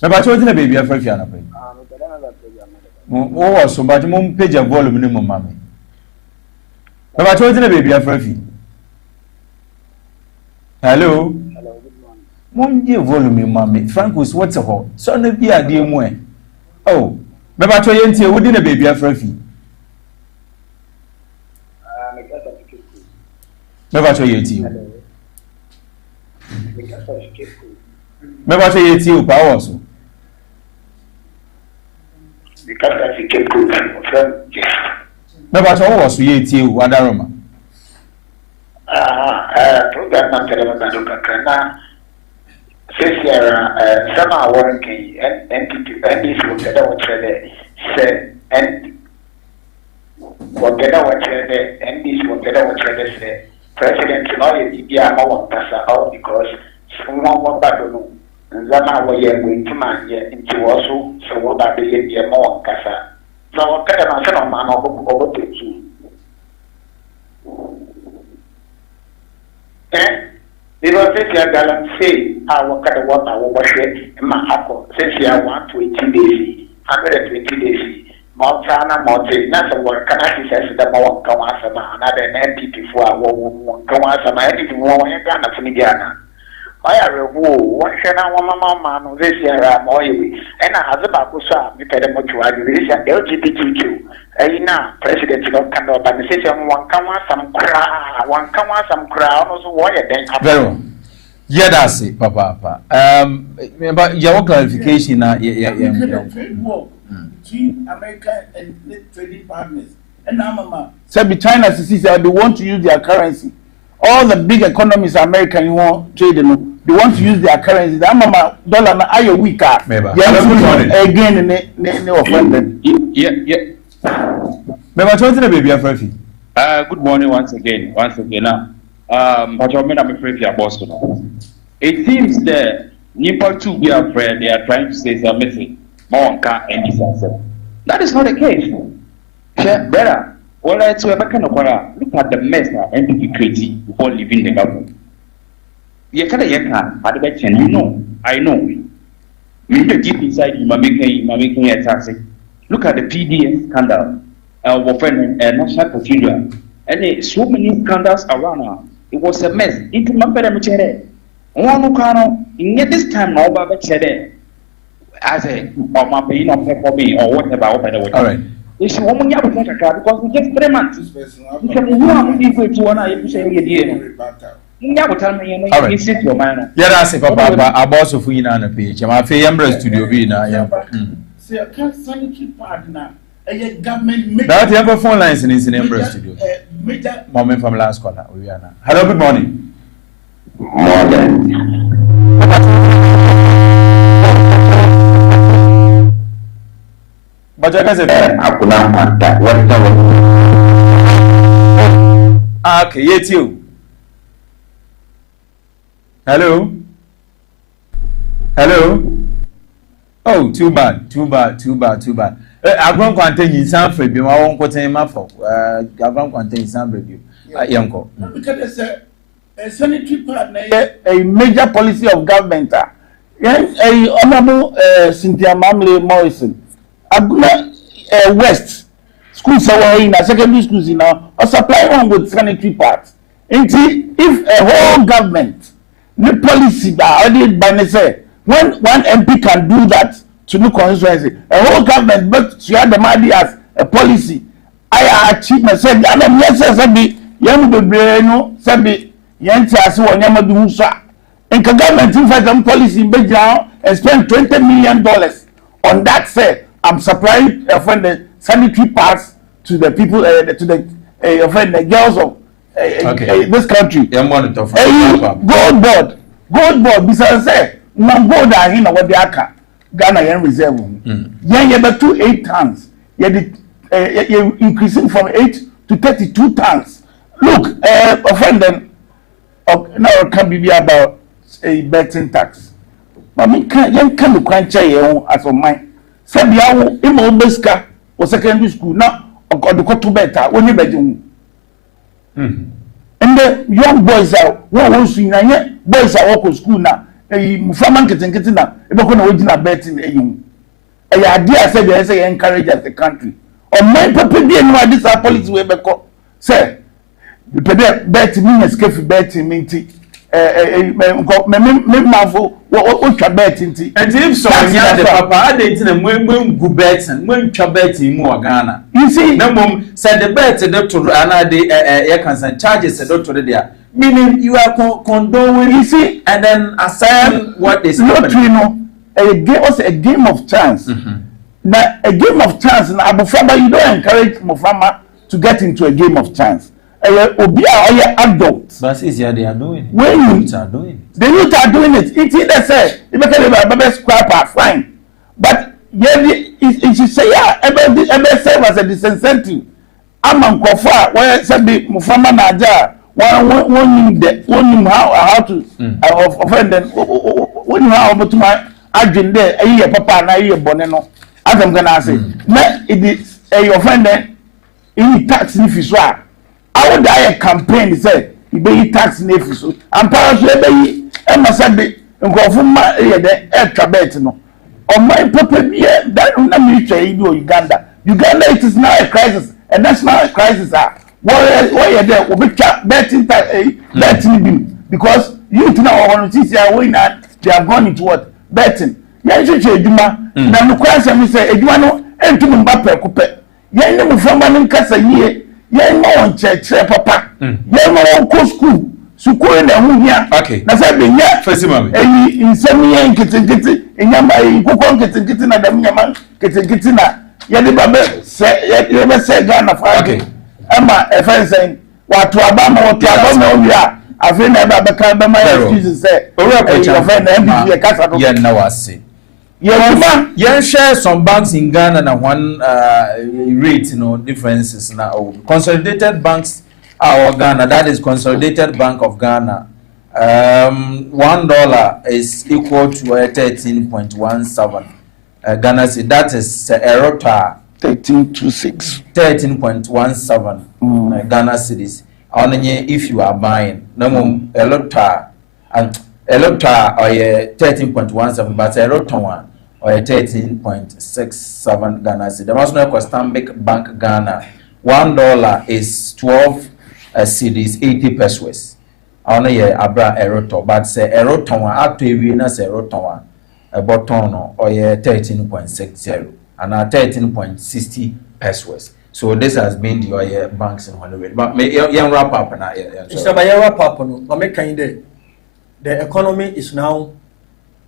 But what's the baby? I'm afraid. Oh, so but mum page a volume minimum, mammy. But what's the baby? I'm afraid. Hello. Hello, good morning. Mum, volume, mammy. Frank was what's a hole. So no be a dear way. Oh, but what you wouldn't a baby? I'm afraid. Never to you. Never to you, powers. Never to us, you, Wadaroma. Program not Telemaduka. Says some are working and these will get out said and what get out and these will get out say. President Noy Dibiama Wantasa out because someone want back to Zama way going to man yet into also so what I believe ye more Casa. So what kind of man over to you? Because if you are gallant say, I will cut the water over here in my apple since you are 120 days, 120 days. Montana Monte, not a work can I say the more Kamasama, another MPP for a woman, Kamasama, anything more in Ghana for Ghana. I are a woo, what can I want my man this year? I'm oily, and I have a bakusa, we pay the mortuary, LGBTQ. Now, President of Canada, but the system one come some crowd, also wire then. Very well. Yeah, that's it, Papa. But your clarification, between America and trading partners. And now, Mama, said China, they want to use their currency. All the big economies, America, you want trading, they want to use their currency. The Mama dollar, are you weaker? Again, and they offended. Yeah. Remember, what's the baby? Good morning once again. But I'm afraid you are Boston. It seems that Nipple to be afraid they are trying to say something. And that is not the case. Better. Well, it's look at the mess that MPP created before leaving the government. You know, I know. You need to deep inside you, making a taxi. Look at the PDS scandal, national procedure, and so many scandals around. It was a mess. Into my better one who can in this time now, but as a my pain of for me or whatever. All right. It's woman you because we just 3 months. You can go to one I say all right. Yeah, that's it, Papa. I boss of we na PH. My favorite studio be na. See, I can't sanitary partner. A government. That you have phone lines in his Embrace studio. Moment from last caller. We are now. Hello, good morning. But I can say, okay, yet you. Hello? Hello? Oh, too bad. I'm going to contain some free. I won't put him up for. I'm going to contain some review. Yanko. Because a sanitary partner, a major policy of government. Yes, a honorable Cynthia Mamley Morrison. Aguna West schools are in secondary schools now or supply one with sanitary parts. If a whole government, the policy by say when one MP can do that to the constituency, a whole government but she had the money as a policy. I achieve myself. I mean, yes, be young no sabi yanti as one yamadu musa. And government in fact policy in down and spend $20 million on that. Say I'm supplying the sanitary pads to the people to the girls of this country. Gold board because say one board are in what the aka Ghana yen reserve. Yen you 8 tons. You increasing from 8 to 32 tons. Look, offend them now can be about a betting tax. But me can quite as of mine. Sabiawo imo beska o secondary school na okoduko to beta woni bedin. And the young boys are one who boys are walk school na mufama nkete na ebeko na wojina betting eyim. E ya dia say they say encourage as a country. On my papa bi enu this policy we beko say the bet me escape betting minti me mavo what twa betting ti. And if so the papa dey tin when go betting when twa betting mu Ghana. You see na mom said the bet doctor ana dey can charges the doctor there. Meaning you are condoning, you see, and then assign what is lottery no a game of chance. Now a game of chance na abufaba you don't encourage mufama to get into a game of chance. Obia or adults. But easier they are doing it. When the youth are doing it. The youth are doing it. It's either say if you can a scrapper, fine. But yeah, it should say yeah, ever serve as a disincentive. I'm on Kofa where said the Mufama Naja one how to offend them when you have to my agent there a year papa and a year boneno. As I'm gonna say, it is a offender in tax if you swap. I would die a campaign say you pay tax in if so. And parents Emma said and go for my extra bet no. On my papa that Uganda. Uganda it is now a crisis, a national crisis. Why are there will be betting because you now want to see a winner they have gone into what betting. Yes, Juma. Now the question say Eduano and to Mbappe coupe. Yen no from an casa ye. Yen no on church papa. Yen no on school. School in the Hunia. Okay. Now say be here. First mama. In some year in kitchen in Yama Kukon kitchen at the Yaman kitchen na. Yadi Babe say you ever say Ghana for okay. Emma a friend saying what to Abama or to Abama we are. I feel never become my excuses say. Your friend MPP a casa. Yeah, now I see. Yeah, share some banks in Ghana and one rate, differences now. Consolidated banks are Ghana, that is Consolidated Bank of Ghana. $1 is equal to 13.17 Ghana cedi. That is Erota 13.26. 13.17 Ghana cedis. Only if you are buying, no more Erota and Electra or 13.17, but Electra one or 13.67 Ghana cedi. The most no Stanbic Bank Ghana $1 is 12 cedis 80 pesos. I know ye abra eroto, but say eroton up to we na say eroton a botton or ye 13.60 and 13.60 pesos. So this has been the banks in Honolulu. But may young wrap up and it's about wrap up on the economy is now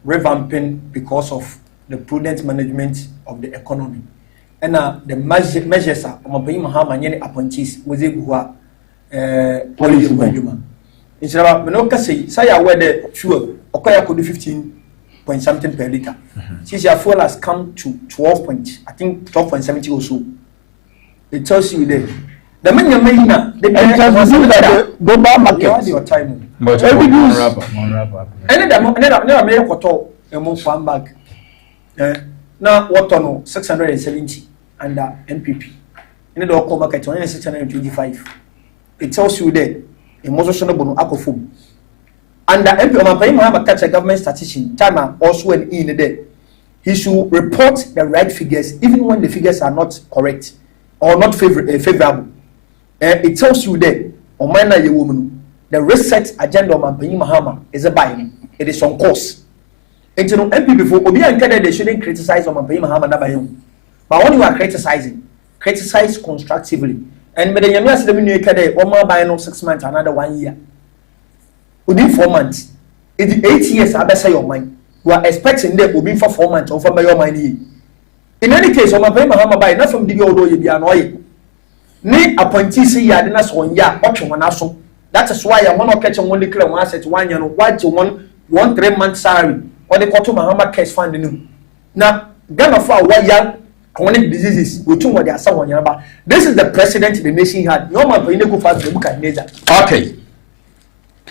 revamping because of the prudent management of the economy. And the measures are many appointees with the policy management. Instead of Menoka say I wear the fuel, okay, I could do 15 point something per liter. Since your fuel has come to 12.70 or so. It tells you there. The money you make now, the global market. Your time. But one wrap up. Any never make a talk a month farm bag. Now what on 670 under MPP. In the local market, only 625. It tells you there. A motion of Akofum. Under MP Omapaima have a catch a government statistician, Tama also in the day. He should report the right figures, even when the figures are not correct or not favorable. It tells you that on my woman, the reset agenda of Mampaima Hama is a buying. It is on course. And you know, MP before Obi and Kennedy, they shouldn't criticize on Mampaima Hama Nabayum. But when you are criticizing, criticize constructively. And when you ask them in your career, one more buying 6 months, another 1 year. Within 4 months, in the 8 years, I say your mind. You are expecting them to be for 4 months or for your money. In any case, on my pay Mahama buy enough from the old you be annoying. Need appointees here, I didn't one year, option one also. That is why I want to catch on one declare one asset 1 year, what you want 3 months salary, or they call to Mahama cash funding. Now, Ghana for 1 year. Chronic diseases, we took what they are someone about. This is the president the nation had. No man paying a good fast book at Nature. Okay.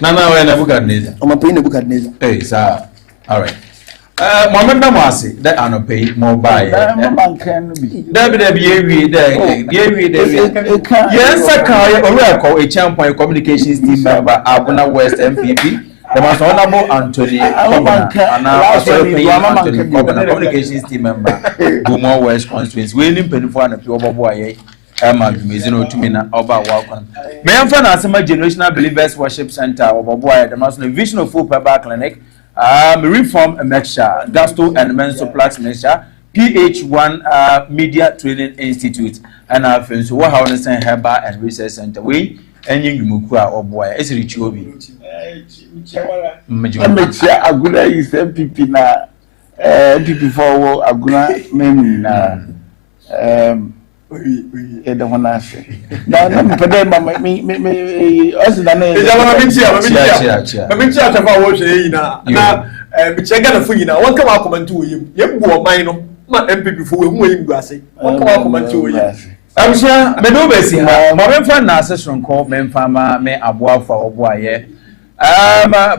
Nana, when I book at Nature. I'm paying a book at Nature. Hey, sir. All right. Moment Damasi, that are not paid more by. Yes, I can. A champion communications team member, Abuna West MPP. The most honorable Anthony communications team member, Bumo West constituency. William Penifo and Pure Boy, Emma Mizino to Mina, Oba Welcome. May I find a summer generational believers worship center of Boy, the most vision of full paper clinic, reform Meksha, Gasto and Mensoplex Meksha, PH-1 Media Training Institute, and our friends who are Howard Herbal and Research Center. We and you Mukua or boy, it's rich Obi. Aguna is MPP na MPP for Aguna memi na the one I say. Now me also na me Michega for you now. One come out comment to him. You go mine no MPP for who you go say. One come out comment to him. I'm sure me no be see ha. Mo me fa na session call me fama me aboa for oboaye.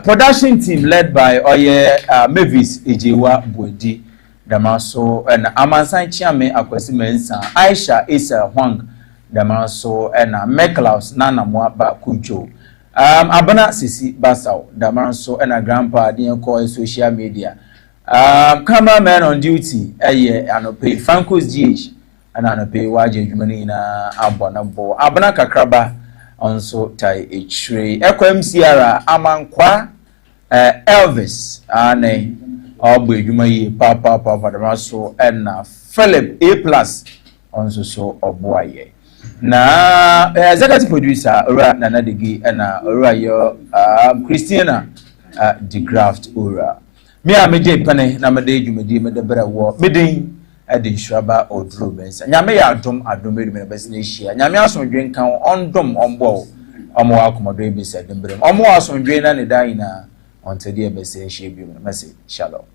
Production team led by Mavis Ejewa Bodi Damaso and Amansan Chiame Akwesi Mensa Aisha Isa Huang Damaso and Meklaus Nana Mwaba Kuncho Abana Sisi Basao Damaso and a grandpa didn't call social media cameraman on duty anope Franco's GH and anope Waje Jumanina Abonabo Abana Kakraba also tie a tree. Equem Sierra Amankwa Elvis Ane Obu Jumayi Papa Damaso and Philip A+ also so Obuaye. Na executive producer Ora Nana Degi and Ora yo Christina de Graft Ora. Me a meje pane na mede Jumadi me de bere wo medin Edi Shraba or Drubens. Nyame ya adom adomedi me bes na hia. Nyame asomdwen kan ondom ombo omo akomodo bi se dembrem. Omo asomdwen na ne dan na onte de bes hia bi me. Message. Shalom.